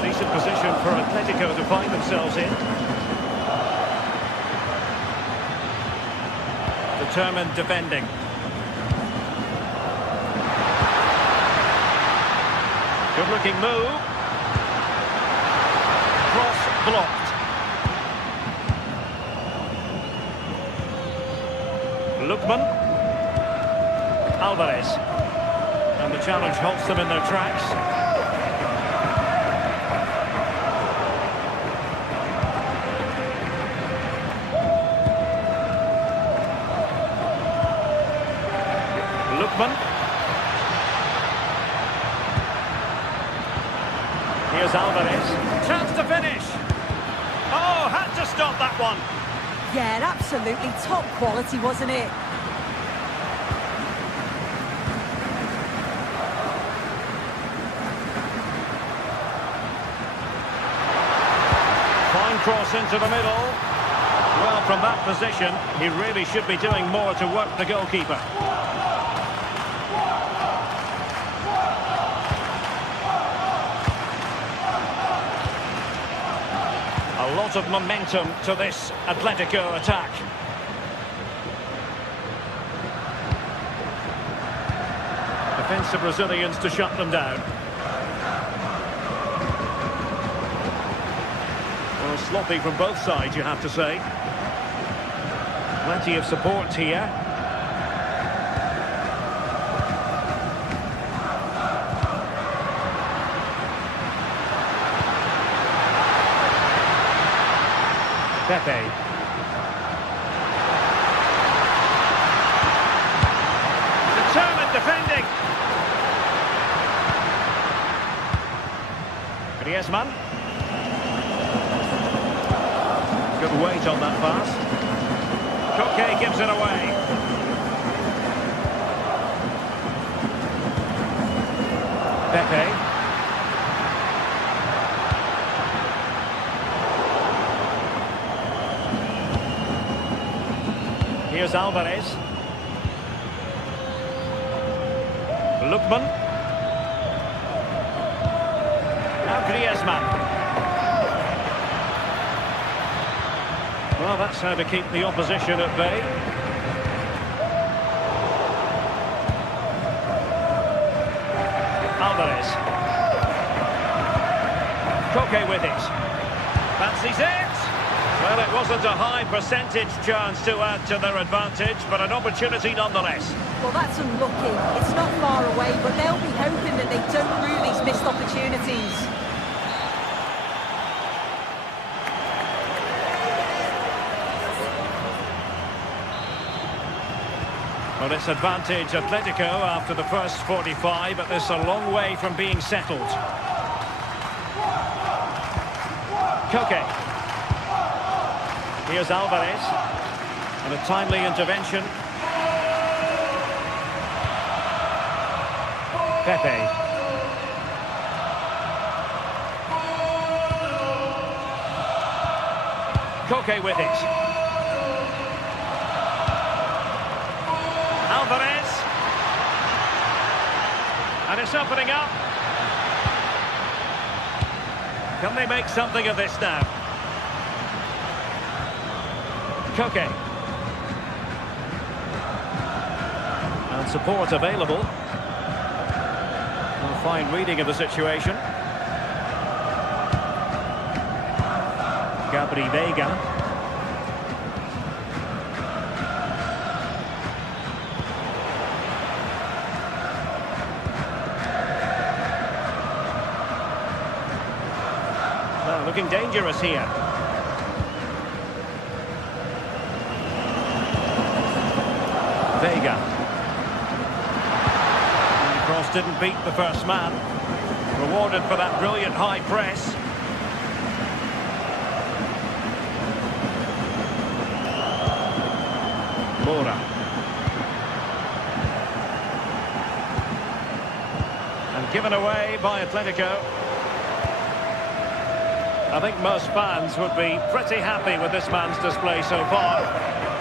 Decent position for Atletico to find themselves in. Determined defending. Good-looking move. Cross blocked. Lookman. Alvarez. And the challenge halts them in their tracks. Lookman. Here's Alvarez. Chance to finish. Oh, had to stop that one. Yeah, absolutely top quality, wasn't it? Fine cross into the middle. Well, from that position, he really should be doing more to work the goalkeeper. A lot of momentum to this Atletico attack. Defensive Brazilians to shut them down. Well, sloppy from both sides, you have to say. Plenty of support here. Pepe. Determined defending. Griezmann. Good weight on that pass. Koke gives it away. Pepe. Here's Alvarez. Lookman. Now Griezmann. Well, that's how to keep the opposition at bay. Alvarez. Koke with it. Fancies it. Well, it wasn't a high percentage chance to add to their advantage, but an opportunity nonetheless. Well, that's unlucky. It's not far away, but they'll be hoping that they don't rue these missed opportunities. Well, it's advantage Atletico after the first 45, but this a long way from being settled. Koke. Here's Alvarez. And a timely intervention. Pepe. Koke with it. Alvarez. And it's opening up. Can they make something of this now? Koke. And support available. A fine reading of the situation. Gabri Vega. Well, looking dangerous here. Vega. And the cross didn't beat the first man. Rewarded for that brilliant high press. Mora. And given away by Atletico. I think most fans would be pretty happy with this man's display so far.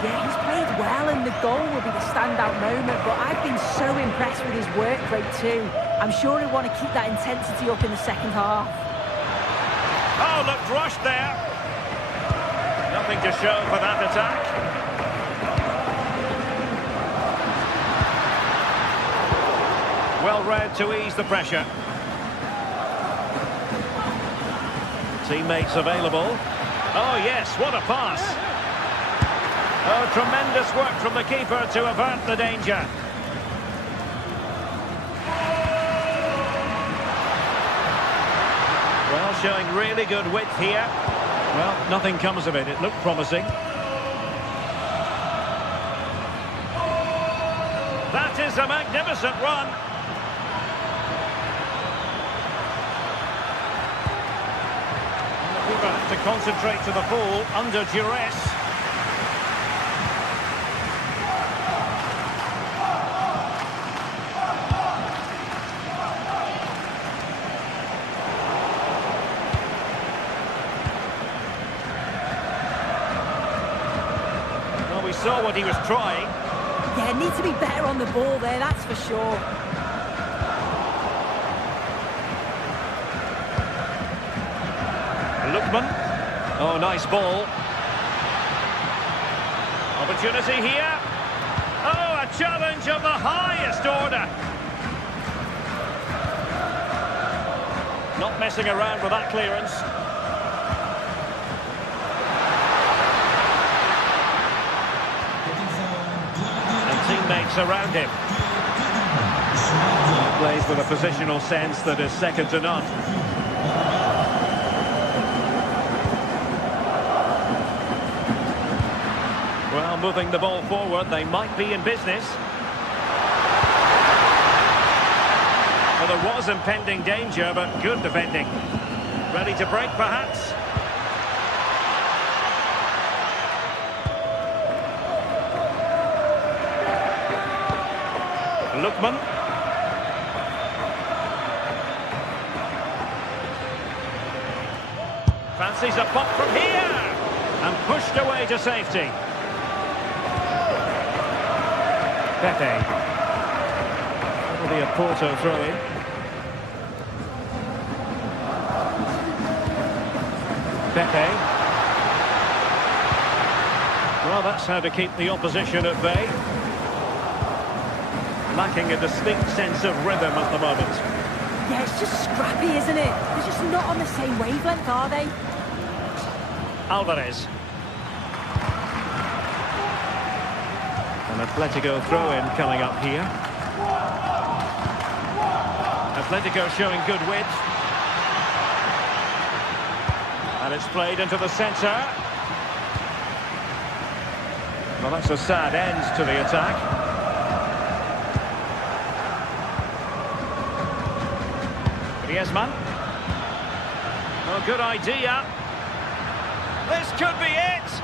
Yeah, he's played well and the goal will be the standout moment, but I've been so impressed with his work rate too. I'm sure he'll want to keep that intensity up in the second half. Oh, looked rushed there. Nothing to show for that attack. Well read to ease the pressure. Teammates available. Oh yes, what a pass. Oh, tremendous work from the keeper to avert the danger. Well, showing really good width here. Well, nothing comes of it. It looked promising. That is a magnificent run. And the keeper had to concentrate to the full under duress. Well, we saw what he was trying. Yeah, need to be better on the ball there, that's for sure. Lookman. Oh, nice ball. Opportunity here. Oh, a challenge of the highest order. Not messing around with that clearance. Teammates around him. Plays with a positional sense that is second to none. Well, moving the ball forward, they might be in business. Well, there was impending danger, but good defending. Ready to break, perhaps? Lookman. Fancies a pop from here and pushed away to safety. Pepe. That'll be a Porto throw-in. Pepe. Well, that's how to keep the opposition at bay. Lacking a distinct sense of rhythm at the moment. Yeah, it's just scrappy, isn't it? They're just not on the same wavelength, are they? Alvarez. An Atletico throw-in coming up here. Atletico showing good width. And it's played into the centre. Well, that's a sad end to the attack. Griezmann. Oh, good idea. This could be it.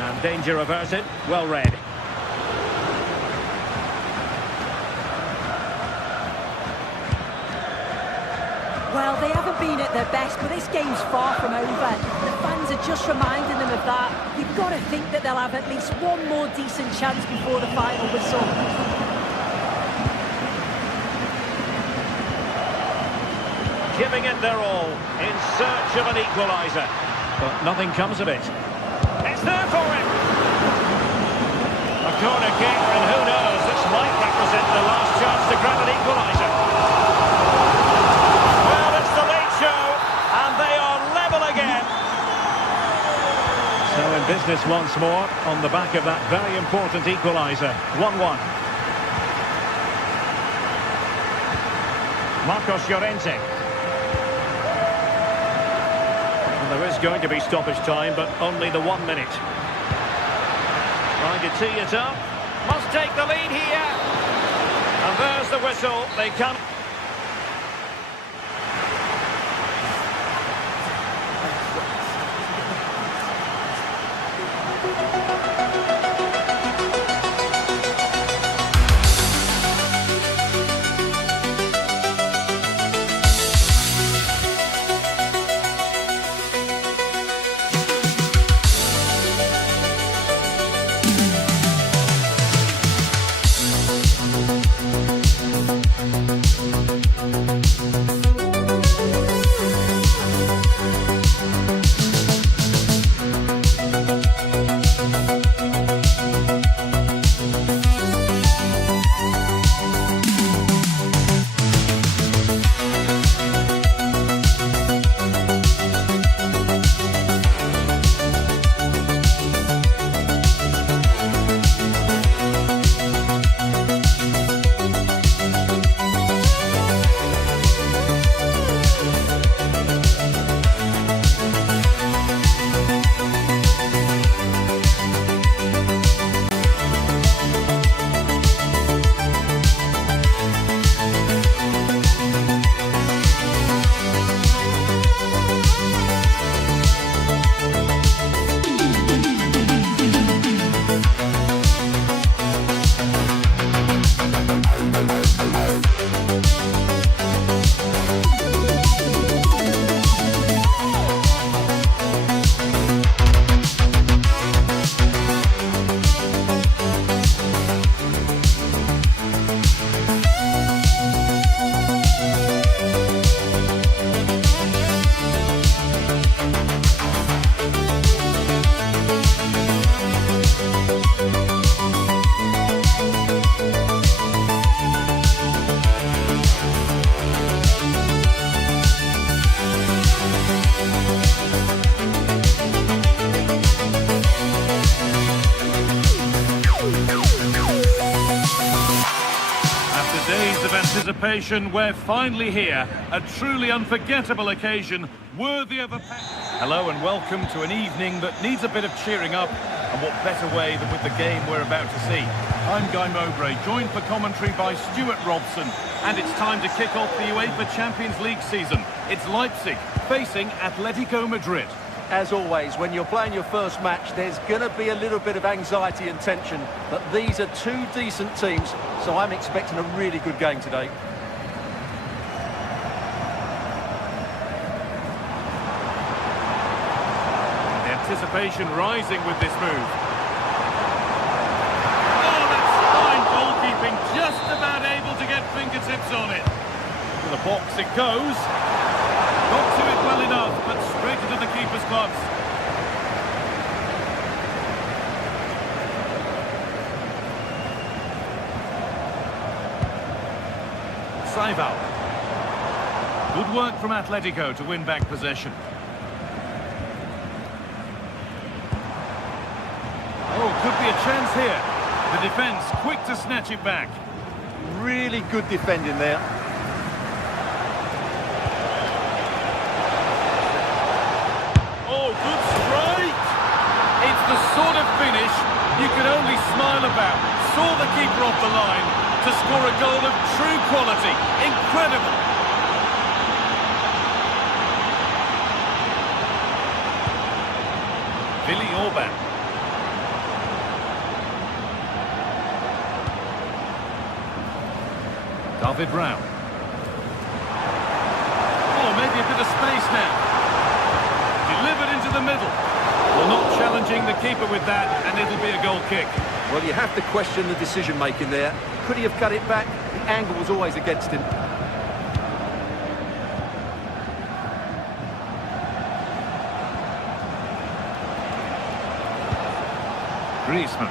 And danger averted. Well read. Well, they haven't been at their best, but this game's far from over. The fans are just reminding them of that. You've got to think that they'll have at least one more decent chance before the final whistle. Giving it their all in search of an equaliser. But nothing comes of it. It's there for him. A corner kick, and who knows, this might represent the last chance to grab an equaliser. Well, it's the late show, and they are level again. So in business once more, on the back of that very important equaliser. 1-1. Marcos Llorente. There is going to be stoppage time, but only the 1 minute. Trying to tee it up. Must take the lead here. And there's the whistle. They come. anticipation, we're finally here. A truly unforgettable occasion, worthy of a... Hello and welcome to an evening that needs a bit of cheering up, and what better way than with the game we're about to see. I'm Guy Mowbray, joined for commentary by Stuart Robson, and it's time to kick off the UEFA Champions League season. It's Leipzig facing Atletico Madrid. As always, when you're playing your first match, there's going to be a little bit of anxiety and tension, but these are two decent teams, so I'm expecting a really good game today. The anticipation rising with this move. Oh, that's fine goalkeeping, just about able to get fingertips on it. To the box it goes. Got to it well enough, but straight into the keeper's gloves. Saival. Good work from Atletico to win back possession. Oh, could be a chance here. The defence quick to snatch it back. Really good defending there. The sort of finish you can only smile about. Saw the keeper off the line to score a goal of true quality. Incredible. Billy Orban. David Brown. Oh, maybe a bit of space now. Delivered into the middle. Well, not challenging the keeper with that, and it'll be a goal kick. Well, you have to question the decision-making there. Could he have cut it back? The angle was always against him. Griezmann.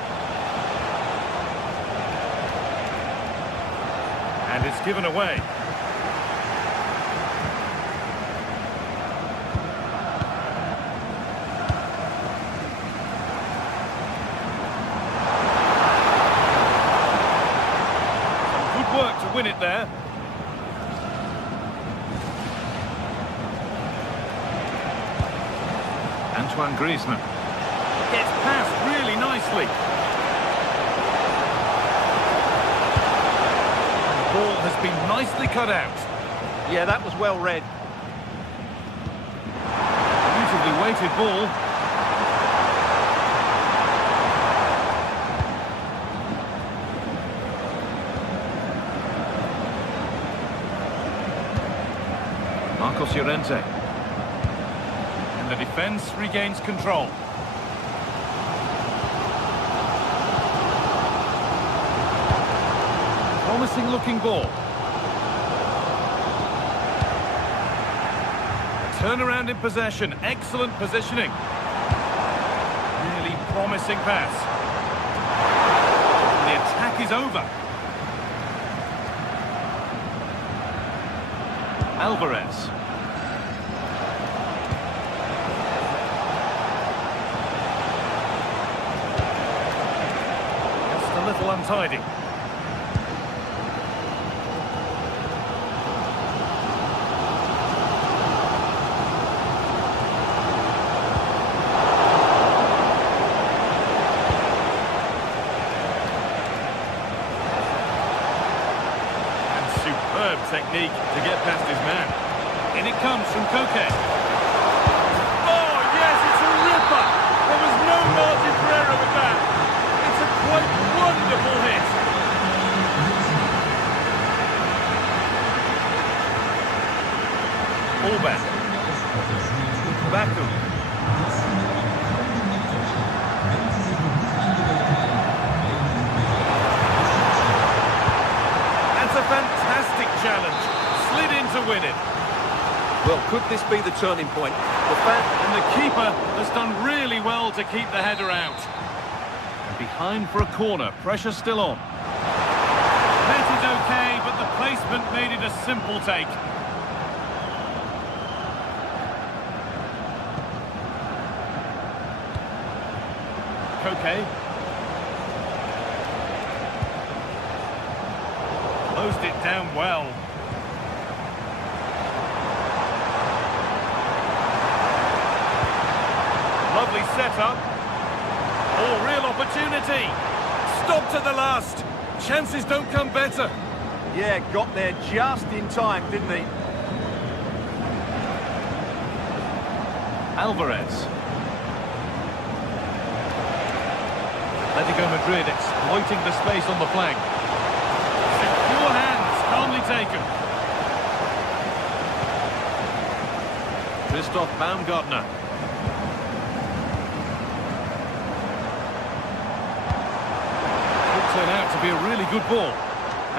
And it's given away. Work to win it there. Antoine Griezmann gets past really nicely. The ball has been nicely cut out. Yeah, that was well read. Beautifully weighted ball. Marcos Llorente. And the defence regains control. Promising looking ball. Turnaround in possession. Excellent positioning. Really promising pass. The attack is over. Alvarez. Just a little untidy. Superb technique to get past his man. In it comes from Koke. Oh, yes, it's a ripper. There was no margin for error with that. It's a quite wonderful hit. Orban. Baku. Fantastic challenge, slid in to win it. Well, could this be the turning point? And the keeper has done really well to keep the header out. And behind for a corner, pressure still on. That is okay, but the placement made it a simple take. Koke. closed it down well. Lovely setup. Oh, real opportunity. Stopped at the last. Chances don't come better. Yeah, got there just in time, didn't he? Alvarez. Atletico Madrid exploiting the space on the flank. Secure hands, calmly taken. Christoph Baumgartner. Could turn out to be a really good ball.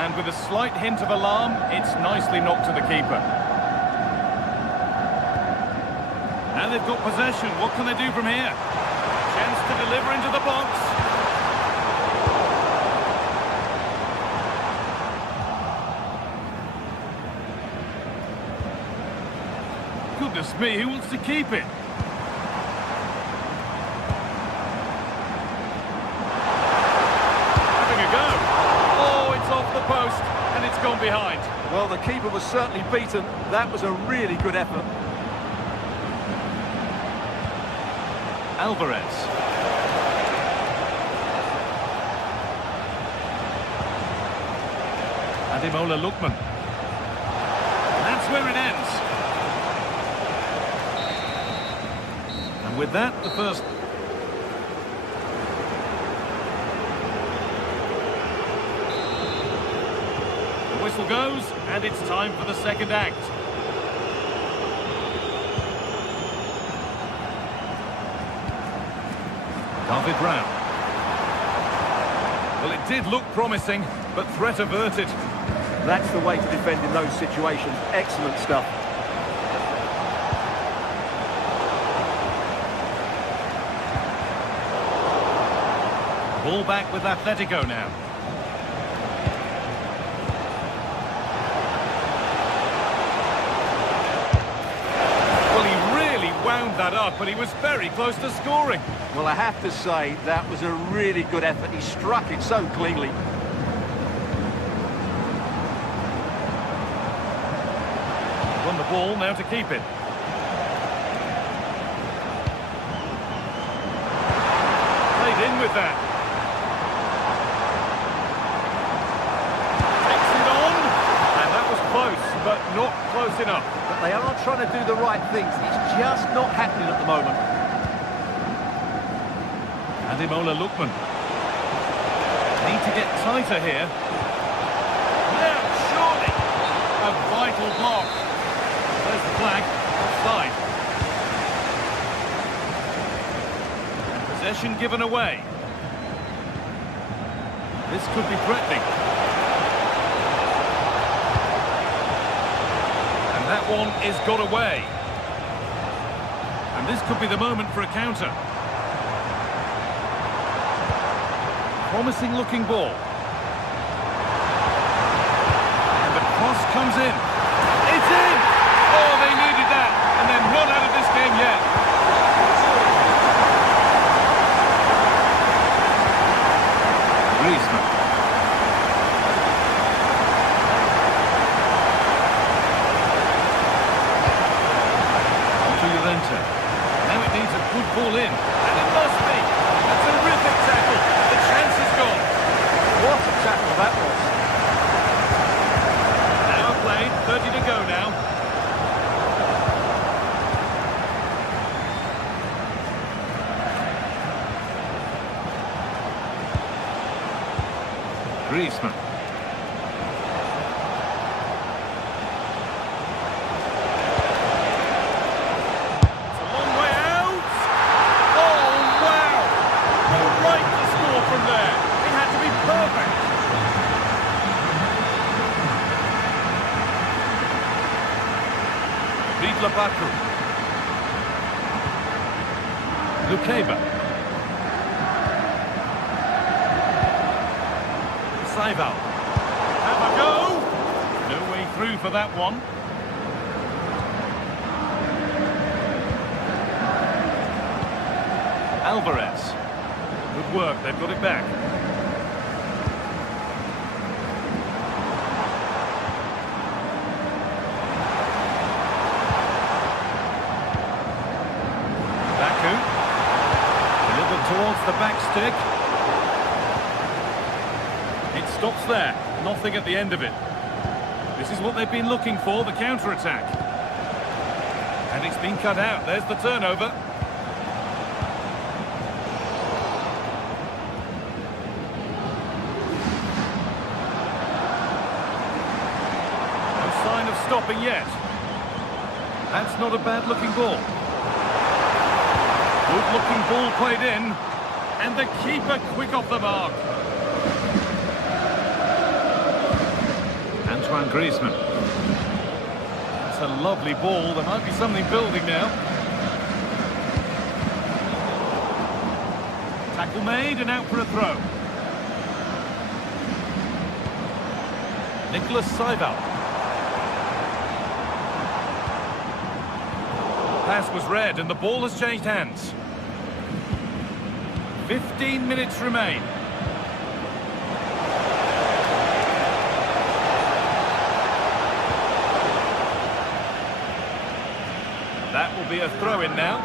And with a slight hint of alarm, it's nicely knocked to the keeper. And they've got possession. What can they do from here? Chance to deliver into the box. Goodness me, who wants to keep it? Having a go. Oh, it's off the post, and it's gone behind. Well, the keeper was certainly beaten. That was a really good effort. Alvarez. Ademola Lookman. That's where it ends. And with that, the first... The whistle goes, and it's time for the second act. David Brown. Well, it did look promising, but threat averted. That's the way to defend in those situations. Excellent stuff. Ball back with Atletico now. Well, he really wound that up, but he was very close to scoring. Well, I have to say, that was a really good effort. He struck it so cleanly. Won the ball, now to keep it. Played in with that. Takes it on. And that was close, but not close enough. But they are trying to do the right things. It's just not happening at the moment. Ademola Lookman. Need to get tighter here. Now, surely. A vital block. There's the flag. Offside. And possession given away. This could be threatening. And that one is got away. And this could be the moment for a counter. Promising looking ball. And the cross comes in. It's in! Oh, they needed that. And they're not out of this game yet. Griezmann. To Llorente. Now it needs a good ball in. And it must be. A terrific tackle. The chance is gone. What a tackle that was. Now played, 30 to go now. Griezmann. It's a long way out. Oh, wow. Right to score from there. It had to be perfect. Vidla Baku. Lukeba. Saival. Have a go. No way through for that one. Alvarez. Good work, they've got it back. towards the back stick. It stops there. Nothing at the end of it. This is what they've been looking for, the counter-attack. And it's been cut out. There's the turnover. No sign of stopping yet. That's not a bad-looking ball. Good-looking ball played in. And the keeper quick off the mark. Antoine Griezmann. It's a lovely ball. There might be something building now. Tackle made and out for a throw. Nicolas Saival. Pass was read and the ball has changed hands. 15 minutes remain. That will be a throw-in now.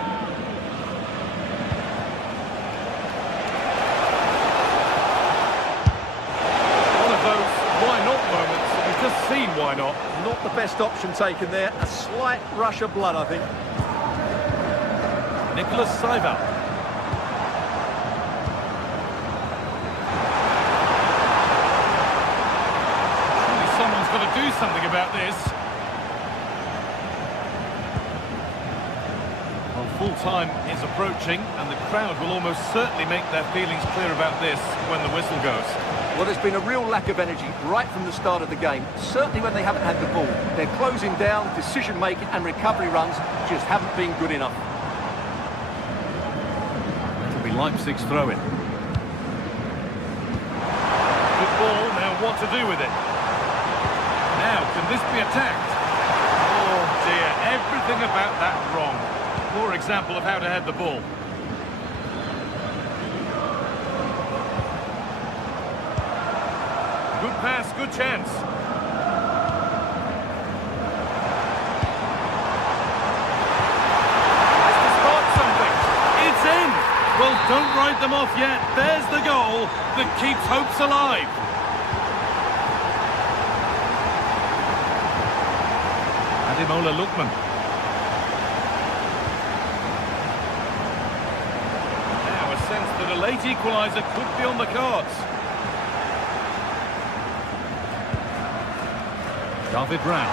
One of those why-not moments. We've just seen why not. Not the best option taken there. A slight rush of blood, I think. Nicolas Saival. Surely someone's got to do something about this. Well, full-time is approaching, and the crowd will almost certainly make their feelings clear about this when the whistle goes. Well, there's been a real lack of energy right from the start of the game. Certainly when they haven't had the ball. They're closing down, decision-making and recovery runs just haven't been good enough. It'll be Leipzig's throw-in. Good ball, now what to do with it? Now, can this be attacked? Oh dear, everything about that wrong. Poor example of how to head the ball. Good pass, good chance. Has to spot something. It's in. Well, don't write them off yet. There's the goal that keeps hopes alive. Ademola Lookman. Now a sense that a late equaliser could be on the cards. David Rau.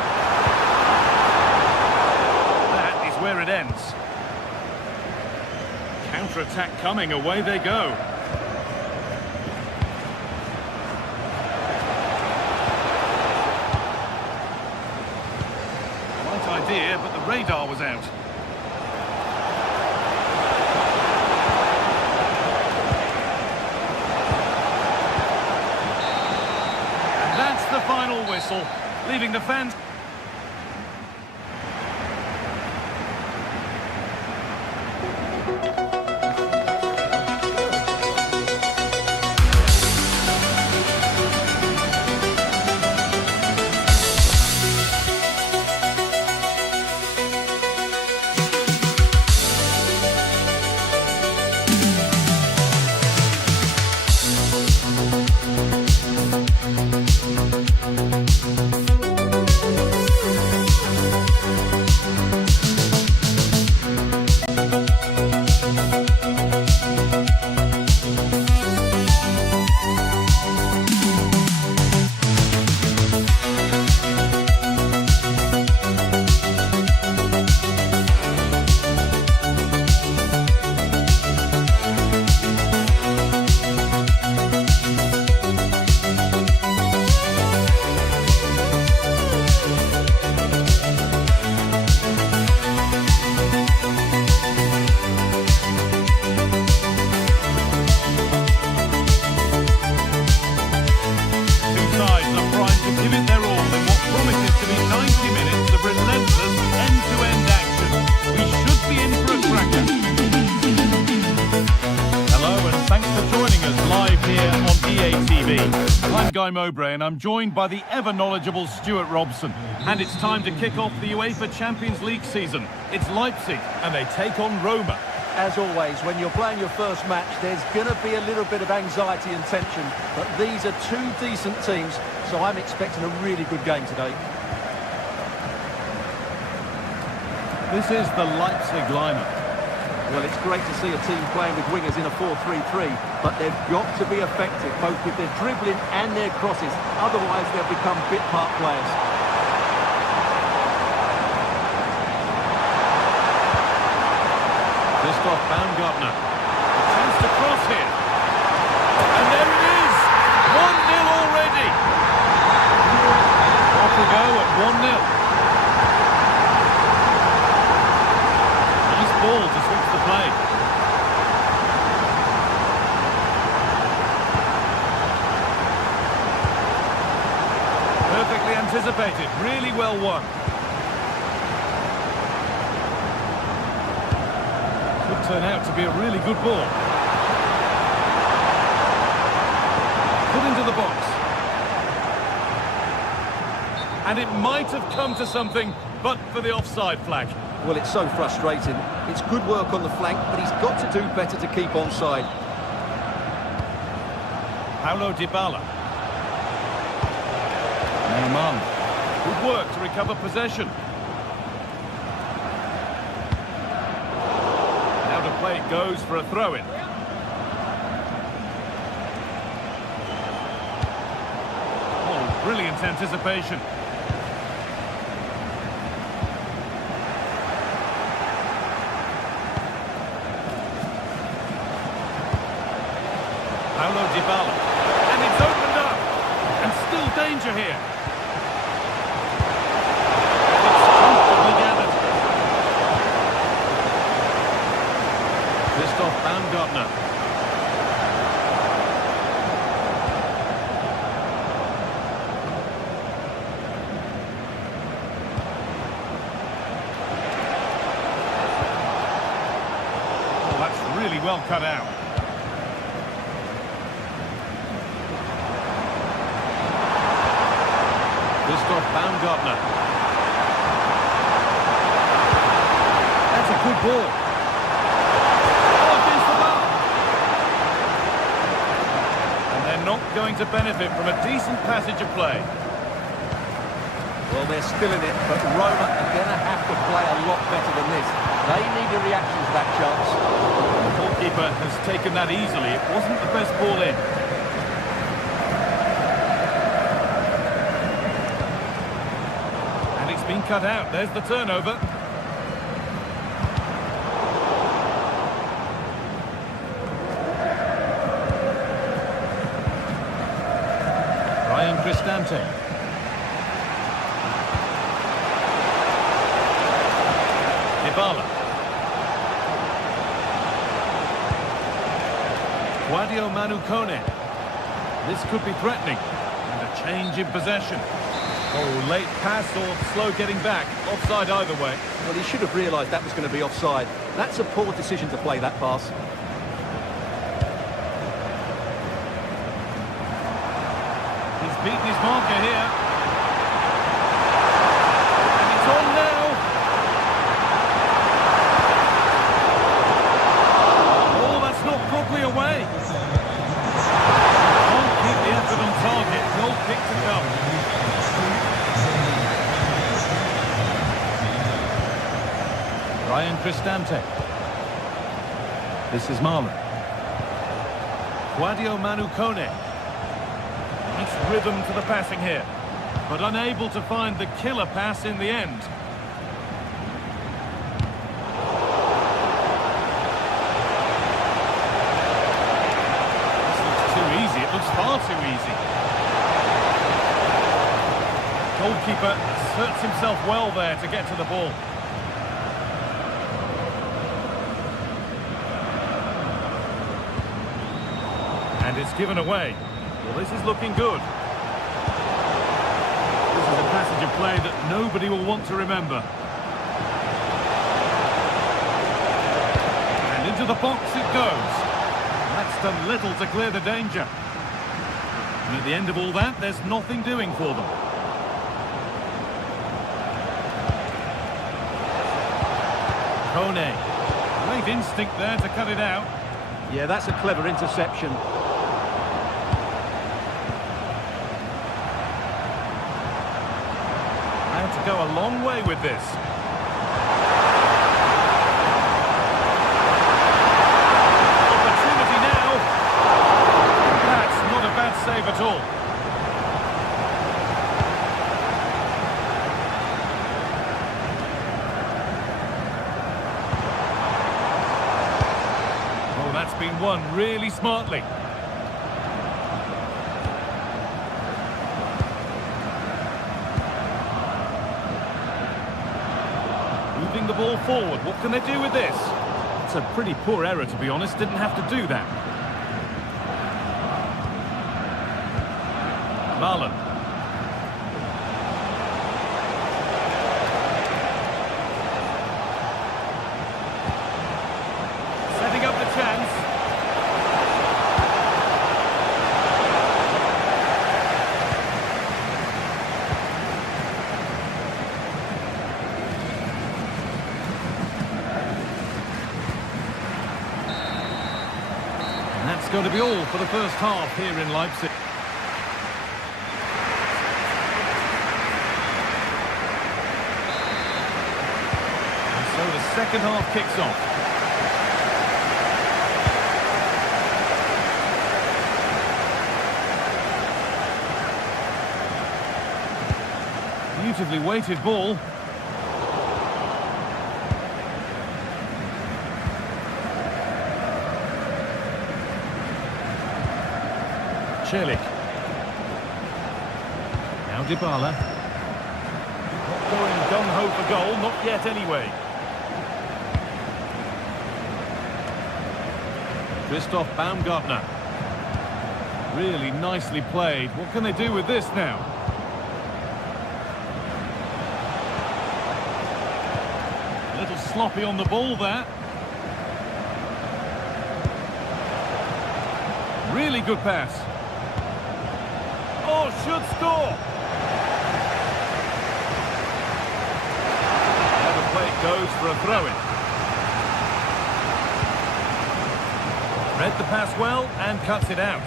That is where it ends. Counter-attack coming, away they go. Right idea, but the radar was out. And that's the final whistle. Leaving the fans. I'm Guy Mowbray and I'm joined by the ever-knowledgeable Stuart Robson. And it's time to kick off the UEFA Champions League season. It's Leipzig and they take on Roma. as always, when you're playing your first match, there's going to be a little bit of anxiety and tension. But these are two decent teams, so I'm expecting a really good game today. This is the Leipzig lineup. Well, it's great to see a team playing with wingers in a 4-3-3, but they've got to be effective, both with their dribbling and their crosses. Otherwise, they'll become bit-part players. Christoph Baumgartner. A chance to cross here. And there it is! 1-0 already! Off we go at 1-0. Nice ball to switch the play. Perfectly anticipated, really well won. Could turn out to be a really good ball. Put into the box. And it might have come to something, but for the offside flag. Well, it's so frustrating. It's good work on the flank, but he's got to do better to keep onside. Paulo Dybala. Neymar. Good work to recover possession. Now the play goes for a throw-in. Oh, brilliant anticipation. Paulo Dybala. And it's opened up. And still danger here. It's comfortably gathered. Christoph Baumgartner. Oh, that's really well cut out. Christoph Baumgartner. That's a good ball. Oh, against the bar. And they're not going to benefit from a decent passage of play. Well, they're still in it, but Roma are going to have to play a lot better than this. They need a reaction to that chance. The goalkeeper has taken that easily. It wasn't the best ball in. Been cut out. There's the turnover. Ryan Cristante. Dybala. Guadio Manu Kone. This could be threatening. And a change in possession. Oh, late pass or slow getting back. Offside either way. Well, he should have realised that was going to be offside. That's a poor decision to play that pass. He's beaten his marker here. And it's on now. Oh, that's not properly away. Can't keep the effort on target. Goal kick to come. Ryan Cristante. This is Marlon. Guadio Manu Kone. Nice rhythm to the passing here, but unable to find the killer pass in the end. This looks too easy. It looks far too easy. Goalkeeper asserts himself well there to get to the ball. And it's given away. Well, this is looking good. This is a passage of play that nobody will want to remember. And into the box it goes. That's done little to clear the danger. And at the end of all that, there's nothing doing for them. Kone. Great instinct there to cut it out. Yeah, that's a clever interception. Had to go a long way with this. Opportunity now. That's not a bad save at all. Oh, that's been won really smartly. Moving the ball forward. What can they do with this? It's a pretty poor error, to be honest. Didn't have to do that. Marlon. Setting up the chance. And that's going to be all for the first half here in Leipzig. And so the second half kicks off. Beautifully weighted ball. Celik. Now Dybala. Not going gung-ho for goal, not yet anyway. Christoph Baumgartner. Really nicely played. What can they do with this now? A little sloppy on the ball there. Really good pass. Oh, should score. Now the play goes for a throw-in. Read the pass well and cuts it out.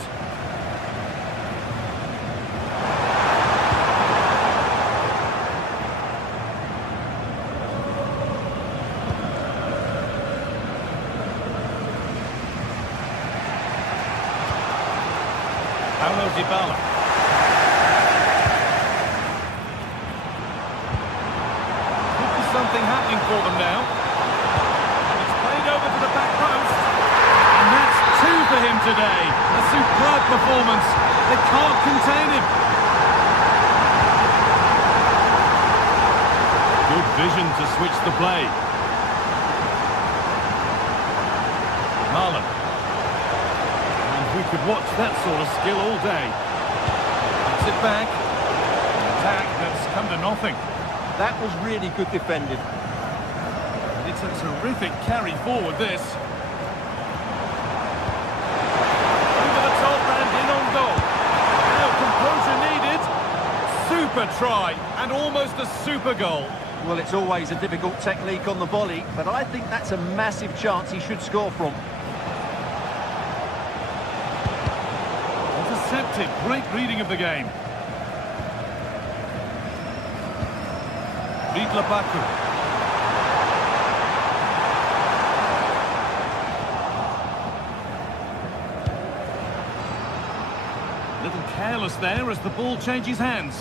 Paulo Dybala. Something happening for them now. It's played over to the back post. And that's two for him today. A superb performance. They can't contain him. Good vision to switch the play. Marlon. And we could watch that sort of skill all day. Puts it back. An attack that's come to nothing. That was really good defending. It's a terrific carry forward, this. Over the top and in on goal. Now composure needed. Super try and almost a super goal. Well, it's always a difficult technique on the volley, but I think that's a massive chance he should score from. Intercepted. Great reading of the game. Baku. Little careless there as the ball changes hands.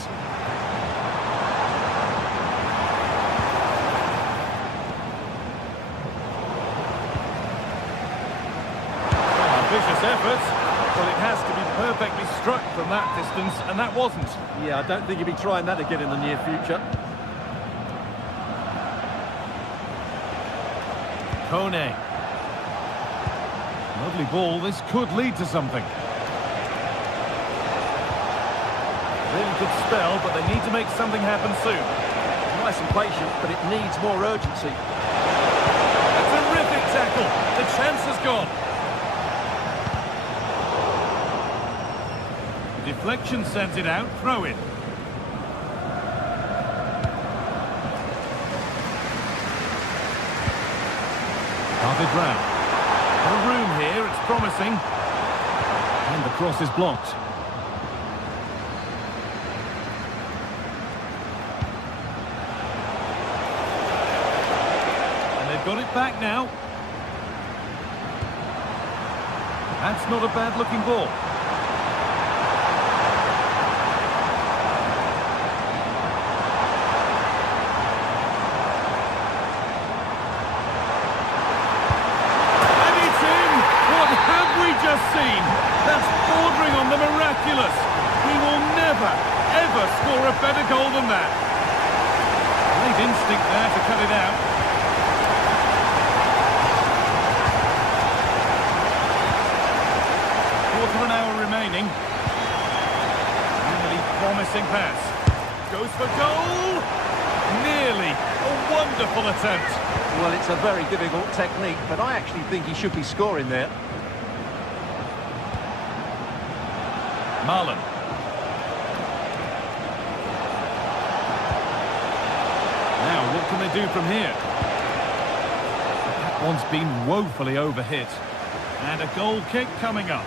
Ambitious effort. Well, it has to be perfectly struck from that distance, and that wasn't. Yeah, I don't think he'll be trying that again in the near future. Kone. Lovely ball. This could lead to something. Really good spell, but they need to make something happen soon. Nice and patient, but it needs more urgency. A terrific tackle. The chance has gone. Deflection sends it out. Throw in. David Rao. promising. And the cross is blocked. And they've got it back now. That's not a bad-looking ball. Seen. That's bordering on the miraculous. He will never, ever score a better goal than that. Great instinct there to cut it out. Quarter of an hour remaining. Really promising pass. Goes for goal. Nearly. A wonderful attempt. Well, it's a very difficult technique, but I actually think he should be scoring there. Marlon. Now, what can they do from here? That one's been woefully overhit. And a goal kick coming up.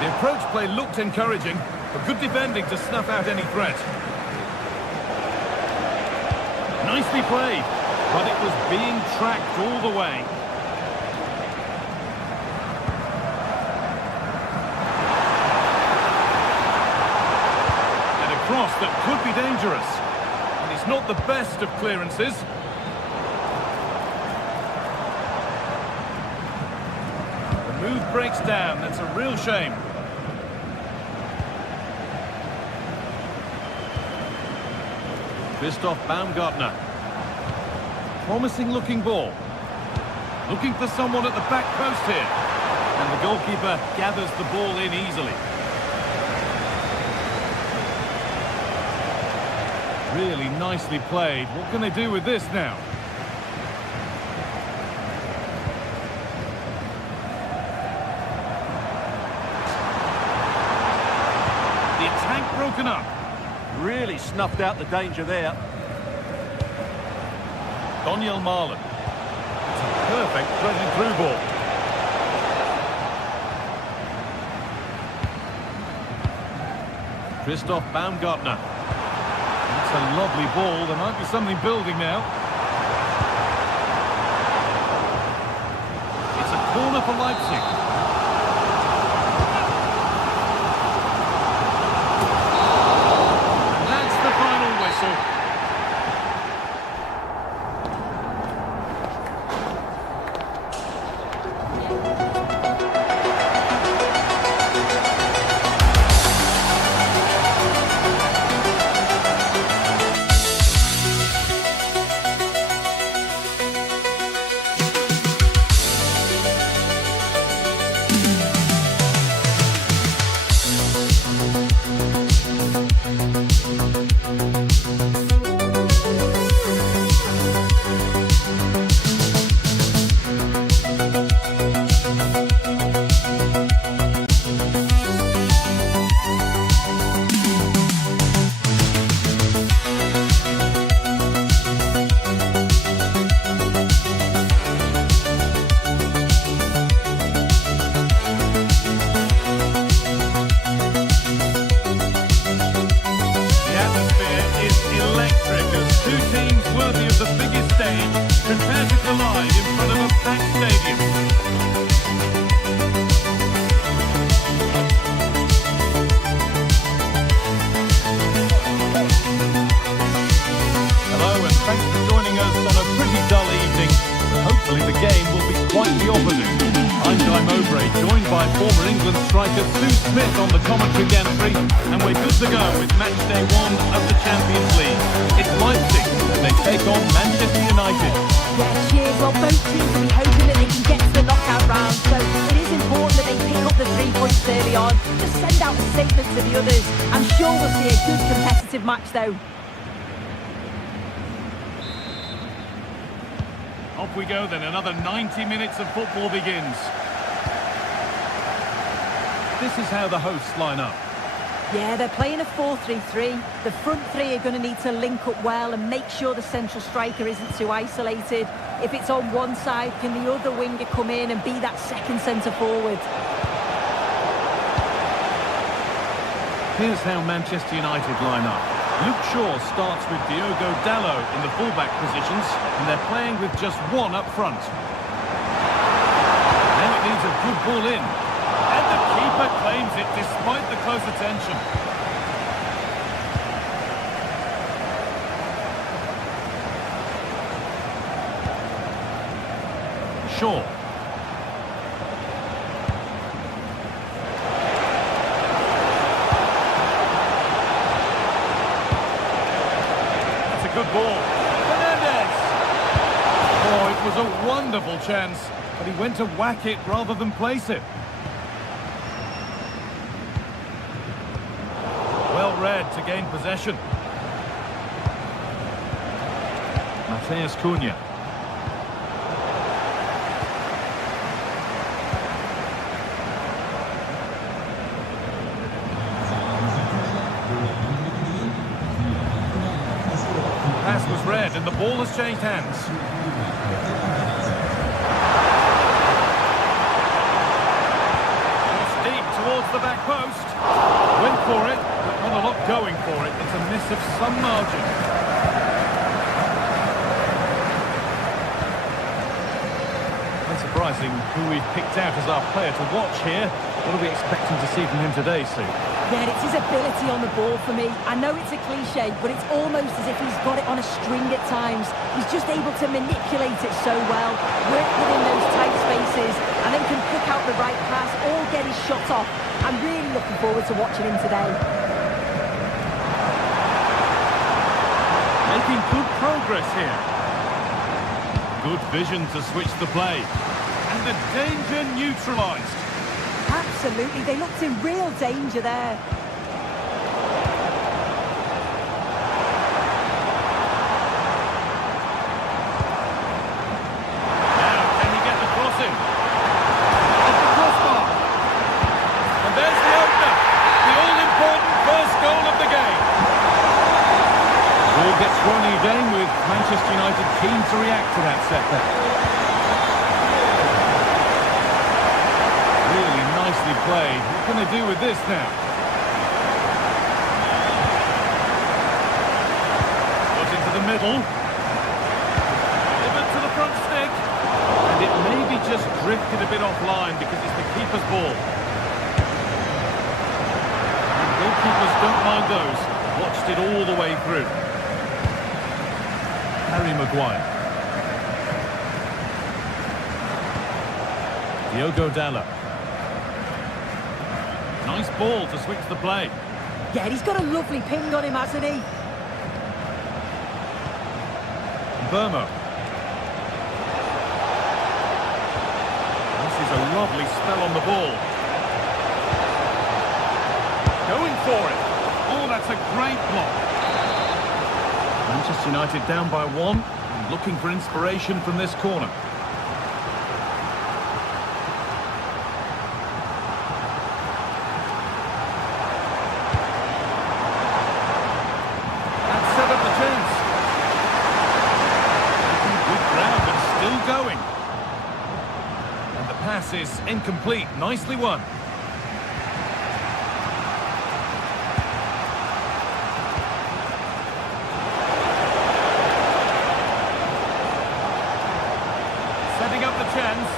The approach play looked encouraging, but good defending to snuff out any threat. Nicely played, but it was being tracked all the way. And a cross that could be dangerous. And it's not the best of clearances. The move breaks down, that's a real shame. Christoph Baumgartner. Promising looking ball. Looking for someone at the back post here. And the goalkeeper gathers the ball in easily. Really nicely played. What can they do with this now? The attack broken up. Really snuffed out the danger there. Daniel Marlon. It's a perfect threaded through ball. Christoph Baumgartner. That's a lovely ball. There might be something building now. It's a corner for Leipzig. Joined by former England striker Sue Smith on the commentary gantry, and we're good to go with match day 1 of the Champions League. It's Leipzig, and they take on Manchester United. Yeah, cheers. Well, both teams will be hoping that they can get to the knockout round, so it is important that they pick up the 3 points early on. Just send out a statement to the others. I'm sure we'll see a good competitive match, though. Off we go then, another 90 minutes of football begins. this is how the hosts line up. Yeah, they're playing a 4-3-3. The front three are going to need to link up well and make sure the central striker isn't too isolated. If it's on one side, can the other winger come in and be that second centre-forward? Here's how Manchester United line up. Luke Shaw starts with Diogo Dalot in the fullback positions, and they're playing with just one up front. Now it needs a good ball in. And the keeper claims it despite the close attention. Shaw. That's a good ball. Fernandez. Oh, it was a wonderful chance, but he went to whack it rather than place it. Well read to gain possession. Matheus Cunha. Pass was read and the ball has changed hands. It's deep towards the back post. Went for it, but not a lot going for it. It's a miss of some margin. Unsurprising who we've picked out as our player to watch here. What are we expecting to see from him today, Sue? Yeah, it's his ability on the ball for me. I know it's a cliche, but it's almost as if he's got it on a string at times. He's just able to manipulate it so well, work within those tight spaces, and then can pick out the right pass or get his shot off. I'm really looking forward to watching him today. Making good progress here. Good vision to switch the play. And the danger neutralised. Absolutely, they looked in real danger there. Now, can he get the crossing? Off the crossbar. And there's the opener. The all-important first goal of the game. Ball gets running again with Manchester United keen to react to that setback. Really nicely played. What can they do with this now? Put into the middle. Delivered to the front stick. And it maybe just drifted a bit offline because it's the keeper's ball. And goalkeepers don't mind those. Watched it all the way through. Harry Maguire. Diogo Dalot. Nice ball to switch the play. Yeah, he's got a lovely ping on him, hasn't he? Burmo. This is a lovely spell on the ball. Going for it. Oh, that's a great block. Manchester United down by one, and looking for inspiration from this corner. That set up the chance. Good ground and still going. And the pass is incomplete. Nicely won. Setting up the chance.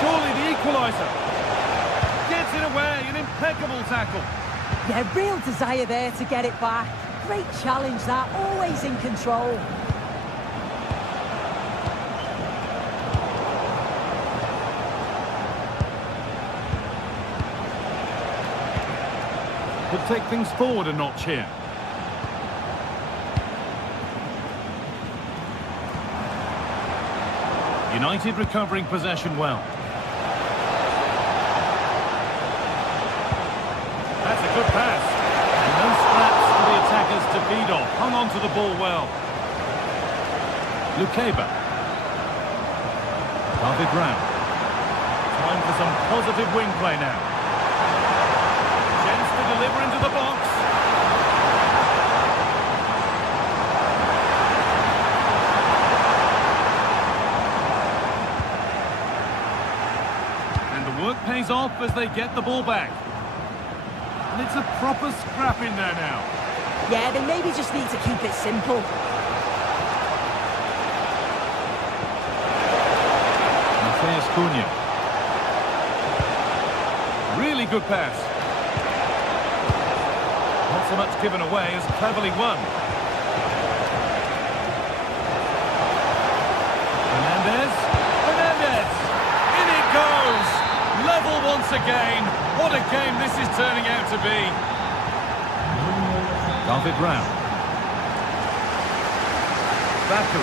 Surely the equaliser. Gets it away, an impeccable tackle. Yeah, real desire there to get it back. Great challenge that, always in control. Could take things forward a notch here. United recovering possession well. That's a good pass. And no scraps for the attackers to feed off. Hung on to the ball well. Lukeba. David Rao. Time for some positive wing play now. Chance to deliver into the box. And the work pays off as they get the ball back. And it's a proper scrap in there now. Yeah, they maybe just need to keep it simple. Cunha. Really good pass. Not so much given away as cleverly won. Fernandez. In it goes. Level once again. What a game this is turning out to be. David Brown. Baku.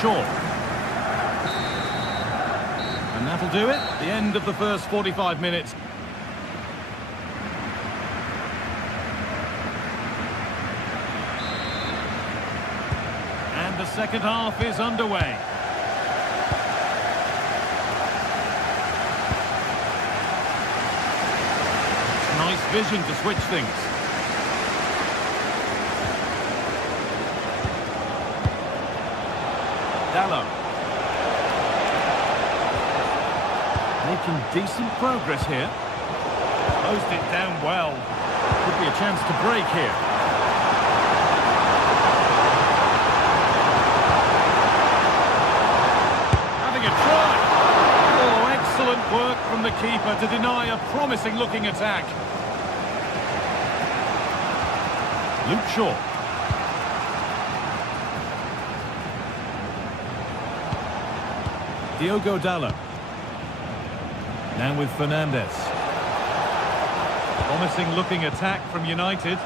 Shaw. And that'll do it. The end of the first 45 minutes. And the second half is underway. Nice vision to switch things. Making decent progress here. Closed it down well. Could be a chance to break here. Having a try. Oh, excellent work from the keeper to deny a promising looking attack. Luke Shaw. Diogo Dalot. Now with Fernandez. Promising looking attack from United.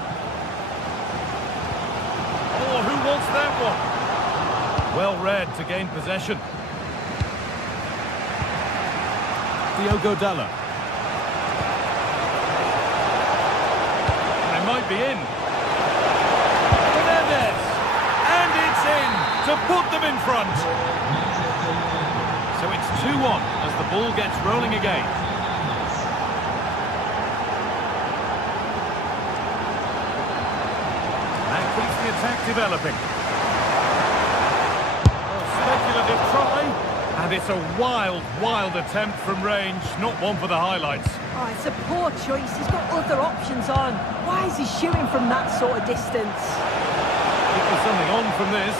Oh, who wants that one? Well read to gain possession. Diogo Dalot. They might be in. Fernandez. And it's in to put them in front. So it's 2-1 as the ball gets rolling again. That keeps the attack developing. Oh, speculative try. And it's a wild attempt from range. Not one for the highlights. Oh, it's a poor choice. He's got other options on. Why is he shooting from that sort of distance? There's something on from this.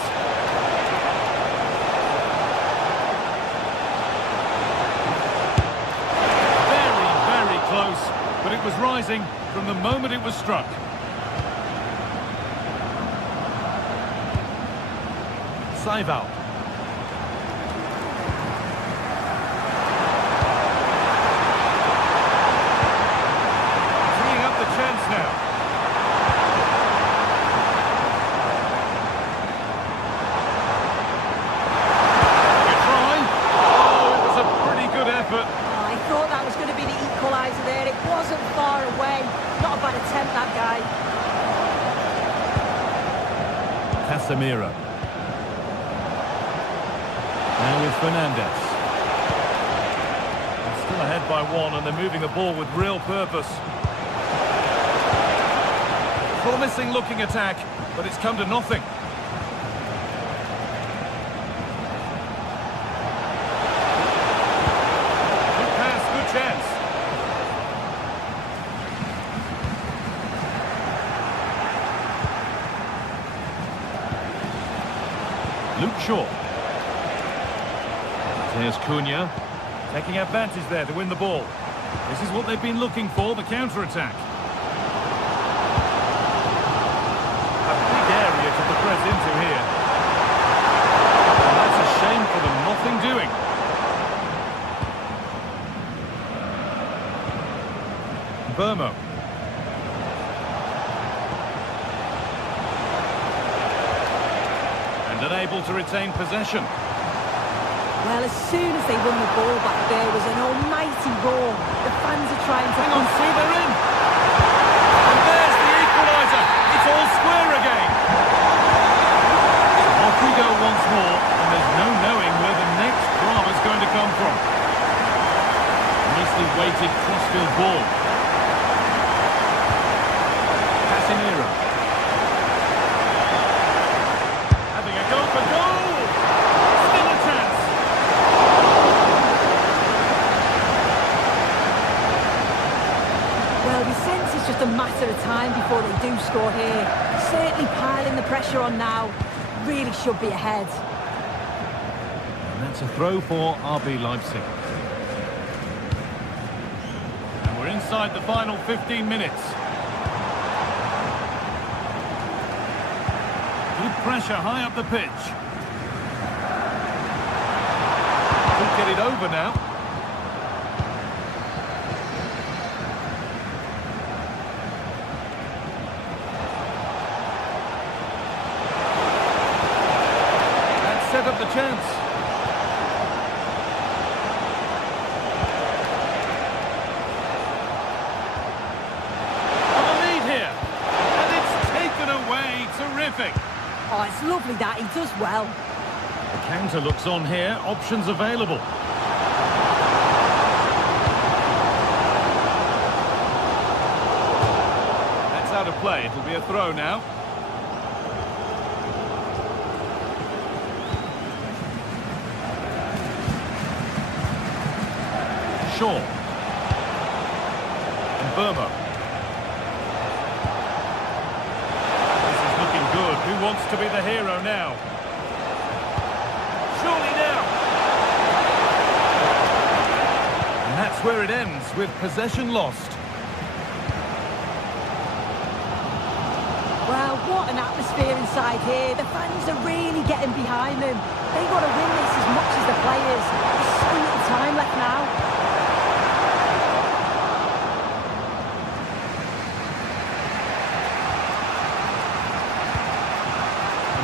But it was rising from the moment it was struck. Saival. Teeing up the chance now. Good try. Oh, it was a pretty good effort. I thought that was going to be the equaliser there. It wasn't far away. Not a bad attempt, that guy. Casemiro. Now with Fernandez. They're still ahead by one and they're moving the ball with real purpose. Promising looking attack, but it's come to nothing. Good pass, good chance. Luke Shaw. There's Cunha. Taking advantage there to win the ball. This is what they've been looking for, the counter-attack. A big area to press into here. And that's a shame for them, nothing doing. Burmo. And unable to retain possession. Well, as soon as they won the ball back, there was an almighty roar. The fans are trying to... Hang on, see, they're in! midfield ball. Casemiro. Having a go for goal! Still a chance. Well, you sense it's just a matter of time before they do score here. Certainly piling the pressure on now. Really should be ahead. And that's a throw for RB Leipzig. And we're inside the final 15 minutes. Good pressure high up the pitch. Could get it over now. That set up the chance. On the lead here. And it's taken away. Terrific. Oh, it's lovely that. He does well. The counter looks on here. Options available. That's out of play. It'll be a throw now. Shaw. And Burma. This is looking good. Who wants to be the hero now? Surely now. And that's where it ends, with possession lost. Well, what an atmosphere inside here. The fans are really getting behind them. They want to win this as much as the players. There's so little time left now.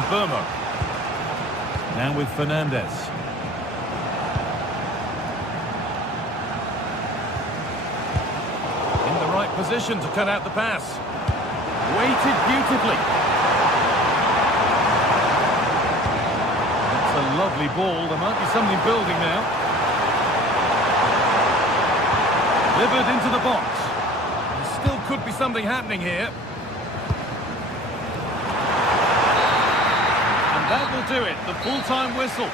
Burma. Now with Fernandez. In the right position to cut out the pass. Weighted beautifully. That's a lovely ball. There might be something building now. Delivered into the box. There still could be something happening here. That will do it, the full-time whistle.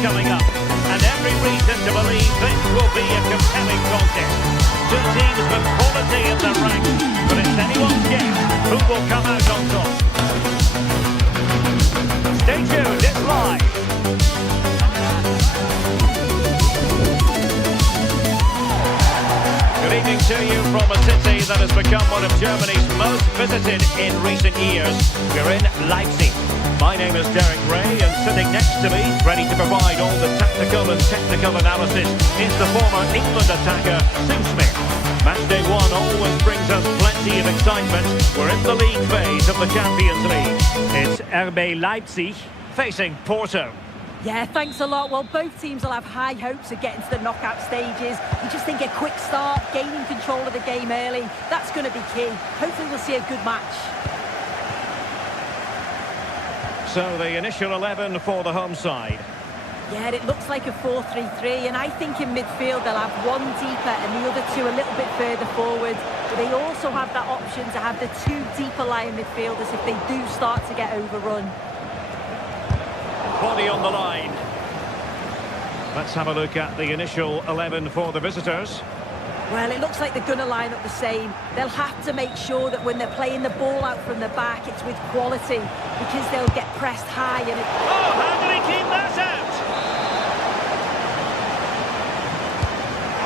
Coming up, and every reason to believe this will be a compelling contest. Two teams with quality in the ranks, but it's anyone's guess who will come out on top. Stay tuned, it's live. Good evening to you from a city that has become one of Germany's most visited in recent years. We're in Leipzig. My name is Derek Ray, and sitting next to me, ready to provide all the tactical and technical analysis, is the former England attacker, Sim Smith. Match day one always brings us plenty of excitement. We're in the league phase of the Champions League. It's RB Leipzig facing Porto. Yeah, thanks a lot. Well, both teams will have high hopes of getting to the knockout stages. We just think a quick start, gaining control of the game early, that's going to be key. Hopefully we'll see a good match. So the initial 11 for the home side. Yeah, it looks like a 4-3-3, and I think in midfield they'll have one deeper and the other two a little bit further forward. but they also have that option to have the two deeper lying midfielders if they do start to get overrun. Body on the line. Let's have a look at the initial 11 for the visitors. Well, it looks like they're going to line up the same. They'll have to make sure that when they're playing the ball out from the back, it's with quality, because they'll get pressed high. And oh, how did he keep that out?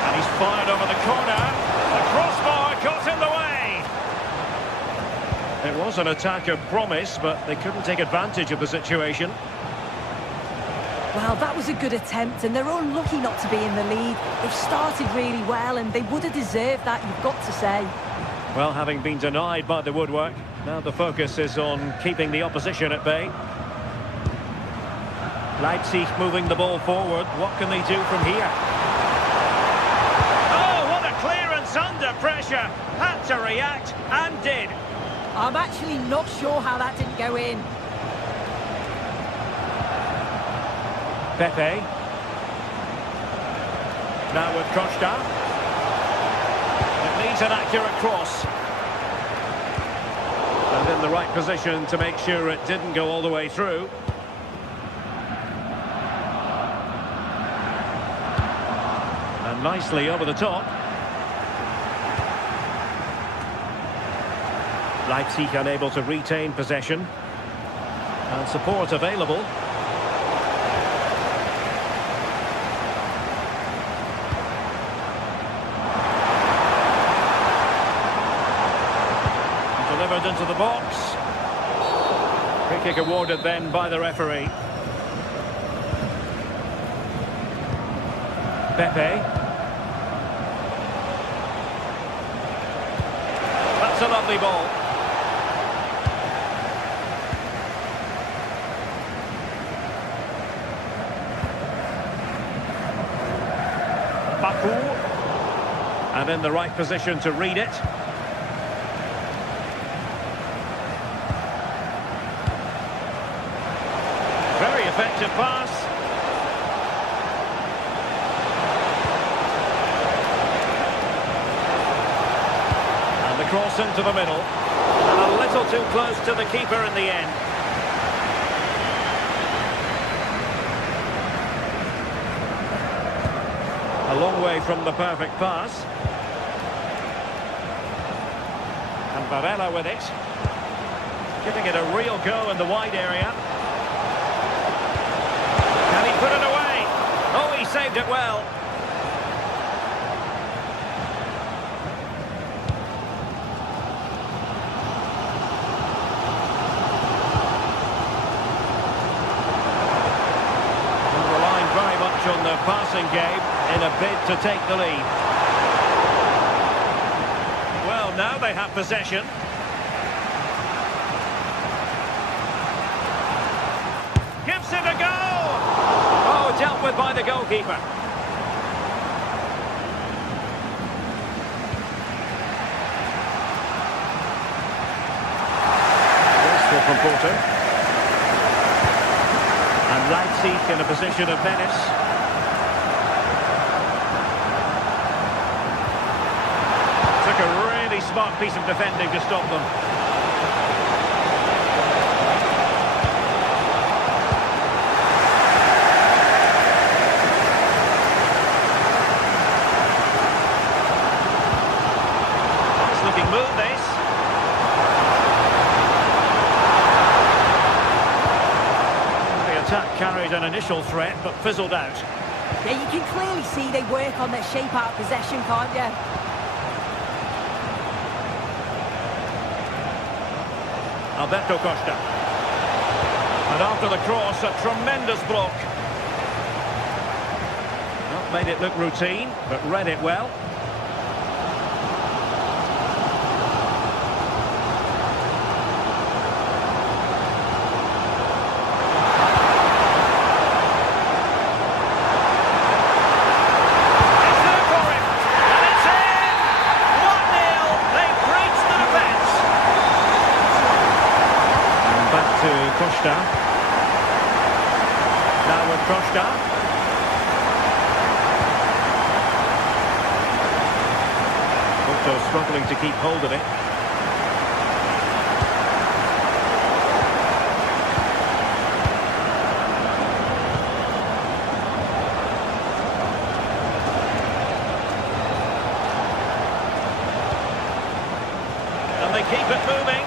And he's fired over the corner. The crossbar got in the way. It was an attack of promise, but they couldn't take advantage of the situation. Well, that was a good attempt, and they're unlucky not to be in the lead. They've started really well, and they would have deserved that, you've got to say. Well, having been denied by the woodwork, now the focus is on keeping the opposition at bay. Leipzig moving the ball forward. What can they do from here? Oh, what a clearance under pressure. Had to react, and did. I'm actually not sure how that didn't go in. Pepe. Now with Costa. It needs an accurate cross. And in the right position to make sure it didn't go all the way through. And nicely over the top. Leipzig unable to retain possession. And support available. Delivered into the box. Free kick awarded then by the referee. Pepe. That's a lovely ball. Baku. And in the right position to read it. Very effective pass. And the cross into the middle. And a little too close to the keeper in the end. A long way from the perfect pass. And Varela with it. Giving it a real go in the wide area. Can he put it away? Oh, he saved it well. And relying very much on the passing game in a bid to take the lead. Well, now they have possession. Gives it a go! Dealt with by the goalkeeper. Wasteful from Porto. And Leipzig in a position of menace. Took a really smart piece of defending to stop them. Move this. The attack carried an initial threat but fizzled out. Yeah, you can clearly see they work on their shape out of possession, can't you? Alberto Costa. And after the cross, a tremendous block. Not made it look routine, but read it well. Costa. Now with Costa. Porto's struggling to keep hold of it. And they keep it moving.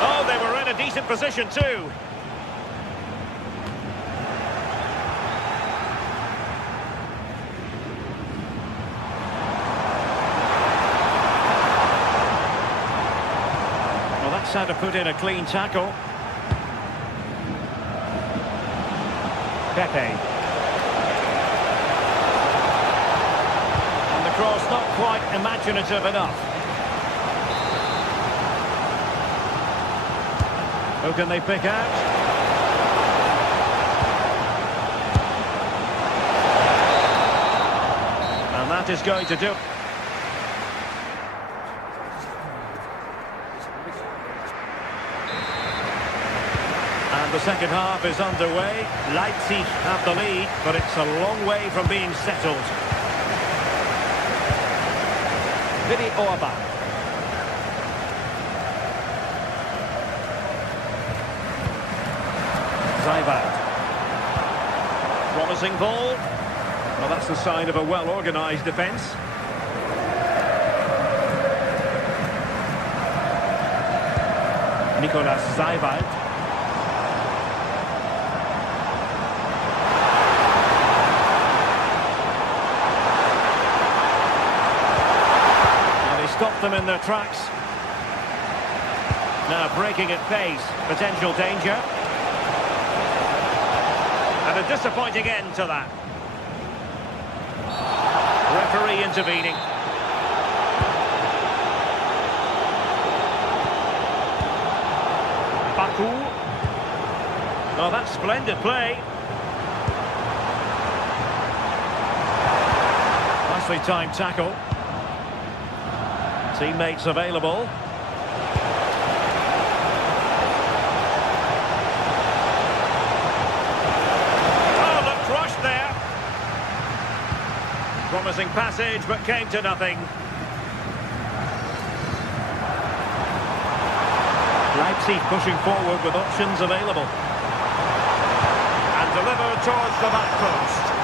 Oh, they were in a decent position too. How to put in a clean tackle. Pepe. And the cross not quite imaginative enough. Who can they pick out? And that is going to do. The second half is underway. Leipzig have the lead, but it's a long way from being settled. Vidi Orban. Zayvad. Promising ball. Well, that's the sign of a well-organised defence. Nicolas Zayvad. Stop them in their tracks. Now breaking at pace. Potential danger. And a disappointing end to that. Referee intervening. Baku. Oh, that's splendid play. Nicely timed tackle. Teammates available. Oh, looked rushed there. Promising passage, but came to nothing. Leipzig pushing forward with options available. And delivered towards the back post.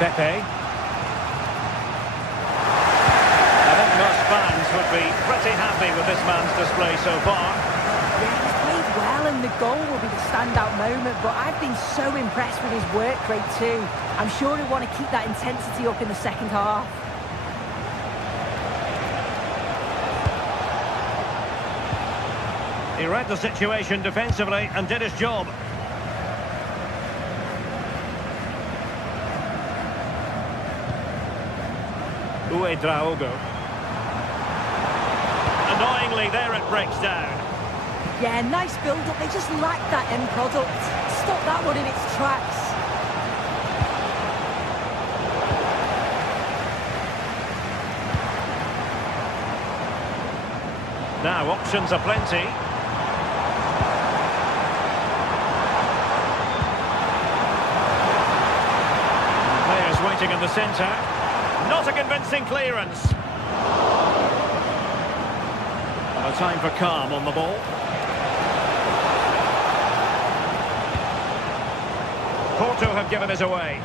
Pepe. I think most fans would be pretty happy with this man's display so far. Yeah, he's played well and the goal will be the standout moment, but I've been so impressed with his work rate too. I'm sure he'll want to keep that intensity up in the second half. He read the situation defensively and did his job. Draogo. Annoyingly, there it breaks down. Yeah, nice build-up. They just lack that end product. Stop that one in its tracks. Now, options are plenty. Players waiting in the centre. Not a convincing clearance. A time for calm on the ball. Porto have given it away.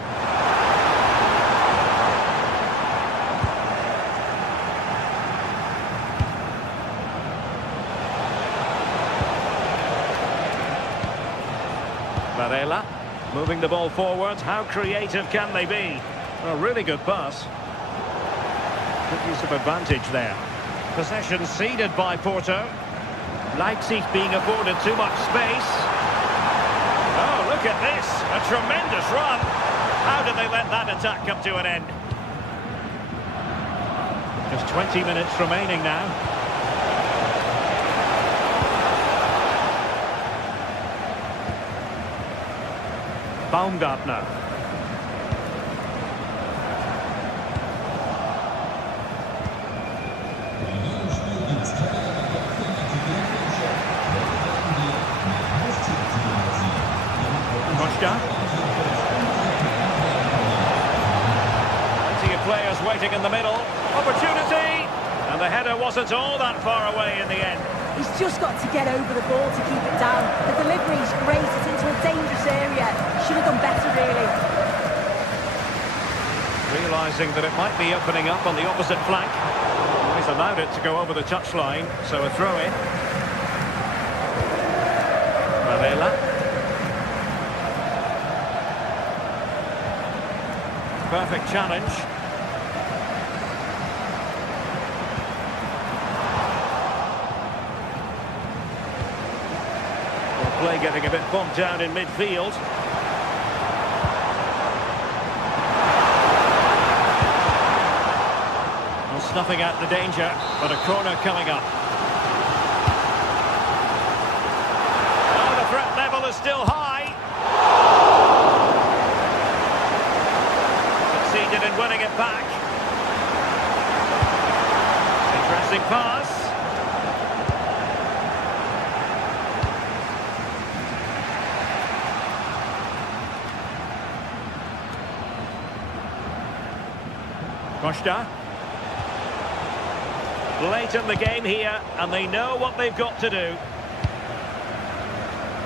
Varela moving the ball forward. How creative can they be? A really good pass. Good use of advantage there. Possession ceded by Porto. Leipzig being afforded too much space. Oh, look at this. A tremendous run. How did they let that attack come to an end? Just 20 minutes remaining now. Baumgartner. Costa. Plenty of players waiting in the middle. Opportunity! And the header wasn't all that far away in the end. He's just got to get over the ball to keep it down. The delivery's great, it's into a dangerous area. Should have done better, really. Realising that it might be opening up on the opposite flank. He's allowed it to go over the touchline, so a throw-in. Varela. Perfect challenge. Play getting a bit bogged down in midfield. Well, snuffing out the danger, but a corner coming up. Oh, the threat level is still high. Succeeded in winning it back. Interesting pass. Costa. Late in the game here, and they know what they've got to do.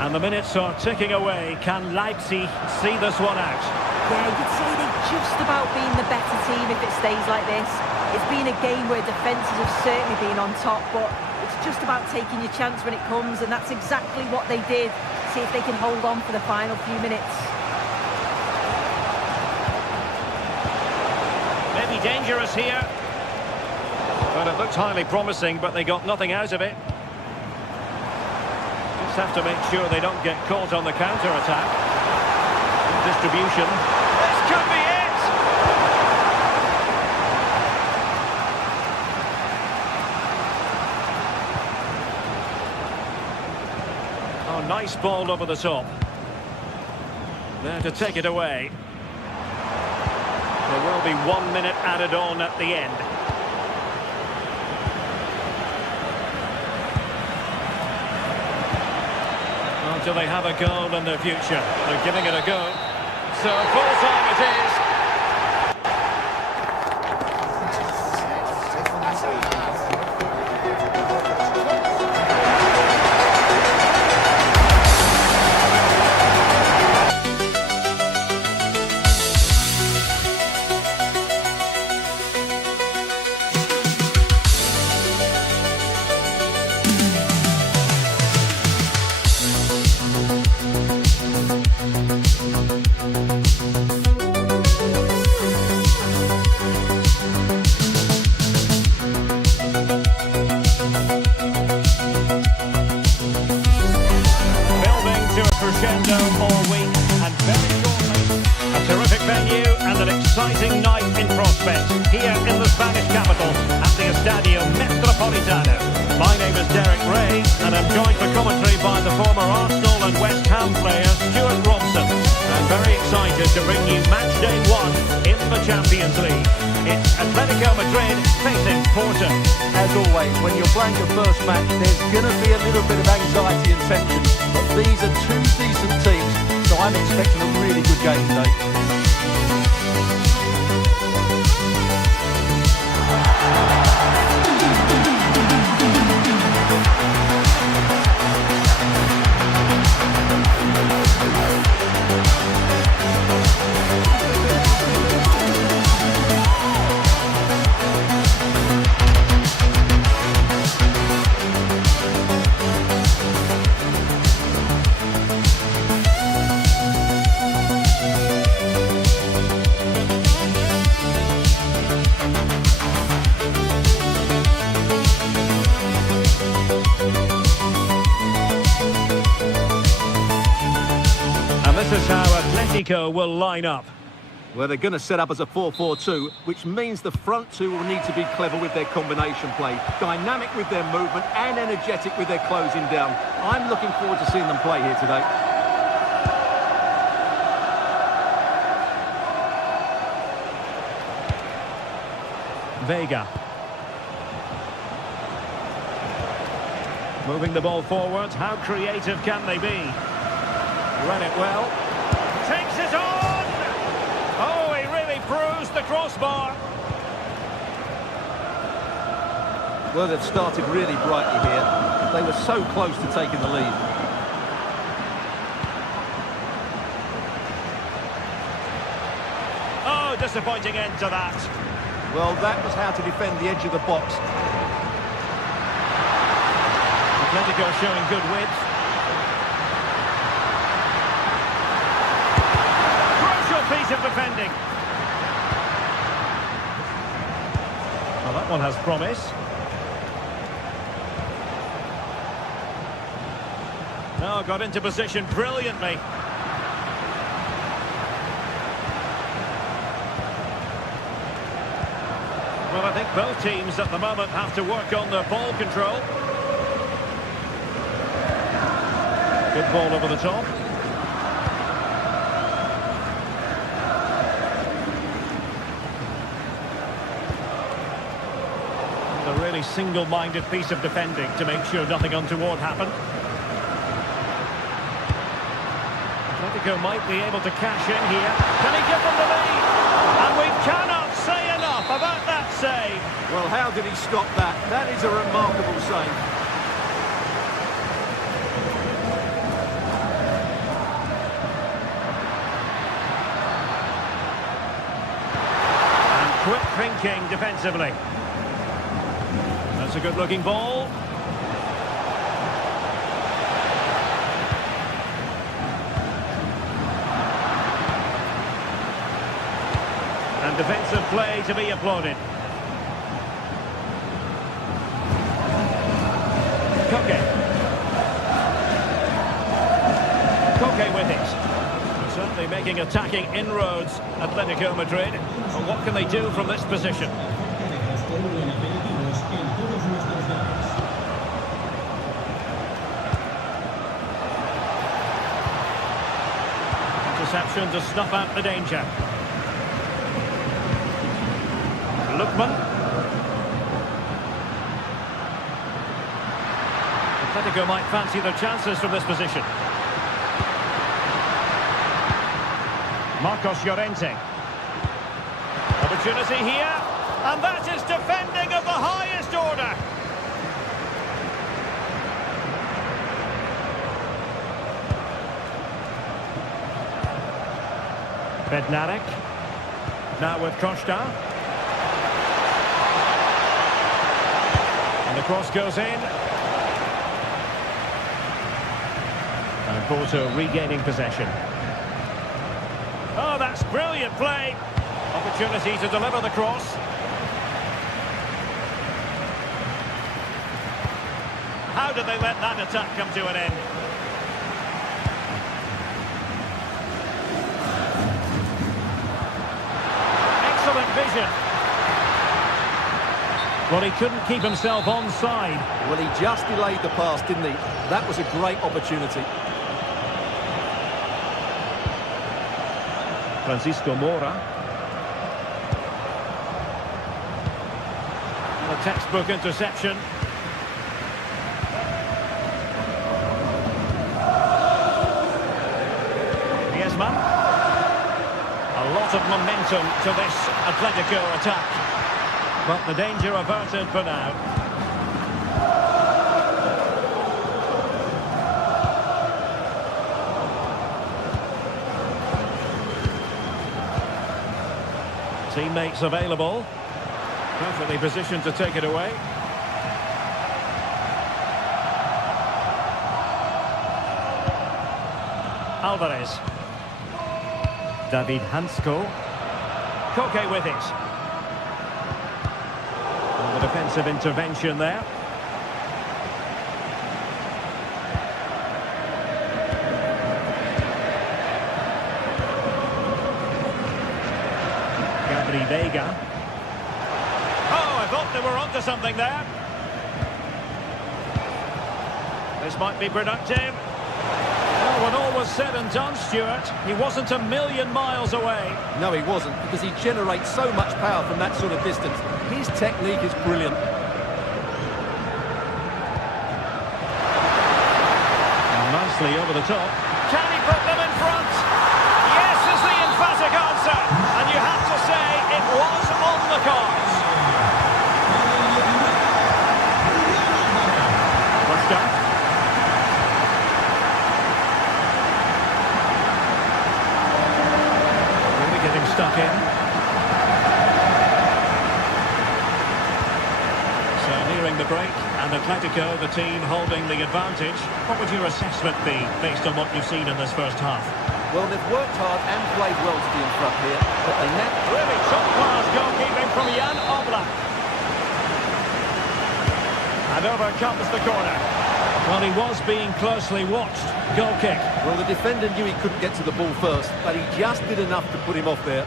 And the minutes are ticking away. Can Leipzig see this one out? Yeah, you'd say they're just about being the better team if it stays like this. It's been a game where defences have certainly been on top, but it's just about taking your chance when it comes, and that's exactly what they did. See if they can hold on for the final few minutes. Dangerous here, but it looked highly promising, but they got nothing out of it. Just have to make sure they don't get caught on the counter-attack. Distribution. This could be it! Oh, nice ball over the top. There to take it away. There will be 1 minute added on at the end. Well, do they have a goal in their future? They're giving it a go. So full time it is. Crescendo all week, and very shortly a terrific venue and an exciting night in prospect here in the Spanish capital at the Estadio Metropolitano. My name is Derek Ray, and I'm joined for commentary by the former Arsenal and West Ham player Stuart Robson. I'm very excited to bring you match day 1 in the Champions League. It's Atletico Madrid facing Porto. As always, when you're playing your first match, there's going to be a little bit of anxiety and tension. But these are two decent teams, so I'm expecting a really good game today. This is how Atletico will line up. Well, they're going to set up as a 4-4-2, which means the front two will need to be clever with their combination play, dynamic with their movement and energetic with their closing down. I'm looking forward to seeing them play here today. Vega. Moving the ball forward. How creative can they be? Run it well. takes it on! Oh, he really bruised the crossbar. Well, they've started really brightly here. They were so close to taking the lead. Oh, disappointing end to that. Well, that was how to defend the edge of the box. Atletico showing good width. Crucial piece of defending. Well, that one has promise. Oh, got into position brilliantly. Well, I think both teams at the moment have to work on their ball control. Good ball over the top. A really single-minded piece of defending to make sure nothing untoward happened. Atletico might be able to cash in here. Can he give them the lead? And we cannot say enough about that save. Well, how did he stop that? That is a remarkable save. And quick thinking defensively. That's a good-looking ball. And defensive play to be applauded. Koke with it. Certainly making attacking inroads, Atletico Madrid. And what can they do from this position? Interception to snuff out the danger. Lookman. Atletico might fancy their chances from this position. Marcos Llorente. Opportunity here, and that is defending of the highest order. Bednarek. Now with Costa. And the cross goes in. And Porto regaining possession. Oh, that's brilliant play. Opportunity to deliver the cross. How did they let that attack come to an end? Excellent vision. Well, he couldn't keep himself onside. Well, he just delayed the pass, didn't he? That was a great opportunity. Francisco Mora. A textbook interception. Griezmann. A lot of momentum to this Atletico attack. But the danger averted for now. Teammates available. Perfectly positioned to take it away. Alvarez. David Hansko. Koke with it. And the defensive intervention there. Vega. Oh, I thought they were onto something there. This might be productive. Well, when all was said and done, Stuart, he wasn't a million miles away. No, he wasn't, because he generates so much power from that sort of distance. His technique is brilliant. And nicely over the top. Can he put them in front? Yes! was on the cards. Costa. Really getting stuck in. So nearing the break, and Atletico, the team holding the advantage. What would your assessment be based on what you've seen in this first half? Well, they've worked hard and played well to be in front here, but they Really top-class goalkeeping from Jan Oblak. And over comes the corner. Well, he was being closely watched. Goal kick. Well, the defender knew he couldn't get to the ball first, but he just did enough to put him off there.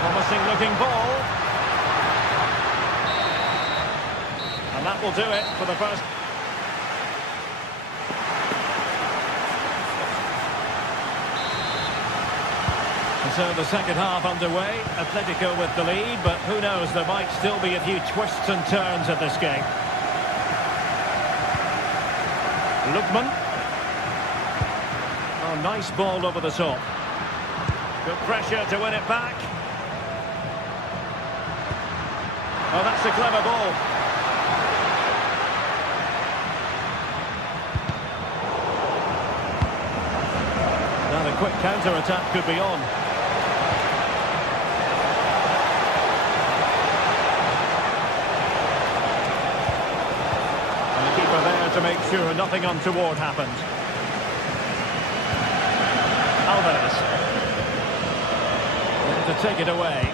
Promising looking ball. And that will do it for the first. And so the second half underway. Atletico with the lead, but who knows, there might still be a few twists and turns in this game. Lookman. Oh, nice ball over the top. Good pressure to win it back. Oh, that's a clever ball. Now the quick counter-attack could be on. And the keeper there to make sure nothing untoward happened. Alvarez. To take it away.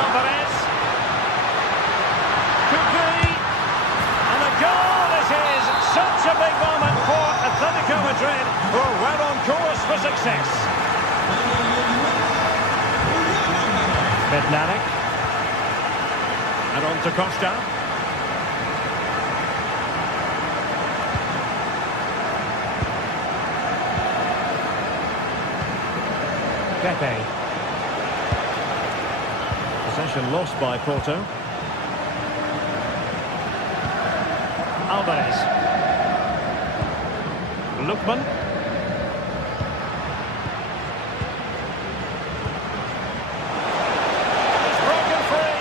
Alvarez. Could be. And a goal this is. Such a big moment for Atletico Madrid, who are well on course for success. Bednarek. And on to Costa. Pepe. Possession lost by Porto. Alvarez. Lookman. It's broken free.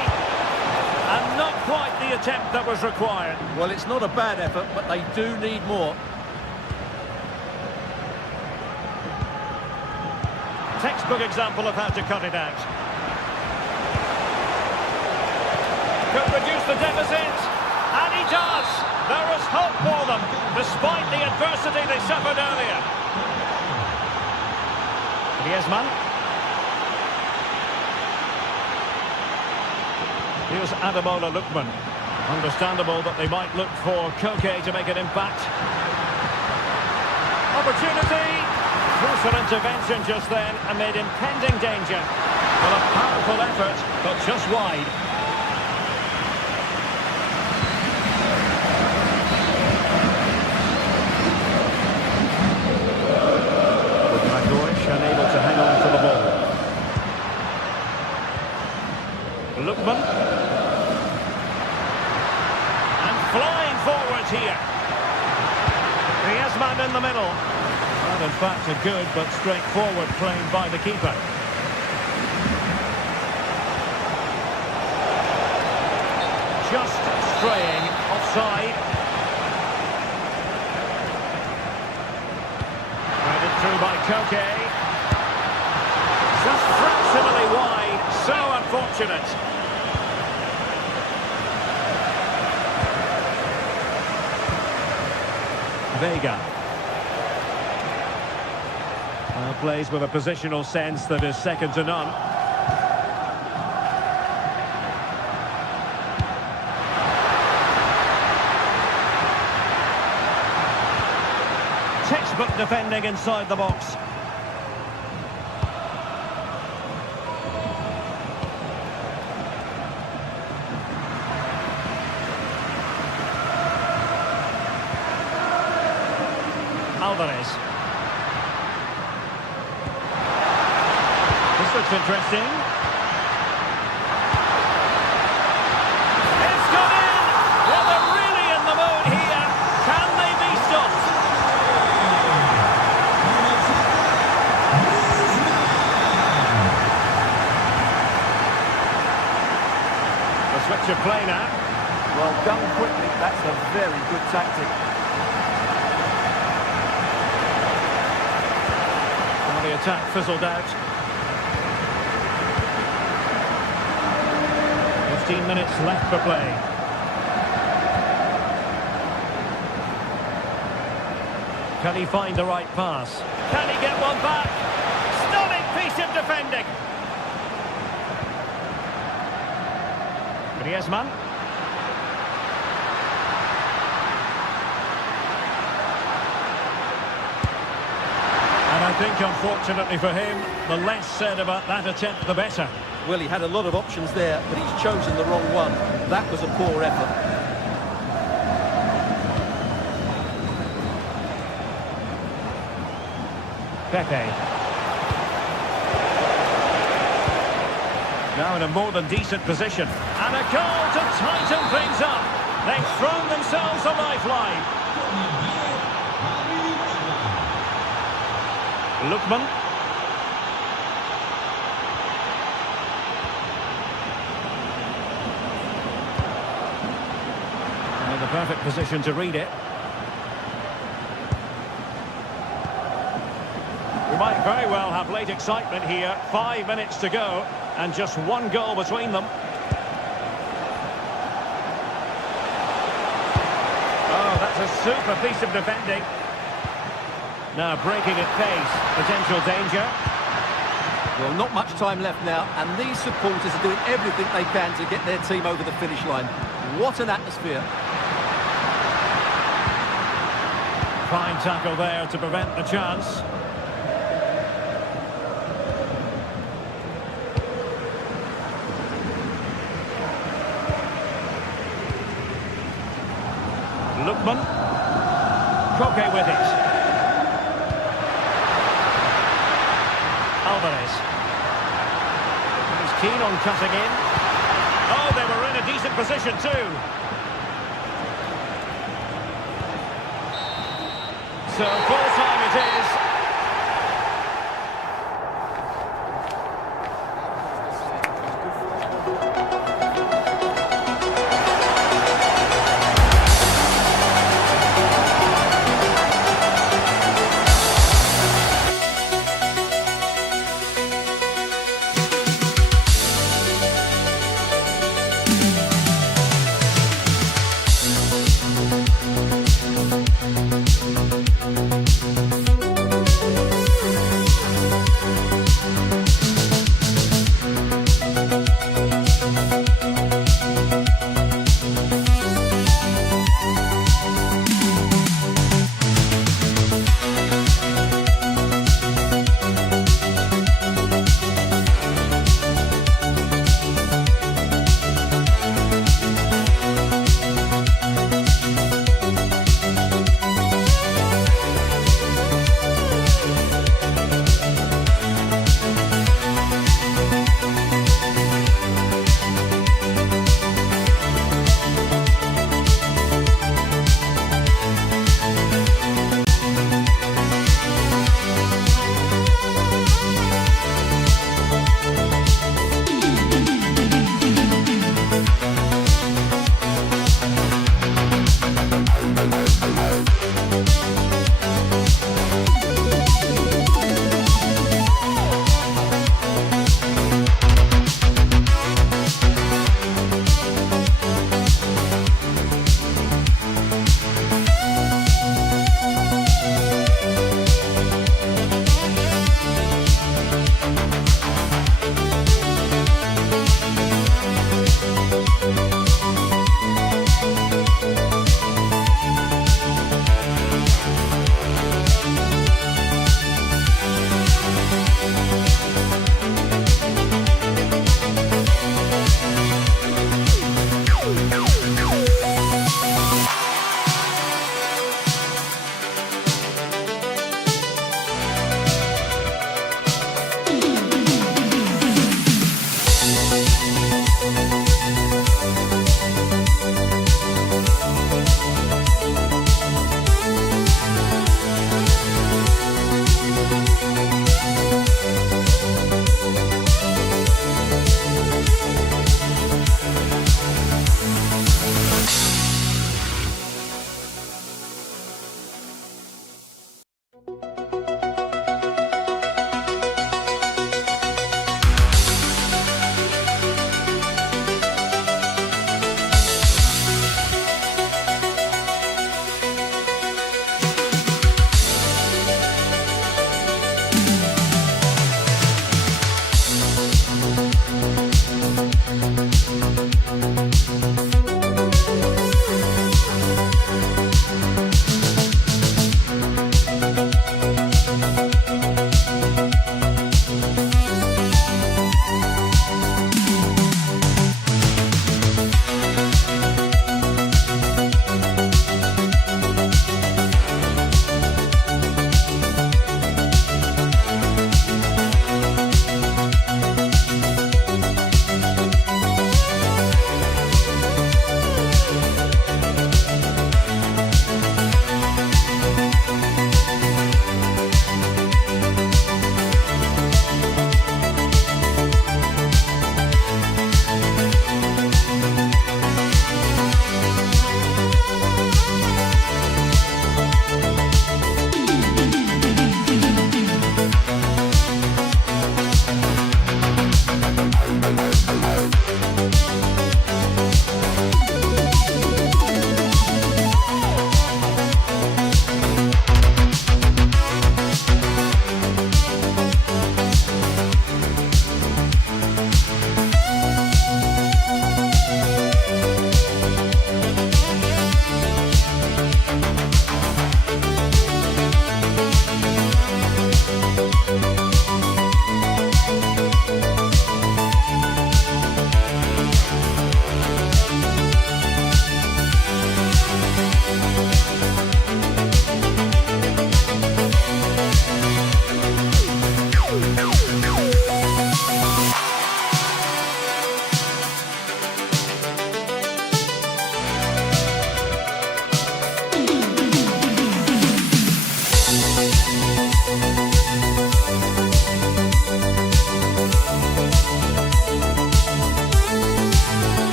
And not quite the attempt that was required. Well, it's not a bad effort, but they do need more. Textbook example of how to cut it out. Could reduce the deficit, and he does. There is hope for them, despite the adversity they suffered earlier. Griezmann. Here's Ademola Lookman. Understandable that they might look for Koke to make an impact. Opportunity. Crucial intervention just then amid impending danger. Well, a powerful effort, but just wide. With unable to hang on to the ball. Lookman. And flying forward here. Griezmann in the middle. Well, in fact, a good but straightforward claim by the keeper. Just straying offside. Threaded through by Koke. Just fractionally wide. So unfortunate. Vega. Plays with a positional sense that is second to none. Textbook defending inside the box. Alvarez. This looks interesting. play now. Well, done quickly. That's a very good tactic. Well, the attack fizzled out. 15 minutes left for play. Can he find the right pass? Can he get one back? Stunning piece of defending. Griezmann. And I think, unfortunately for him, the less said about that attempt, the better. Well, he had a lot of options there, but he's chosen the wrong one. That was a poor effort. Pepe. Now in a more than decent position. And a goal to tighten things up. They've thrown themselves a lifeline. Lookman. And in the perfect position to read it. We might very well have late excitement here. 5 minutes to go. And just one goal between them. Oh, that's a super piece of defending. Now breaking at pace. Potential danger. Well, not much time left now, and these supporters are doing everything they can to get their team over the finish line. What an atmosphere. Fine tackle there to prevent the chance. Lookman. Koke with it. Alvarez. He's keen on cutting in. Oh, they were in a decent position too. So full time it is.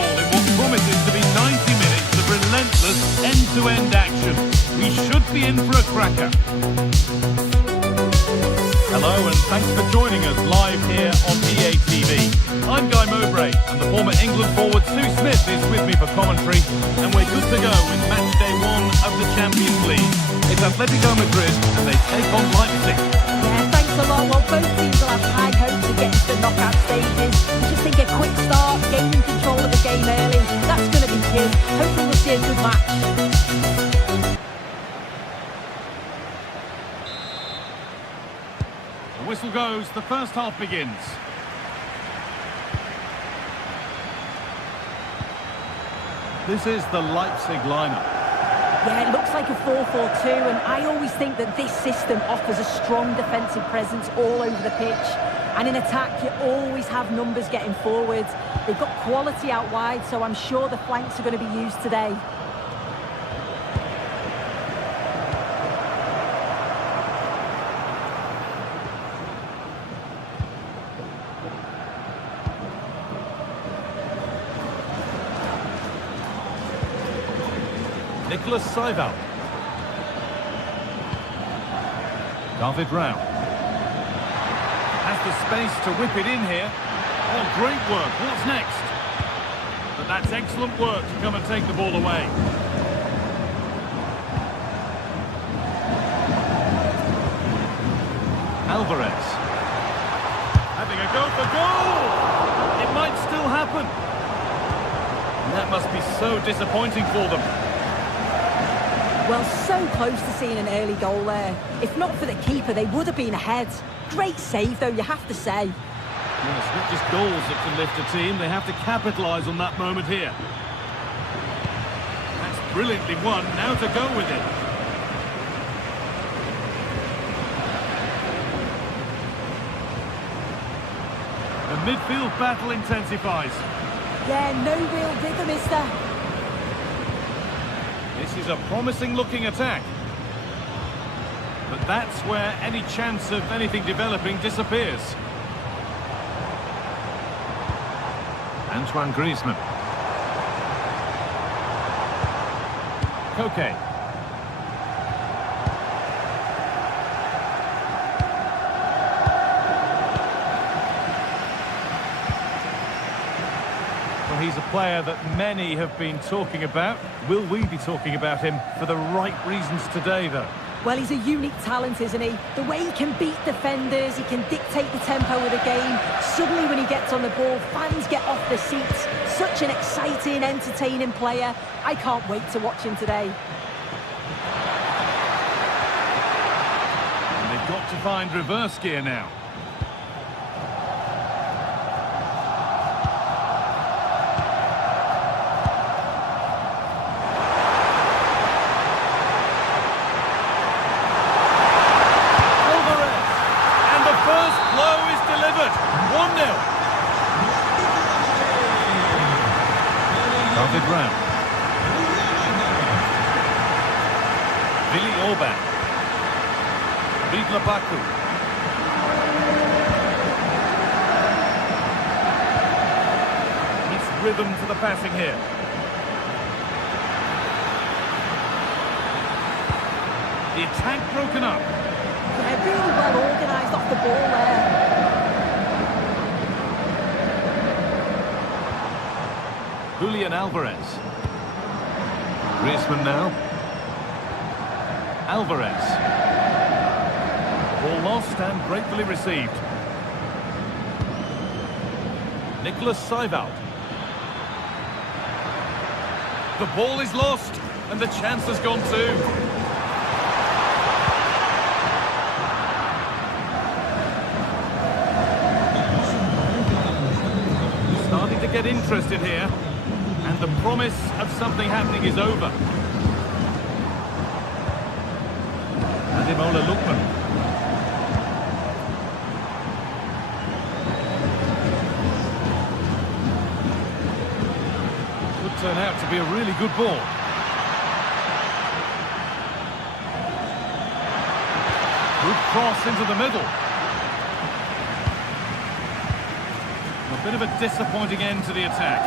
ball in what promises to be 90 minutes of relentless end-to-end action. We should be in for a cracker. Hello and thanks for joining us live here on EA TV. I'm Guy Mowbray and the former England forward Sue Smith is with me for commentary, and we're good to go with match day 1 of the Champions League. It's Atletico Madrid and they take on Leipzig. Yeah, thanks a lot. Well, both teams will have high hopes to get into the knockout stages. I just think a quick start, gaining control of the game early, that's going to be key. Hopefully we'll see a good match. The whistle goes, the first half begins. This is the Leipzig lineup. Yeah, it looks like a 4-4-2, and I always think that this system offers a strong defensive presence all over the pitch. And in attack, you always have numbers getting forward. They've got quality out wide, so I'm sure the flanks are going to be used today. Nicholas Seival. David Rao. Has the space to whip it in here. Oh, great work. What's next? But that's excellent work to come and take the ball away. Alvarez. Having a go for goal! It might still happen. And that must be so disappointing for them. Well, so close to seeing an early goal there. If not for the keeper, they would have been ahead. Great save, though, you have to say. Well, it's not just goals that can lift a team. They have to capitalise on that moment here. That's brilliantly won. Now to go with it. The midfield battle intensifies. Yeah, no real rhythm, is there? This is a promising-looking attack. But that's where any chance of anything developing disappears. Antoine Griezmann. Koke. Well, he's a player that many have been talking about. Will we be talking about him for the right reasons today, though? Well, he's a unique talent, isn't he? The way he can beat defenders, he can dictate the tempo of the game. Suddenly, when he gets on the ball, fans get off their seats. Such an exciting, entertaining player. I can't wait to watch him today. And they've got to find reverse gear now. David Rao. Willi Orban. Ridla Baku. It's rhythm to the passing here. The attack broken up. Yeah, really well organised off the ball there. Julian Alvarez. Griezmann now. Alvarez. Ball lost and gratefully received. Nicholas Seival. The ball is lost and the chance has gone too. Starting to get interested here. And the promise of something happening is over. Ademola Lookman. Could turn out to be a really good ball. Good cross into the middle. A bit of a disappointing end to the attack.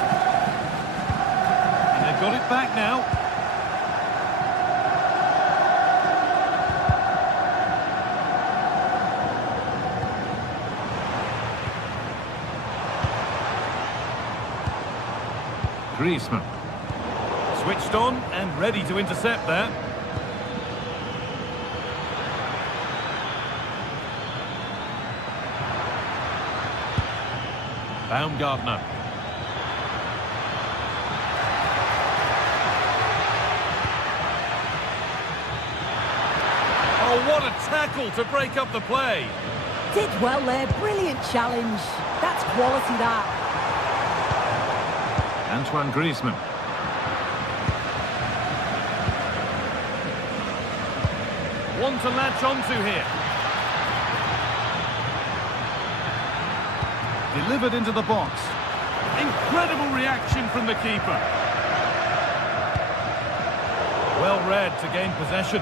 They've got it back now. Griezmann. Switched on and ready to intercept there. Baumgartner. Oh, what a tackle to break up the play. Did well there, brilliant challenge. That's quality, that. Antoine Griezmann. One to latch onto here. Delivered into the box. Incredible reaction from the keeper. Well read to gain possession.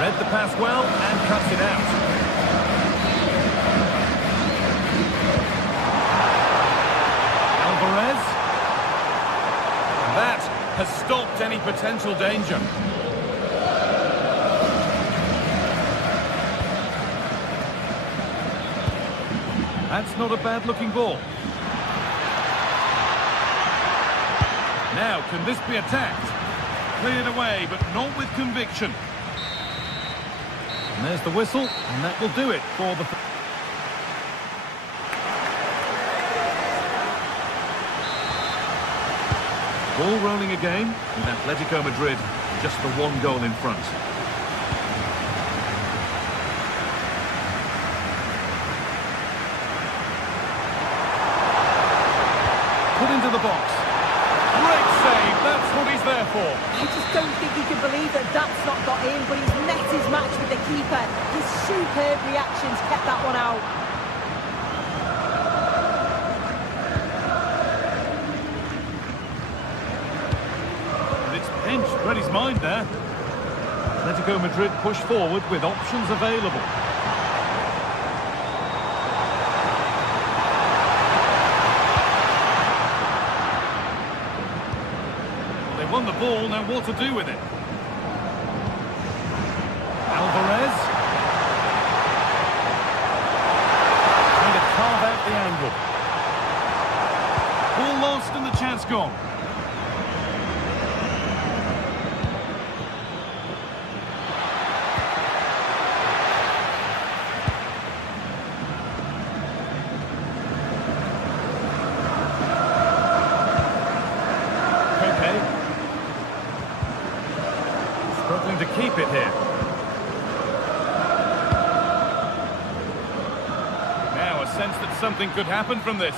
Read the pass well and cuts it out. Alvarez. That has stopped any potential danger. That's not a bad-looking ball. Now, can this be attacked? Cleared away, but not with conviction. And there's the whistle, and that will do it for the... Ball rolling again, with Atletico Madrid just the one goal in front. Put into the box. Great save, that's what he's there for. I just don't think he can believe that that's not got in, but he's met his match with the keeper. His superb reactions kept that one out. Read his mind there. Atletico Madrid push forward with options available. Well, they won the ball, now what to do with it? Alvarez. Trying to carve out the angle. Ball lost and the chance gone. Struggling to keep it here. Now a sense that something could happen from this.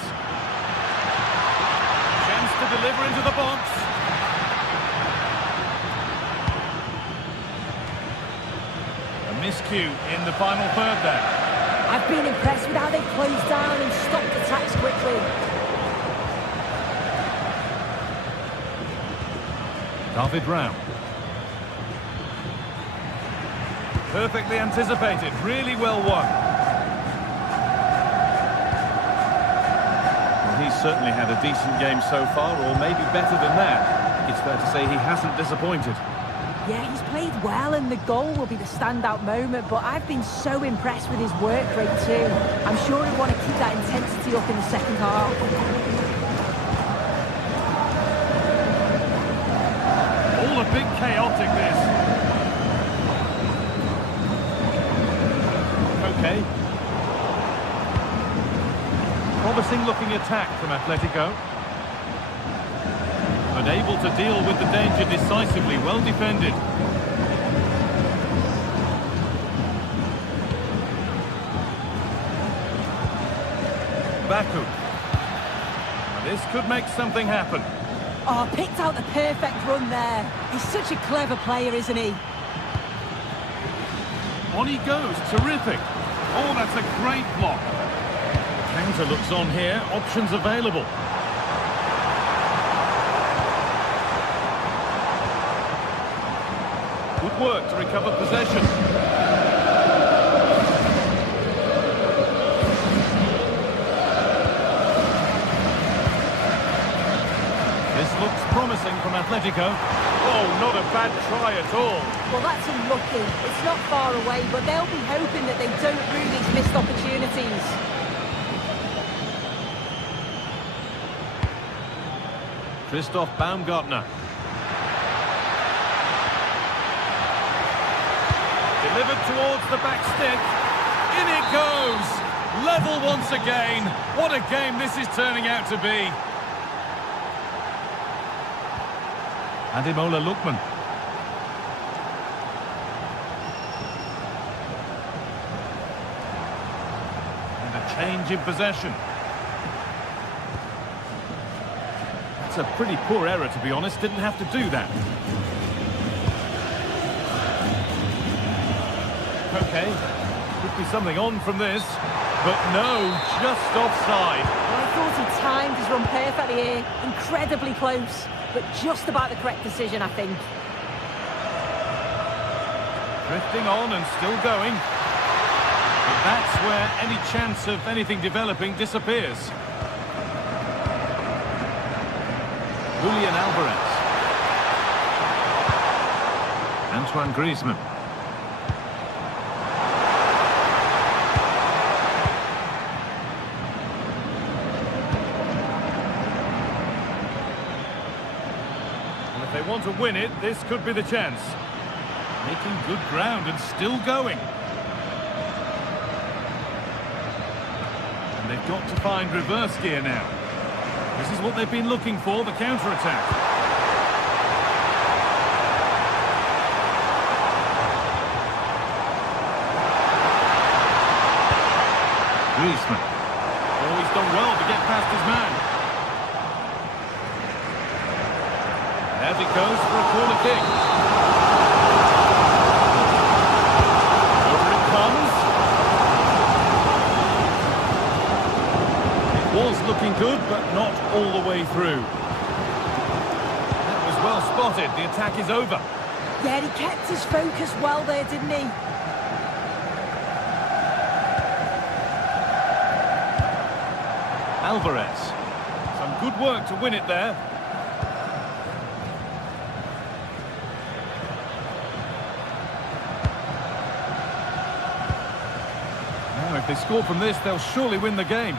Chance to deliver into the box. A miscue in the final third there. I've been impressed with how they've closed down and stopped attacks quickly. David Rao. Perfectly anticipated, really well won. Well, he's certainly had a decent game so far, or maybe better than that. It's fair to say he hasn't disappointed. Yeah, he's played well, and the goal will be the standout moment, but I've been so impressed with his work rate too. I'm sure he'll want to keep that intensity up in the second half. All a bit chaotic, this. Okay. Promising looking attack from Atletico. But able to deal with the danger decisively, well defended. Baku. Now this could make something happen. Oh, picked out the perfect run there. He's such a clever player, isn't he? On he goes, terrific. Oh, that's a great block. Counter looks on here, options available. Good work to recover possession. This looks promising from Atletico. Oh, not a bad try at all. Well, that's unlucky. It's not far away, but they'll be hoping that they don't rue these missed opportunities. Christoph Baumgartner. Delivered towards the back stick. In it goes! Level once again. What a game this is turning out to be. Ademola Lookman. And a change in possession. That's a pretty poor error, to be honest. Didn't have to do that. Okay, could be something on from this, but no, just offside. Well, I thought he timed his run perfectly here, incredibly close, but just about the correct decision, I think. Drifting on and still going. But that's where any chance of anything developing disappears. Julian Alvarez. Antoine Griezmann. If they want to win it, this could be the chance. Making good ground and still going. And they've got to find reverse gear now. This is what they've been looking for, the counter-attack. Griezmann. Oh, he's done well to get past his man. As it goes for a corner kick. Over it comes. It was looking good, but not all the way through. That was well spotted. The attack is over. Yeah, he kept his focus well there, didn't he? Alvarez. Some good work to win it there. If they score from this, they'll surely win the game.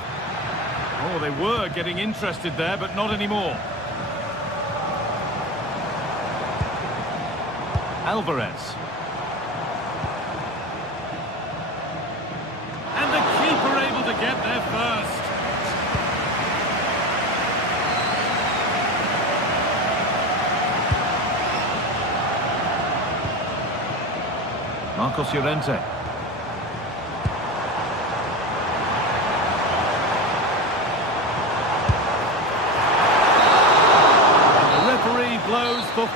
Oh, they were getting interested there, but not anymore. Alvarez. And the keeper able to get there first. Marcos Llorente. Blows for...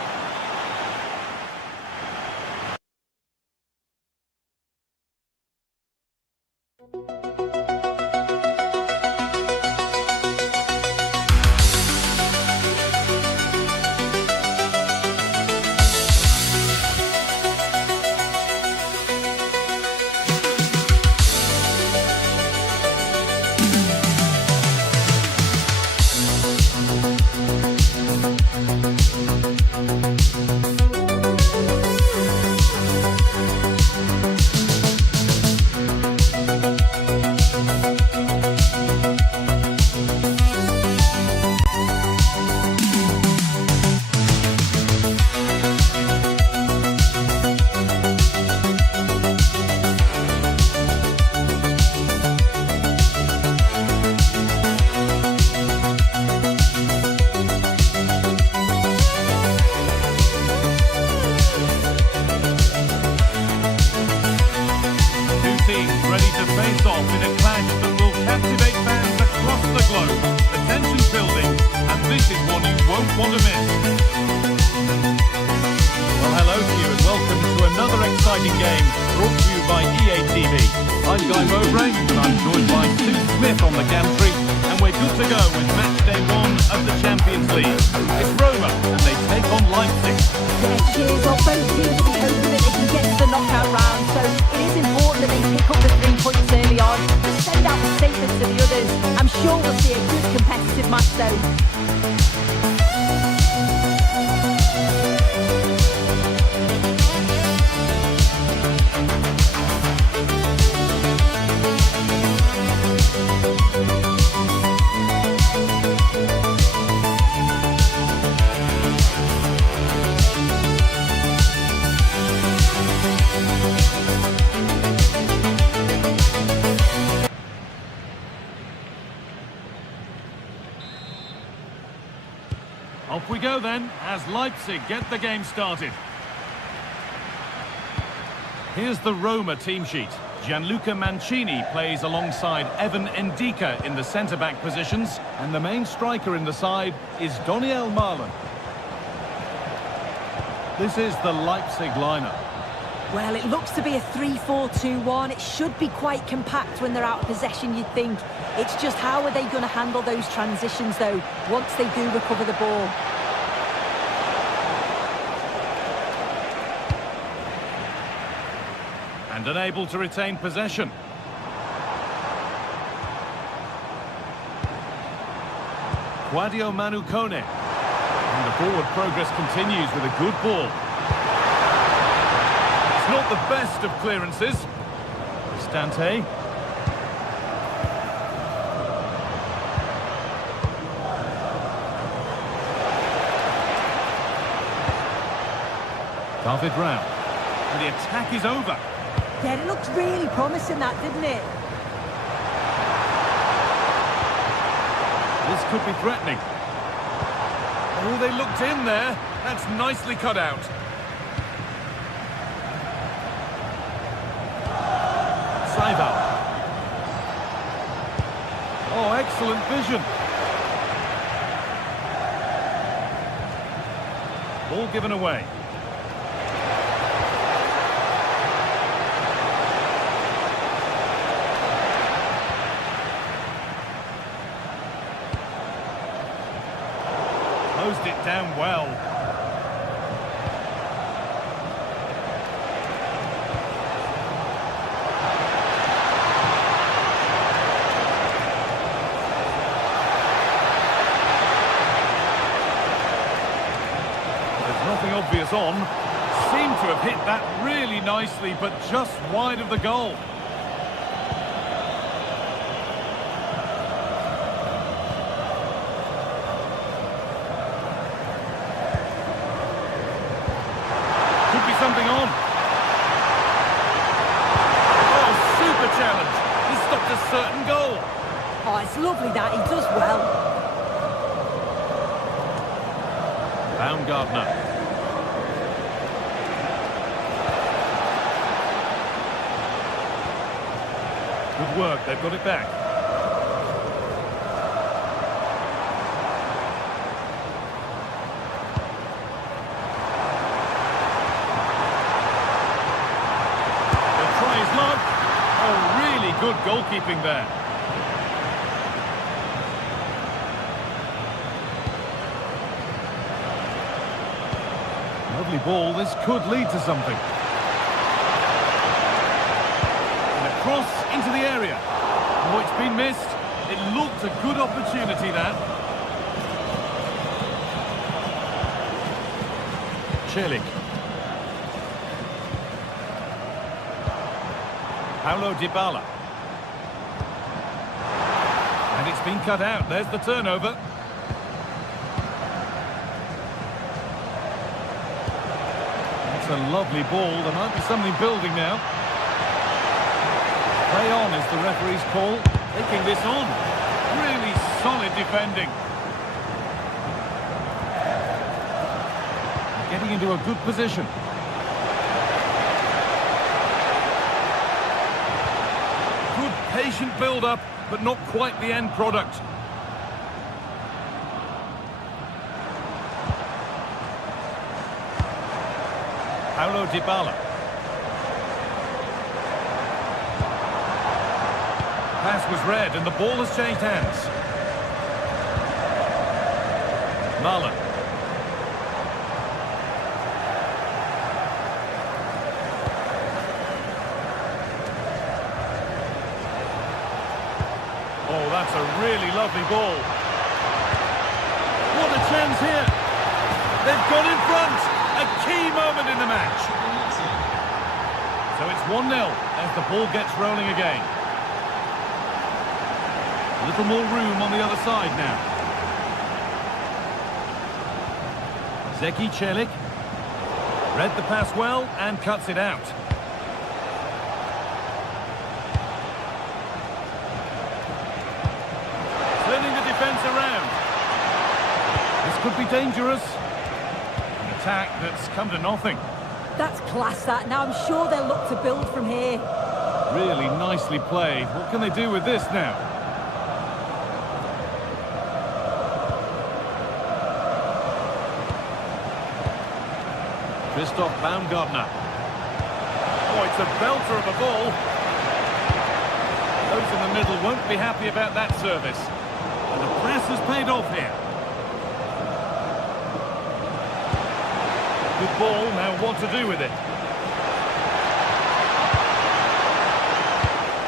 want to miss. Well, hello to you and welcome to another exciting game brought to you by EA TV. I'm Guy Mowbray and I'm joined by Sue Smith on the gantry, and we're good to go with match day 1 of the Champions League. It's Roma and they take on Leipzig. Yeah, cheers. Both teams will be hoping zone. Off we go then, as Leipzig get the game started. Here's the Roma team sheet. Gianluca Mancini plays alongside Evan Ndika in the centre-back positions, and the main striker in the side is Daniel Marlon. This is the Leipzig lineup. Well, it looks to be a 3-4-2-1. It should be quite compact when they're out of possession, you'd think. It's just how are they going to handle those transitions, though, once they do recover the ball. And unable to retain possession. Quadio Manukone. And the forward progress continues with a good ball. It's not the best of clearances. Stante. David Rao. And the attack is over. Yeah, it looks really promising, that, didn't it? This could be threatening. Oh, they looked in there. That's nicely cut out. Saival. Oh, excellent vision. Ball given away. Closed it down well. There's nothing obvious on. Seemed to have hit that really nicely, but just wide of the goal. Something on. Oh, super challenge. He stopped a certain goal. Oh, it's lovely that. He does well. Baumgartner. Good work. They've got it back. Good goalkeeping there. Lovely ball. This could lead to something. And a cross into the area. Oh, it's been missed. It looked a good opportunity, that. Celik. Paulo Dybala. And it's been cut out. There's the turnover. That's a lovely ball. There might be something building now. Play on is the referee's call. Taking this on. Really solid defending. Getting into a good position. Good patient build-up, but not quite the end product. Paulo Dybala. Pass was read and the ball has changed hands. Marlon. Oh, that's a really lovely ball. chance here. They've gone in front. A key moment in the match. So it's 1-0 as the ball gets rolling again. A little more room on the other side now. Zeki Celik. Read the pass well and cuts it out. Turning the defence around. This could be dangerous. An attack that's come to nothing. That's class, that. Now I'm sure they'll look to build from here. Really nicely played. What can they do with this now? Christoph Baumgartner. Oh, it's a belter of a ball. Those in the middle won't be happy about that service. And the press has paid off here. Good ball, now what to do with it.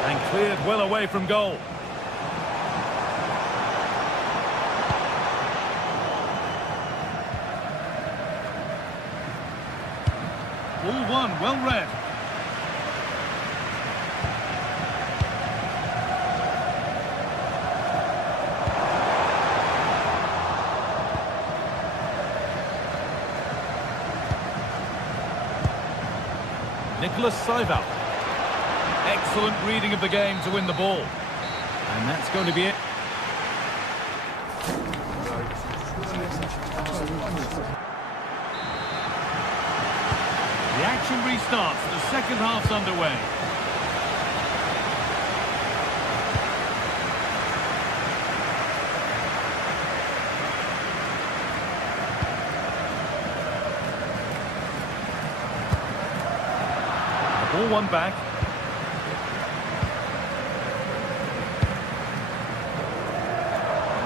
And cleared well away from goal. Ball one, well read. Nicholas Seival. Excellent reading of the game to win the ball. And that's going to be it. The action restarts. The second half's underway. Ball one back.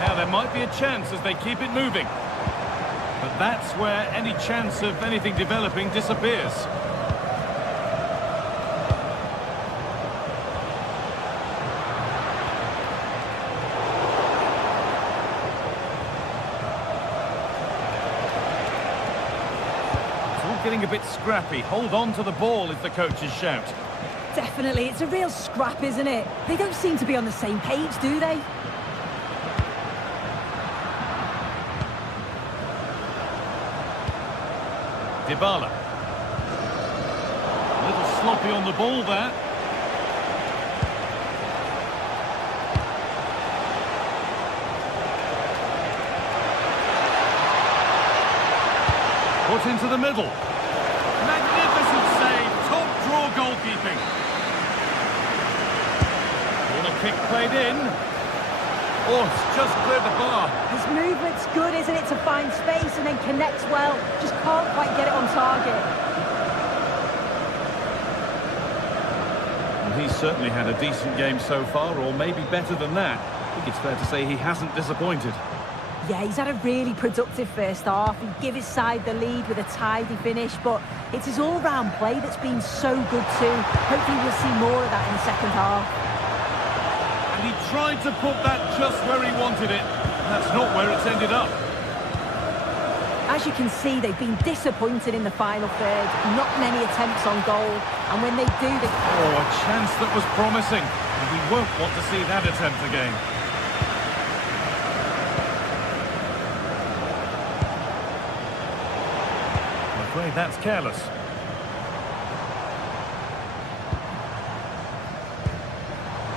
Now there might be a chance as they keep it moving. But that's where any chance of anything developing disappears. It's all getting a bit scrappy. Hold on to the ball is the coach's shout. Definitely, it's a real scrap, isn't it? They don't seem to be on the same page, do they? Dybala. A little sloppy on the ball there. Put into the middle. Magnificent save. Top draw goalkeeping. Corner kick played in. Oh, it's just cleared the bar. His movement's good, isn't it, to find space and then connects well. Just can't quite get it on target. Well, he's certainly had a decent game so far, or maybe better than that. I think it's fair to say he hasn't disappointed. Yeah, he's had a really productive first half. He gave his side the lead with a tidy finish, but it's his all-round play that's been so good too. Hopefully we'll see more of that in the second half. He tried to put that just where he wanted it. That's not where it's ended up. As you can see, they've been disappointed in the final third. Not many attempts on goal. And when they do, they... Oh, a chance that was promising. And we won't want to see that attempt again. I'm afraid that's careless.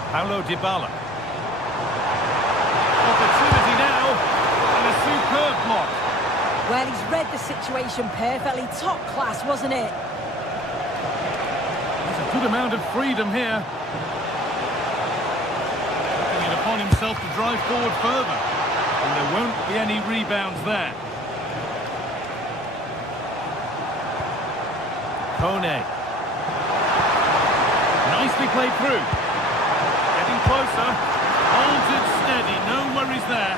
Paulo Dybala. Opportunity now, and a superb block. Well, he's read the situation perfectly. Top class, wasn't it? There's a good amount of freedom here. Taking it upon himself to drive forward further. And there won't be any rebounds there. Kone. Nicely played through. Closer, holds it steady, no worries there.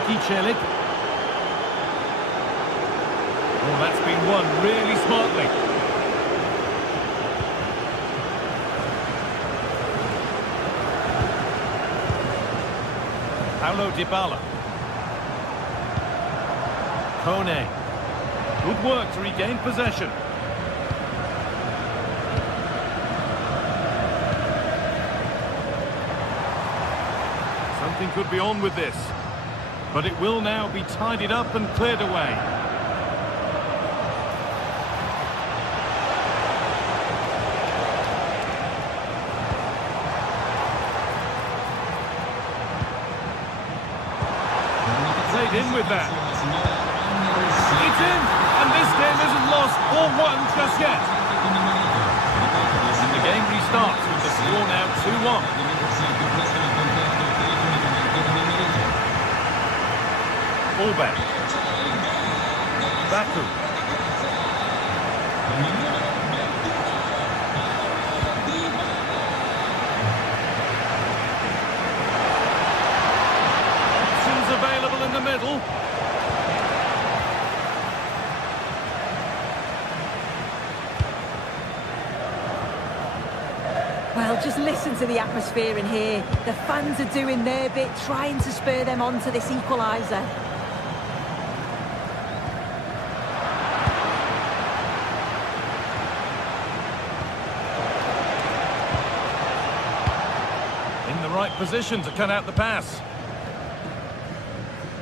Celik. Oh, that's been won really smartly. Paulo Dybala. Kone. Good work to regain possession. Something could be on with this, but it will now be tidied up and cleared away. Played in with that. It's in, and this game isn't lost or won just yet. And the game restarts with the score now 2-1. Fullback. Baku. Options available in the middle. Well, just listen to the atmosphere in here. The fans are doing their bit, trying to spur them on to this equaliser. Right position to cut out the pass.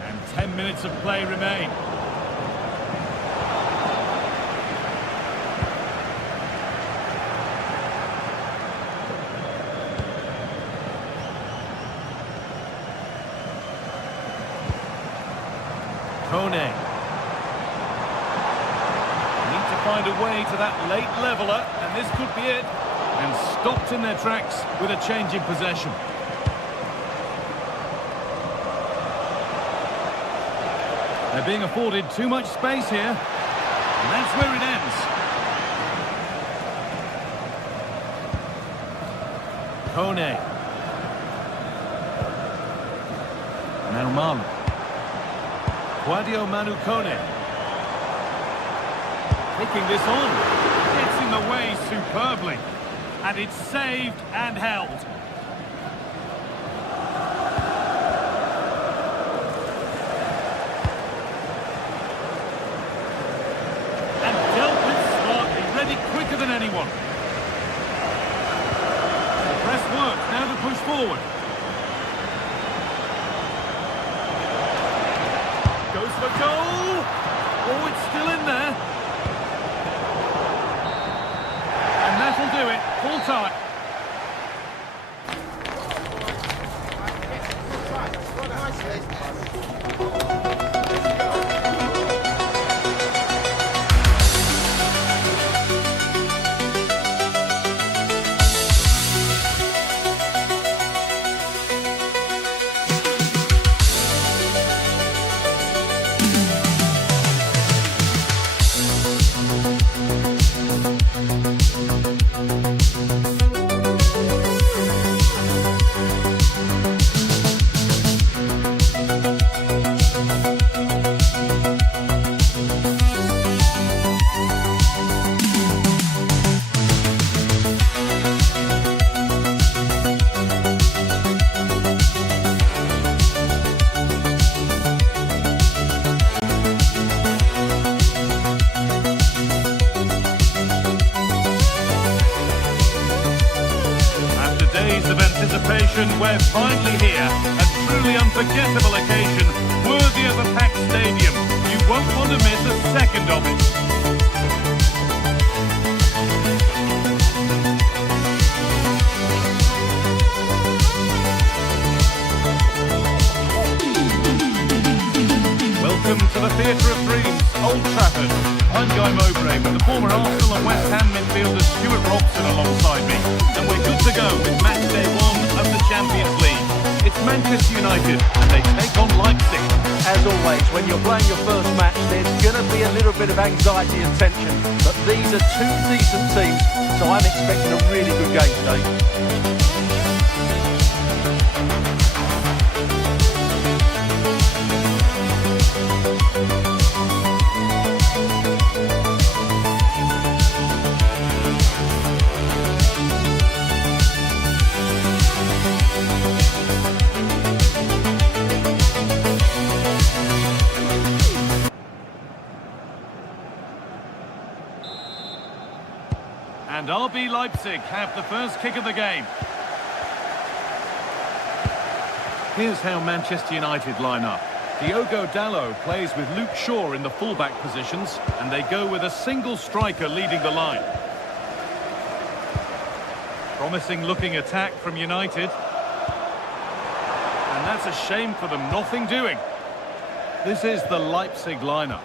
And 10 minutes of play remain. Kone. Need to find a way to that late leveller, and this could be it. And stopped in their tracks with a change in possession. They're being afforded too much space here, and that's where it ends. Kone. Manumalu. Quadio Manu Kone. Taking this on. Gets in the way superbly. And it's saved and held. Quicker than anyone. The press works, now to push forward. Goes for goal! Oh, it's still in there. And that'll do it, full time. We're finally here, a truly unforgettable occasion, worthy of a packed stadium. You won't want to miss a second of it. Welcome to the Theatre of Dreams, Old Trafford. I'm Guy Mowbray with the former Arsenal and West Ham midfielder Stuart Robson alongside me. And we're good to go with match day 1 of the Champions League. It's Manchester United and they take on Leipzig. As always, when you're playing your first match, there's going to be a little bit of anxiety and tension. But these are two decent teams, so I'm expecting a really good game today. RB Leipzig have the first kick of the game. Here's how Manchester United line up. Diogo Dalot plays with Luke Shaw in the fullback positions, and they go with a single striker leading the line. Promising looking attack from United. And that's a shame for them, nothing doing. This is the Leipzig lineup.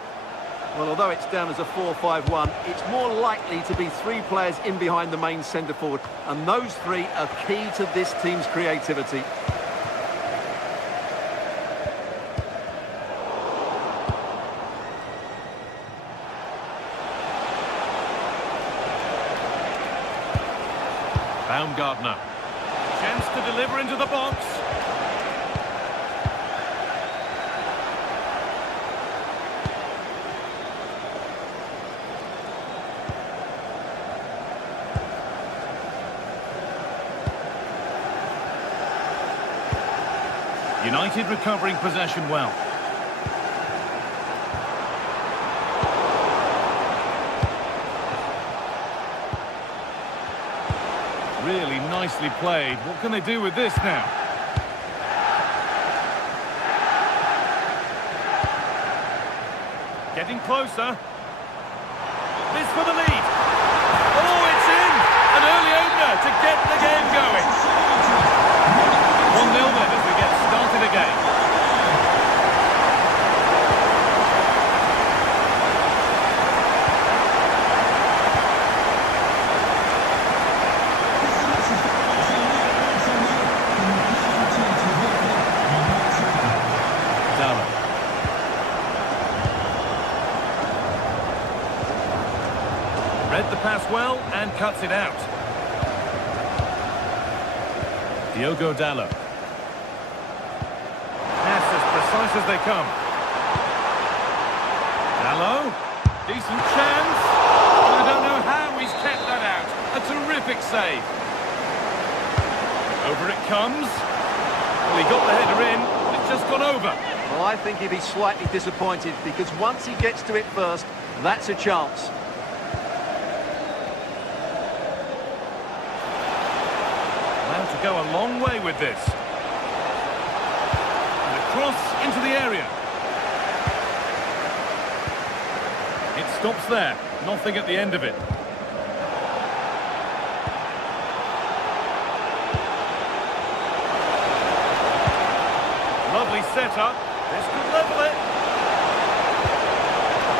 Well, although it's down as a 4-5-1, it's more likely to be 3 players in behind the main centre-forward. And those 3 are key to this team's creativity. Baumgartner. Chance to deliver into the box. United recovering possession well. Really nicely played. What can they do with this now? Getting closer. This for the lead. Oh, it's in! An early opener to get the game going. 1-0 then as we get started again. Read the pass well and cuts it out. Diogo Dalot. Pass as precise as they come. Dalot. Decent chance. I don't know how he's kept that out. A terrific save. Over it comes. Well, he got the header in. It's just gone over. Well, I think he'd be slightly disappointed because once he gets to it first, that's a chance. To go a long way with this. And a cross into the area. It stops there. Nothing at the end of it. Lovely setup. This could level it.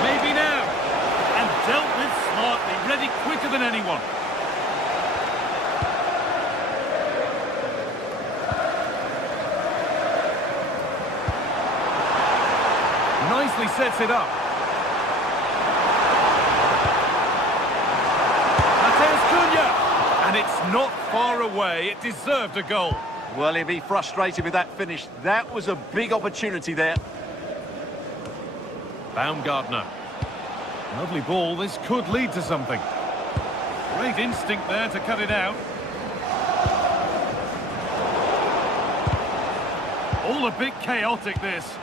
Maybe now. And dealt with smartly. Ready quicker than anyone. Nicely sets it up. Mateus Cunha! And it's not far away. It deserved a goal. Well, he'll be frustrated with that finish. That was a big opportunity there. Baumgartner. Lovely ball. This could lead to something. Great instinct there to cut it out. All a bit chaotic, this.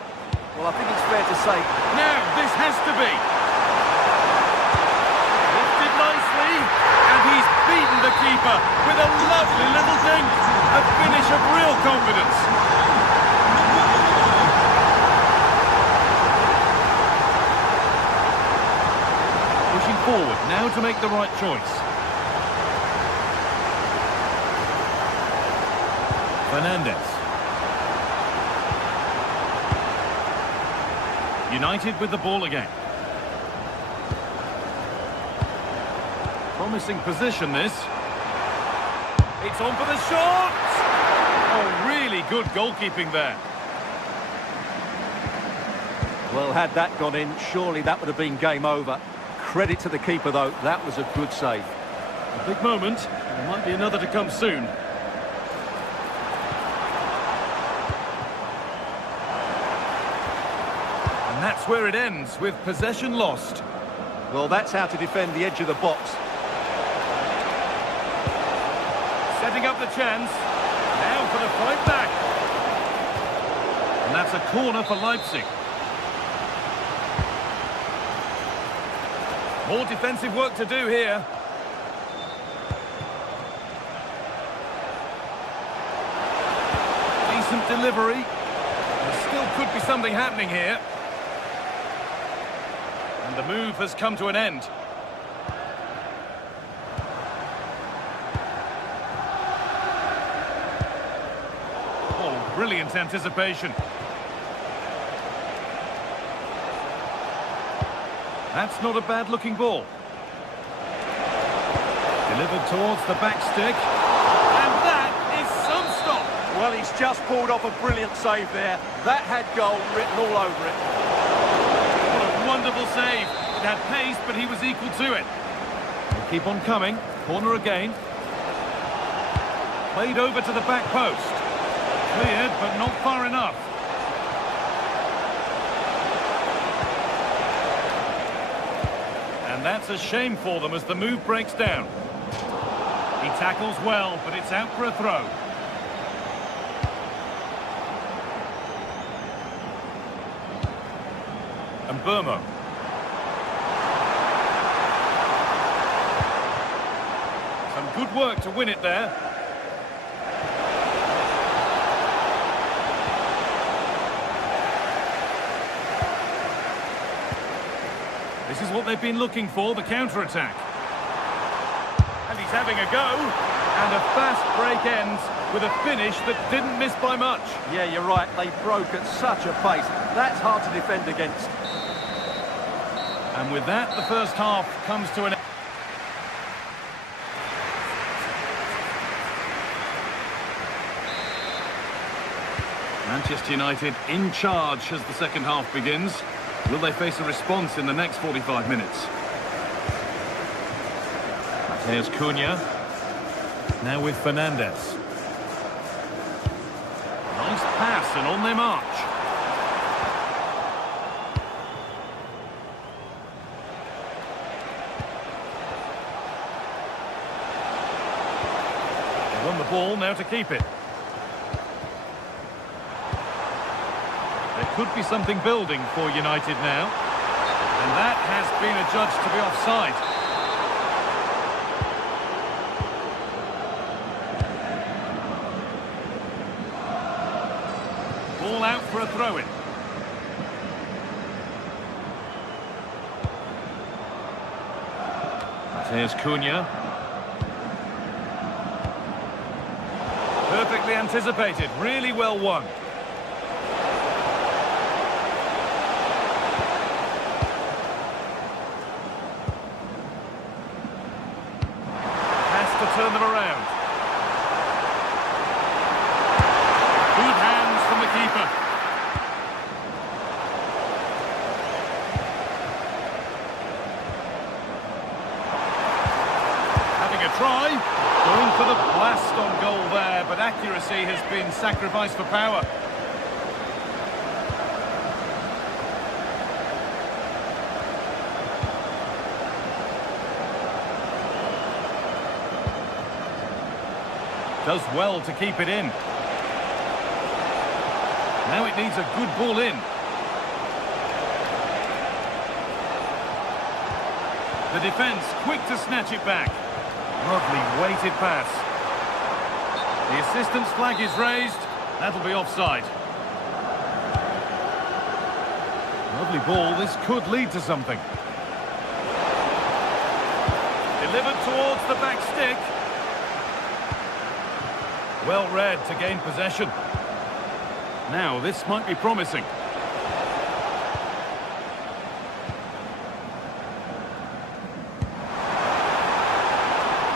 Well, I think it's fair to say. Now, this has to be. Lifted nicely, and he's beaten the keeper with a lovely little dink. A finish of real confidence. Pushing forward, now to make the right choice. Fernandes. United with the ball again. Promising position, this. It's on for the shot! Oh, really good goalkeeping there. Well, had that gone in, surely that would have been game over. Credit to the keeper, though. That was a good save. A big moment. There might be another to come soon. And that's where it ends, with possession lost. Well, that's how to defend the edge of the box. Setting up the chance. Now for the fight back. And that's a corner for Leipzig. More defensive work to do here. decent delivery. There still could be something happening here. And the move has come to an end. Oh, brilliant anticipation. That's not a bad-looking ball. Delivered towards the back stick. And that is some stop. Well, he's just pulled off a brilliant save there. That had goal written all over it. What a wonderful save. It had pace, but he was equal to it. They'll keep on coming. Corner again. Played over to the back post. Cleared, but not far enough. And that's a shame for them as the move breaks down. He tackles well, but it's out for a throw. And Burmo. Some good work to win it there. This is what they've been looking for, the counter-attack. And he's having a go. And a fast break ends with a finish that didn't miss by much. Yeah, you're right. They broke at such a pace. That's hard to defend against. And with that, the first half comes to an end. Manchester United in charge as the second half begins. Will they face a response in the next 45 minutes? Mateus Cunha. Now with Fernandes. Nice pass and on their march. They won the ball, now to keep it. There could be something building for United now. And that has been adjudged to be offside. Ball out for a throw-in. Mateus Cunha. Perfectly anticipated, really well won. Turn them around. Good hands from the keeper. Having a try. Going for the blast on goal there, but accuracy has been sacrificed for power. Does well to keep it in. Now it needs a good ball in. The defence quick to snatch it back. Lovely weighted pass. The assistant's flag is raised. That'll be offside. Lovely ball. This could lead to something. Delivered towards the back stick. Well read to gain possession. Now, this might be promising.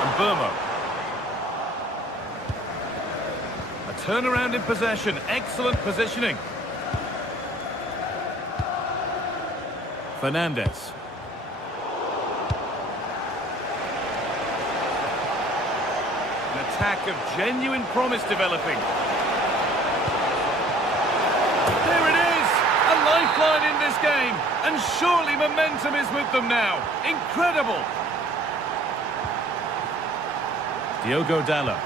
And Burmo. A turnaround in possession. Excellent positioning. Fernandes. Attack of genuine promise developing. There it is! A lifeline in this game, and surely momentum is with them now. Incredible! Diogo Dalot.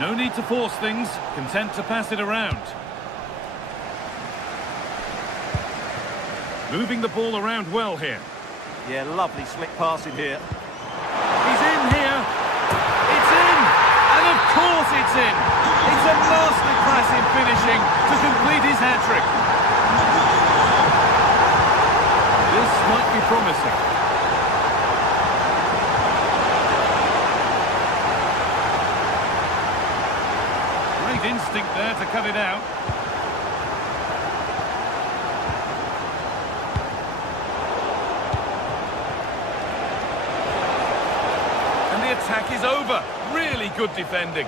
No need to force things, content to pass it around. Moving the ball around well here. Yeah, lovely slick passing here. He's in here. It's in! And of course it's in. It's a masterclass in finishing to complete his hat-trick. This might be promising. Great instinct there to cut it out. And the attack is over. Really good defending.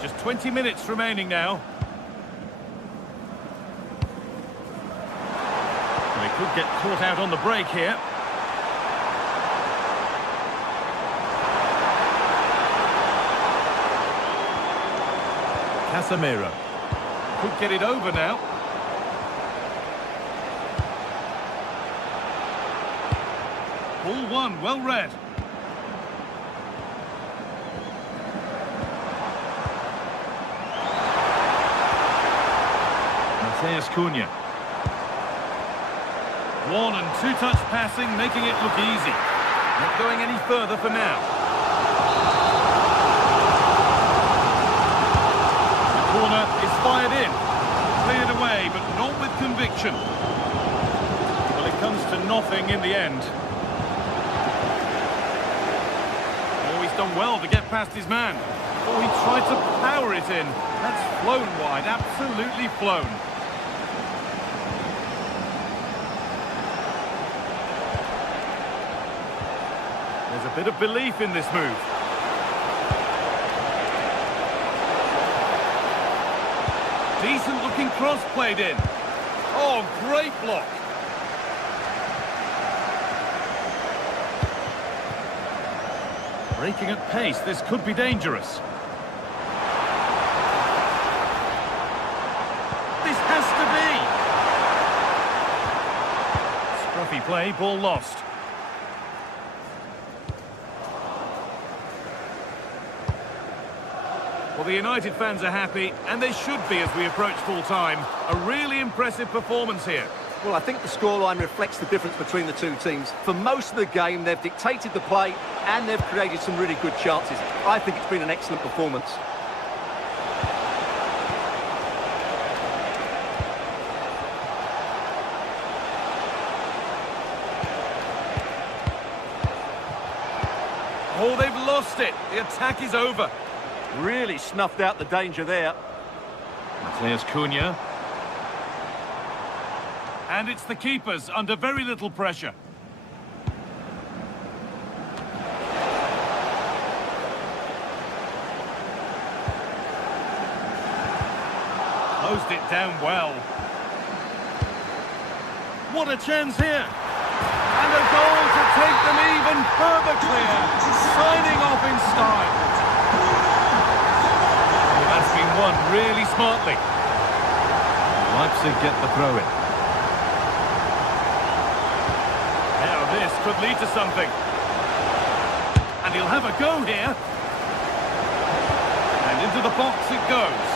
Just 20 minutes remaining now. They could get caught out on the break here. Casemiro. Could get it over now. Ball one, well read. Cunha. One and two-touch passing, making it look easy. Not going any further for now. The corner is fired in. Cleared away, but not with conviction. Well, it comes to nothing in the end. Oh, he's done well to get past his man. Oh, he tried to power it in. That's flown wide, absolutely flown. There's a bit of belief in this move. Decent looking cross played in. Oh, great block. Breaking at pace, this could be dangerous. This has to be. Scruffy play, ball lost. Well, the United fans are happy, and they should be as we approach full-time. A really impressive performance here. Well, I think the scoreline reflects the difference between the two teams. For most of the game, they've dictated the play, and they've created some really good chances. I think it's been an excellent performance. Oh, they've lost it. The attack is over. Really snuffed out the danger there. Cunha. And it's the keepers under very little pressure. Closed it down well. What a chance here. And a goal to take them even further clear. Signing off in style. That's been won really smartly. Leipzig get the throw-in. Now this could lead to something. And he'll have a go here. And into the box it goes.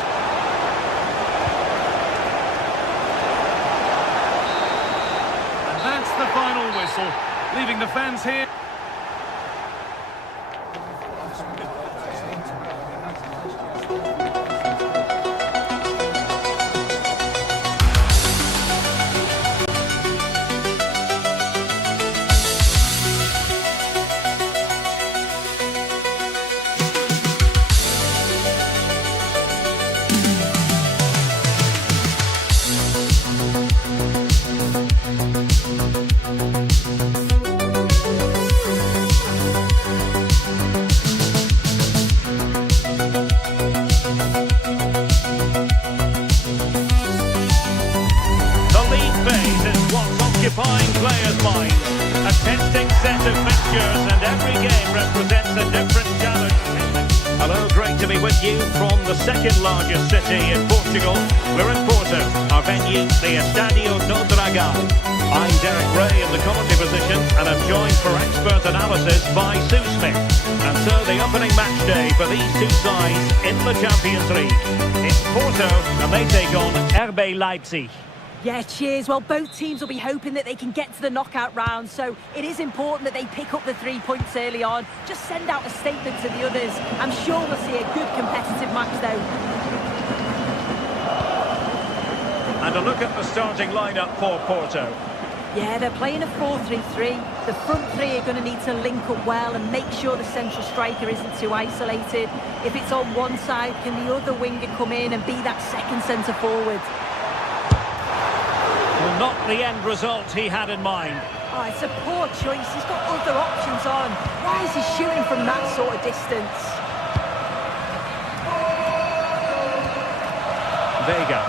And that's the final whistle, leaving the fans here. Occupying players' minds. A testing set of fixtures, and every game represents a different challenge. Hello, great to be with you from the second largest city in Portugal. We're in Porto, our venue, the Estádio do Dragão. I'm Derek Ray in the commentary position, and I'm joined for expert analysis by Sue Smith. And so the opening match day for these two sides in the Champions League. It's Porto, and they take on RB Leipzig. Yeah, cheers. Well, both teams will be hoping that they can get to the knockout round, so it is important that they pick up the 3 points early on. Just send out a statement to the others. I'm sure we'll see a good competitive match, though. And a look at the starting lineup for Porto. Yeah, they're playing a 4-3-3. The front three are going to need to link up well and make sure the central striker isn't too isolated. If it's on one side, can the other winger come in and be that second centre forward? Well, not the end result he had in mind. Oh, it's a poor choice. He's got other options on. Why is he shooting from that sort of distance? Vega.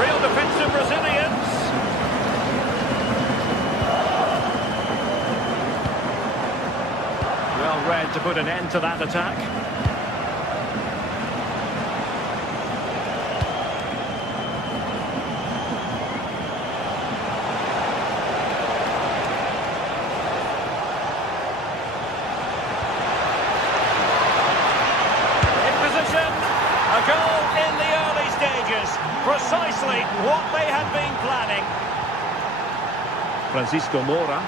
Real defensive Brazilians. Well read to put an end to that attack. Precisely what they had been planning. Francisco Moura.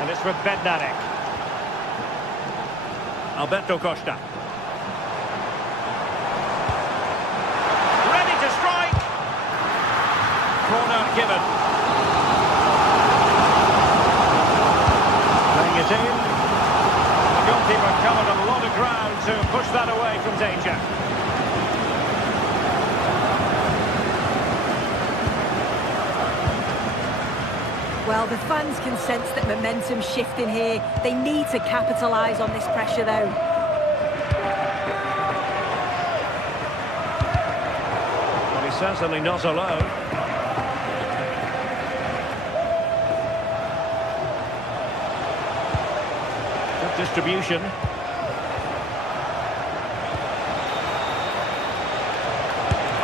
And it's with Bednarek. Alberto Costa. Ready to strike. Corner given. Playing it in. The goalkeeper covered a lot of ground to push that away from danger. Well, the fans can sense that momentum's shifting here. They need to capitalise on this pressure, though. Well, he's certainly not alone. Good distribution.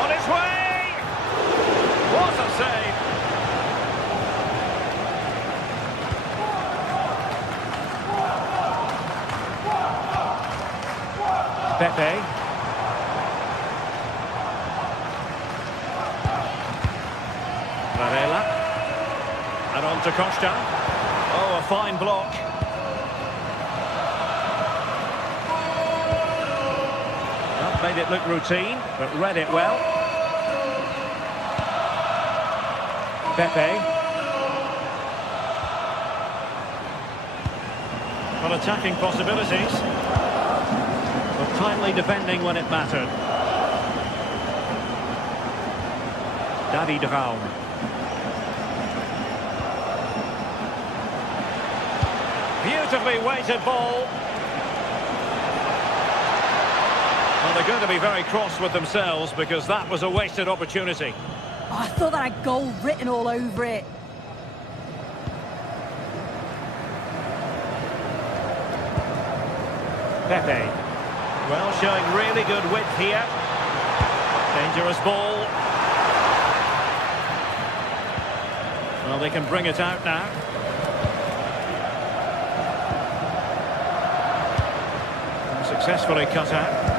On its way! What a save! Pepe. Varela. And on to Costa. Oh, a fine block. That made it look routine, but read it well. Pepe. Well, attacking possibilities. But timely defending when it mattered. David Raum. Beautifully weighted ball. Well, they're going to be very cross with themselves because that was a wasted opportunity. Oh, I thought that had goal written all over it. Pepe. Well, showing really good width here. Dangerous ball. Well, they can bring it out now. And successfully cut out.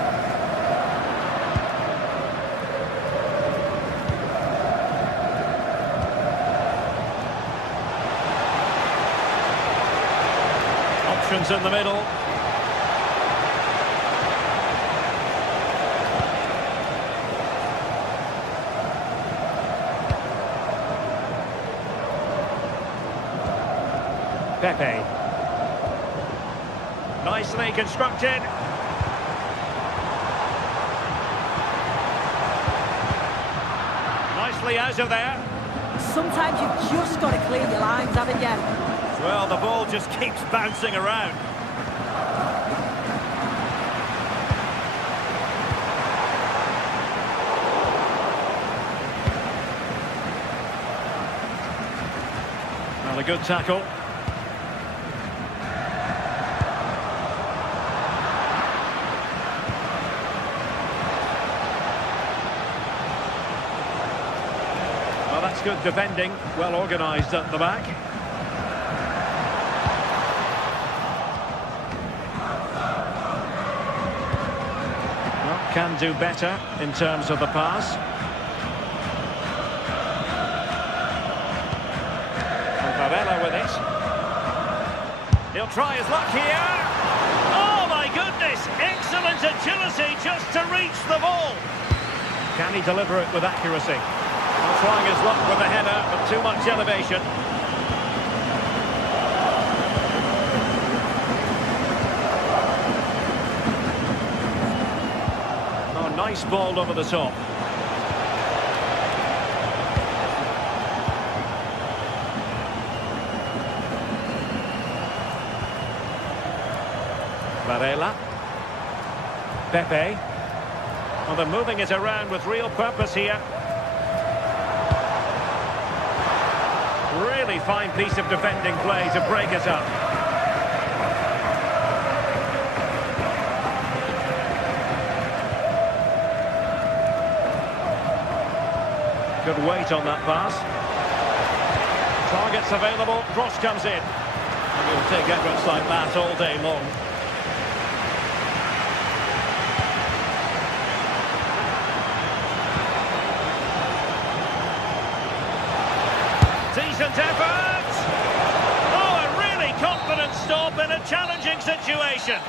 Options in the middle. Pepe. Nicely constructed. Nicely out of there. Sometimes you've just got to clear your lines, haven't you? Well, the ball just keeps bouncing around. Well, a good tackle. Well, that's good defending. Well organised at the back. can do better in terms of the pass. And Varela with it. He'll try his luck here. Oh my goodness! Excellent agility just to reach the ball. Can he deliver it with accuracy? Well, trying his luck with the header, but too much elevation. Oh, nice ball over the top. Varela. Pepe. Well, they're moving it around with real purpose here. Really fine piece of defending play to break it up. Good weight on that pass. Targets available, cross comes in. And he'll take efforts like that all day long. Decent effort! Oh, a really confident stop in a challenging situation.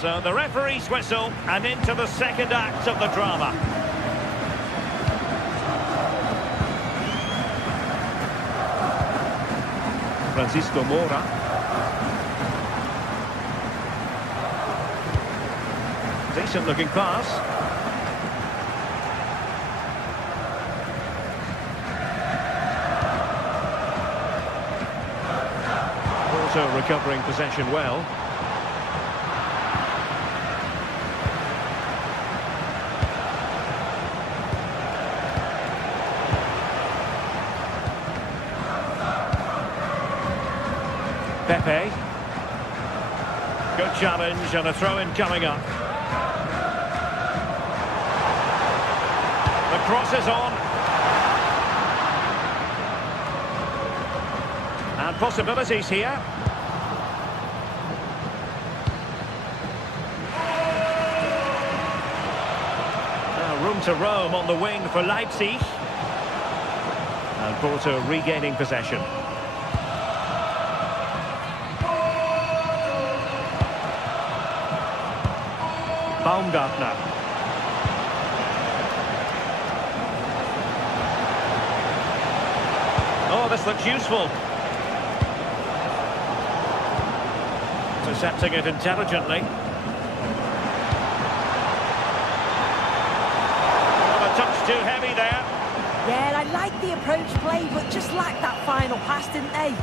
So the referee's whistle, and into the second act of the drama. Francisco Moura. Decent looking pass. Also recovering possession well. Pepe. Good challenge and a throw-in coming up. The cross is on. And possibilities here. Now room to roam on the wing for Leipzig. And Porto regaining possession. Baumgartner. Oh, this looks useful. Intercepting it intelligently. Oh, a touch too heavy there. Yeah, I like the approach play, but just lacked that final pass, didn't they?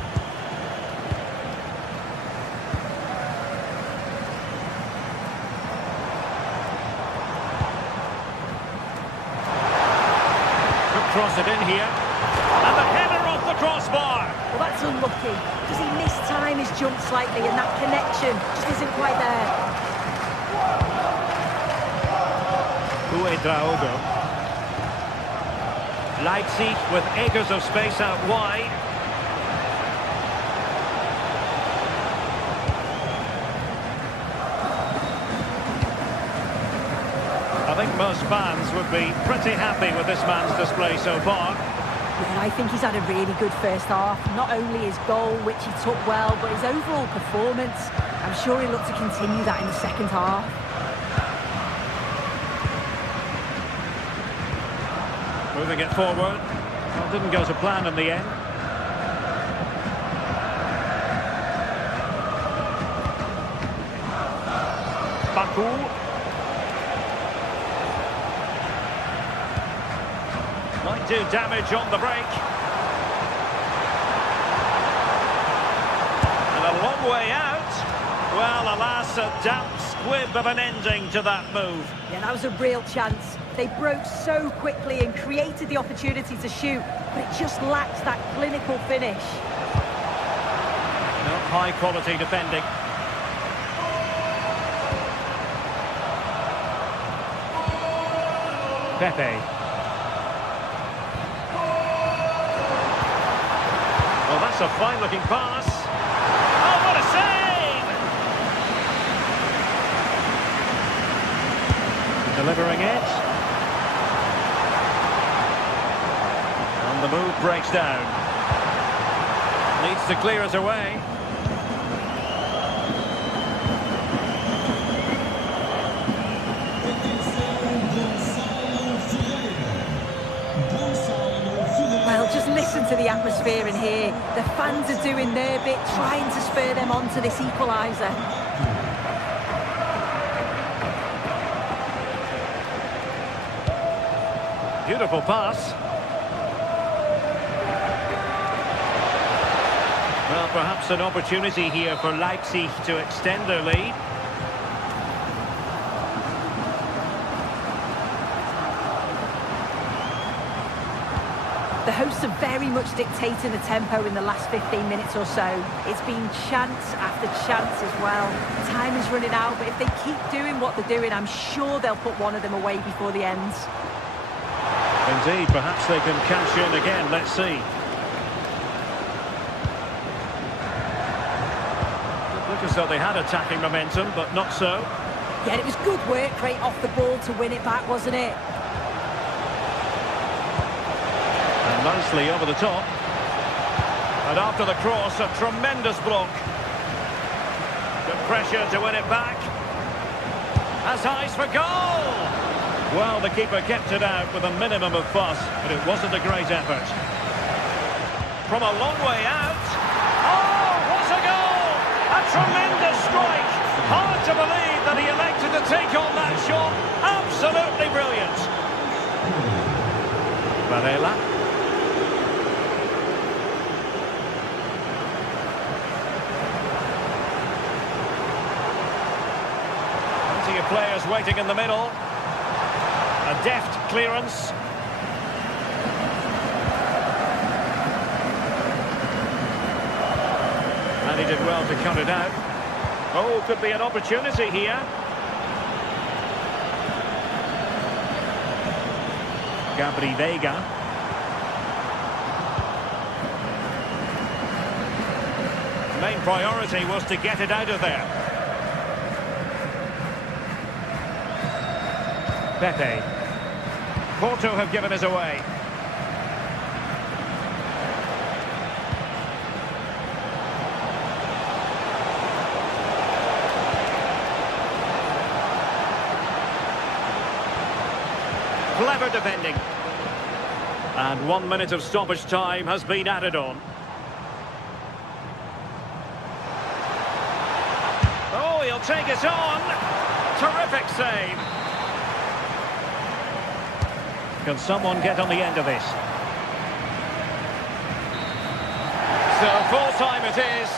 Cross it in here, and the header off the crossbar. Well, that's unlucky. Does he miss time his jump slightly, and that connection just isn't quite there? Uedraogo. Leipzig with acres of space out wide. I think most fans would be pretty happy with this man's display so far. Yeah, I think he's had a really good first half. Not only his goal, which he took well, but his overall performance. I'm sure he'll look to continue that in the second half. Moving it forward. Well, didn't go to plan in the end. Baku. Might do damage on the break. And a long way out. Well, alas, a damp squib of an ending to that move. Yeah, that was a real chance. They broke so quickly and created the opportunity to shoot, but it just lacked that clinical finish. No, high-quality defending. Pepe. That's a fine-looking pass. Oh, what a save! Delivering it. And the move breaks down. Needs to clear it away. Well, just listen to the atmosphere in here. The fans are doing their bit, trying to spur them on to this equaliser. Beautiful pass. Well, perhaps an opportunity here for Leipzig to extend their lead. The hosts are very much dictating the tempo in the last 15 minutes or so. It's been chance after chance as well. Time is running out, but if they keep doing what they're doing, I'm sure they'll put one of them away before the ends. Indeed, perhaps they can cash in again. Let's see. Look as though they had attacking momentum, but not so. Yeah, it was good work right off the ball to win it back, wasn't it? And nicely over the top. And after the cross, a tremendous block. Good pressure to win it back. Has eyes for goal! Well, the keeper kept it out with a minimum of fuss, but it wasn't a great effort. From a long way out. Oh, what a goal! A tremendous strike! Hard to believe that he elected to take on that shot. Absolutely brilliant. Varela. Plenty of players waiting in the middle. A deft clearance. And he did well to cut it out. Oh, could be an opportunity here. Gabri Vega. Main priority was to get it out of there. Pepe. Porto have given us away. Clever defending. And 1 minute of stoppage time has been added on. Oh, he'll take it on. Terrific save. Can someone get on the end of this? So full time it is.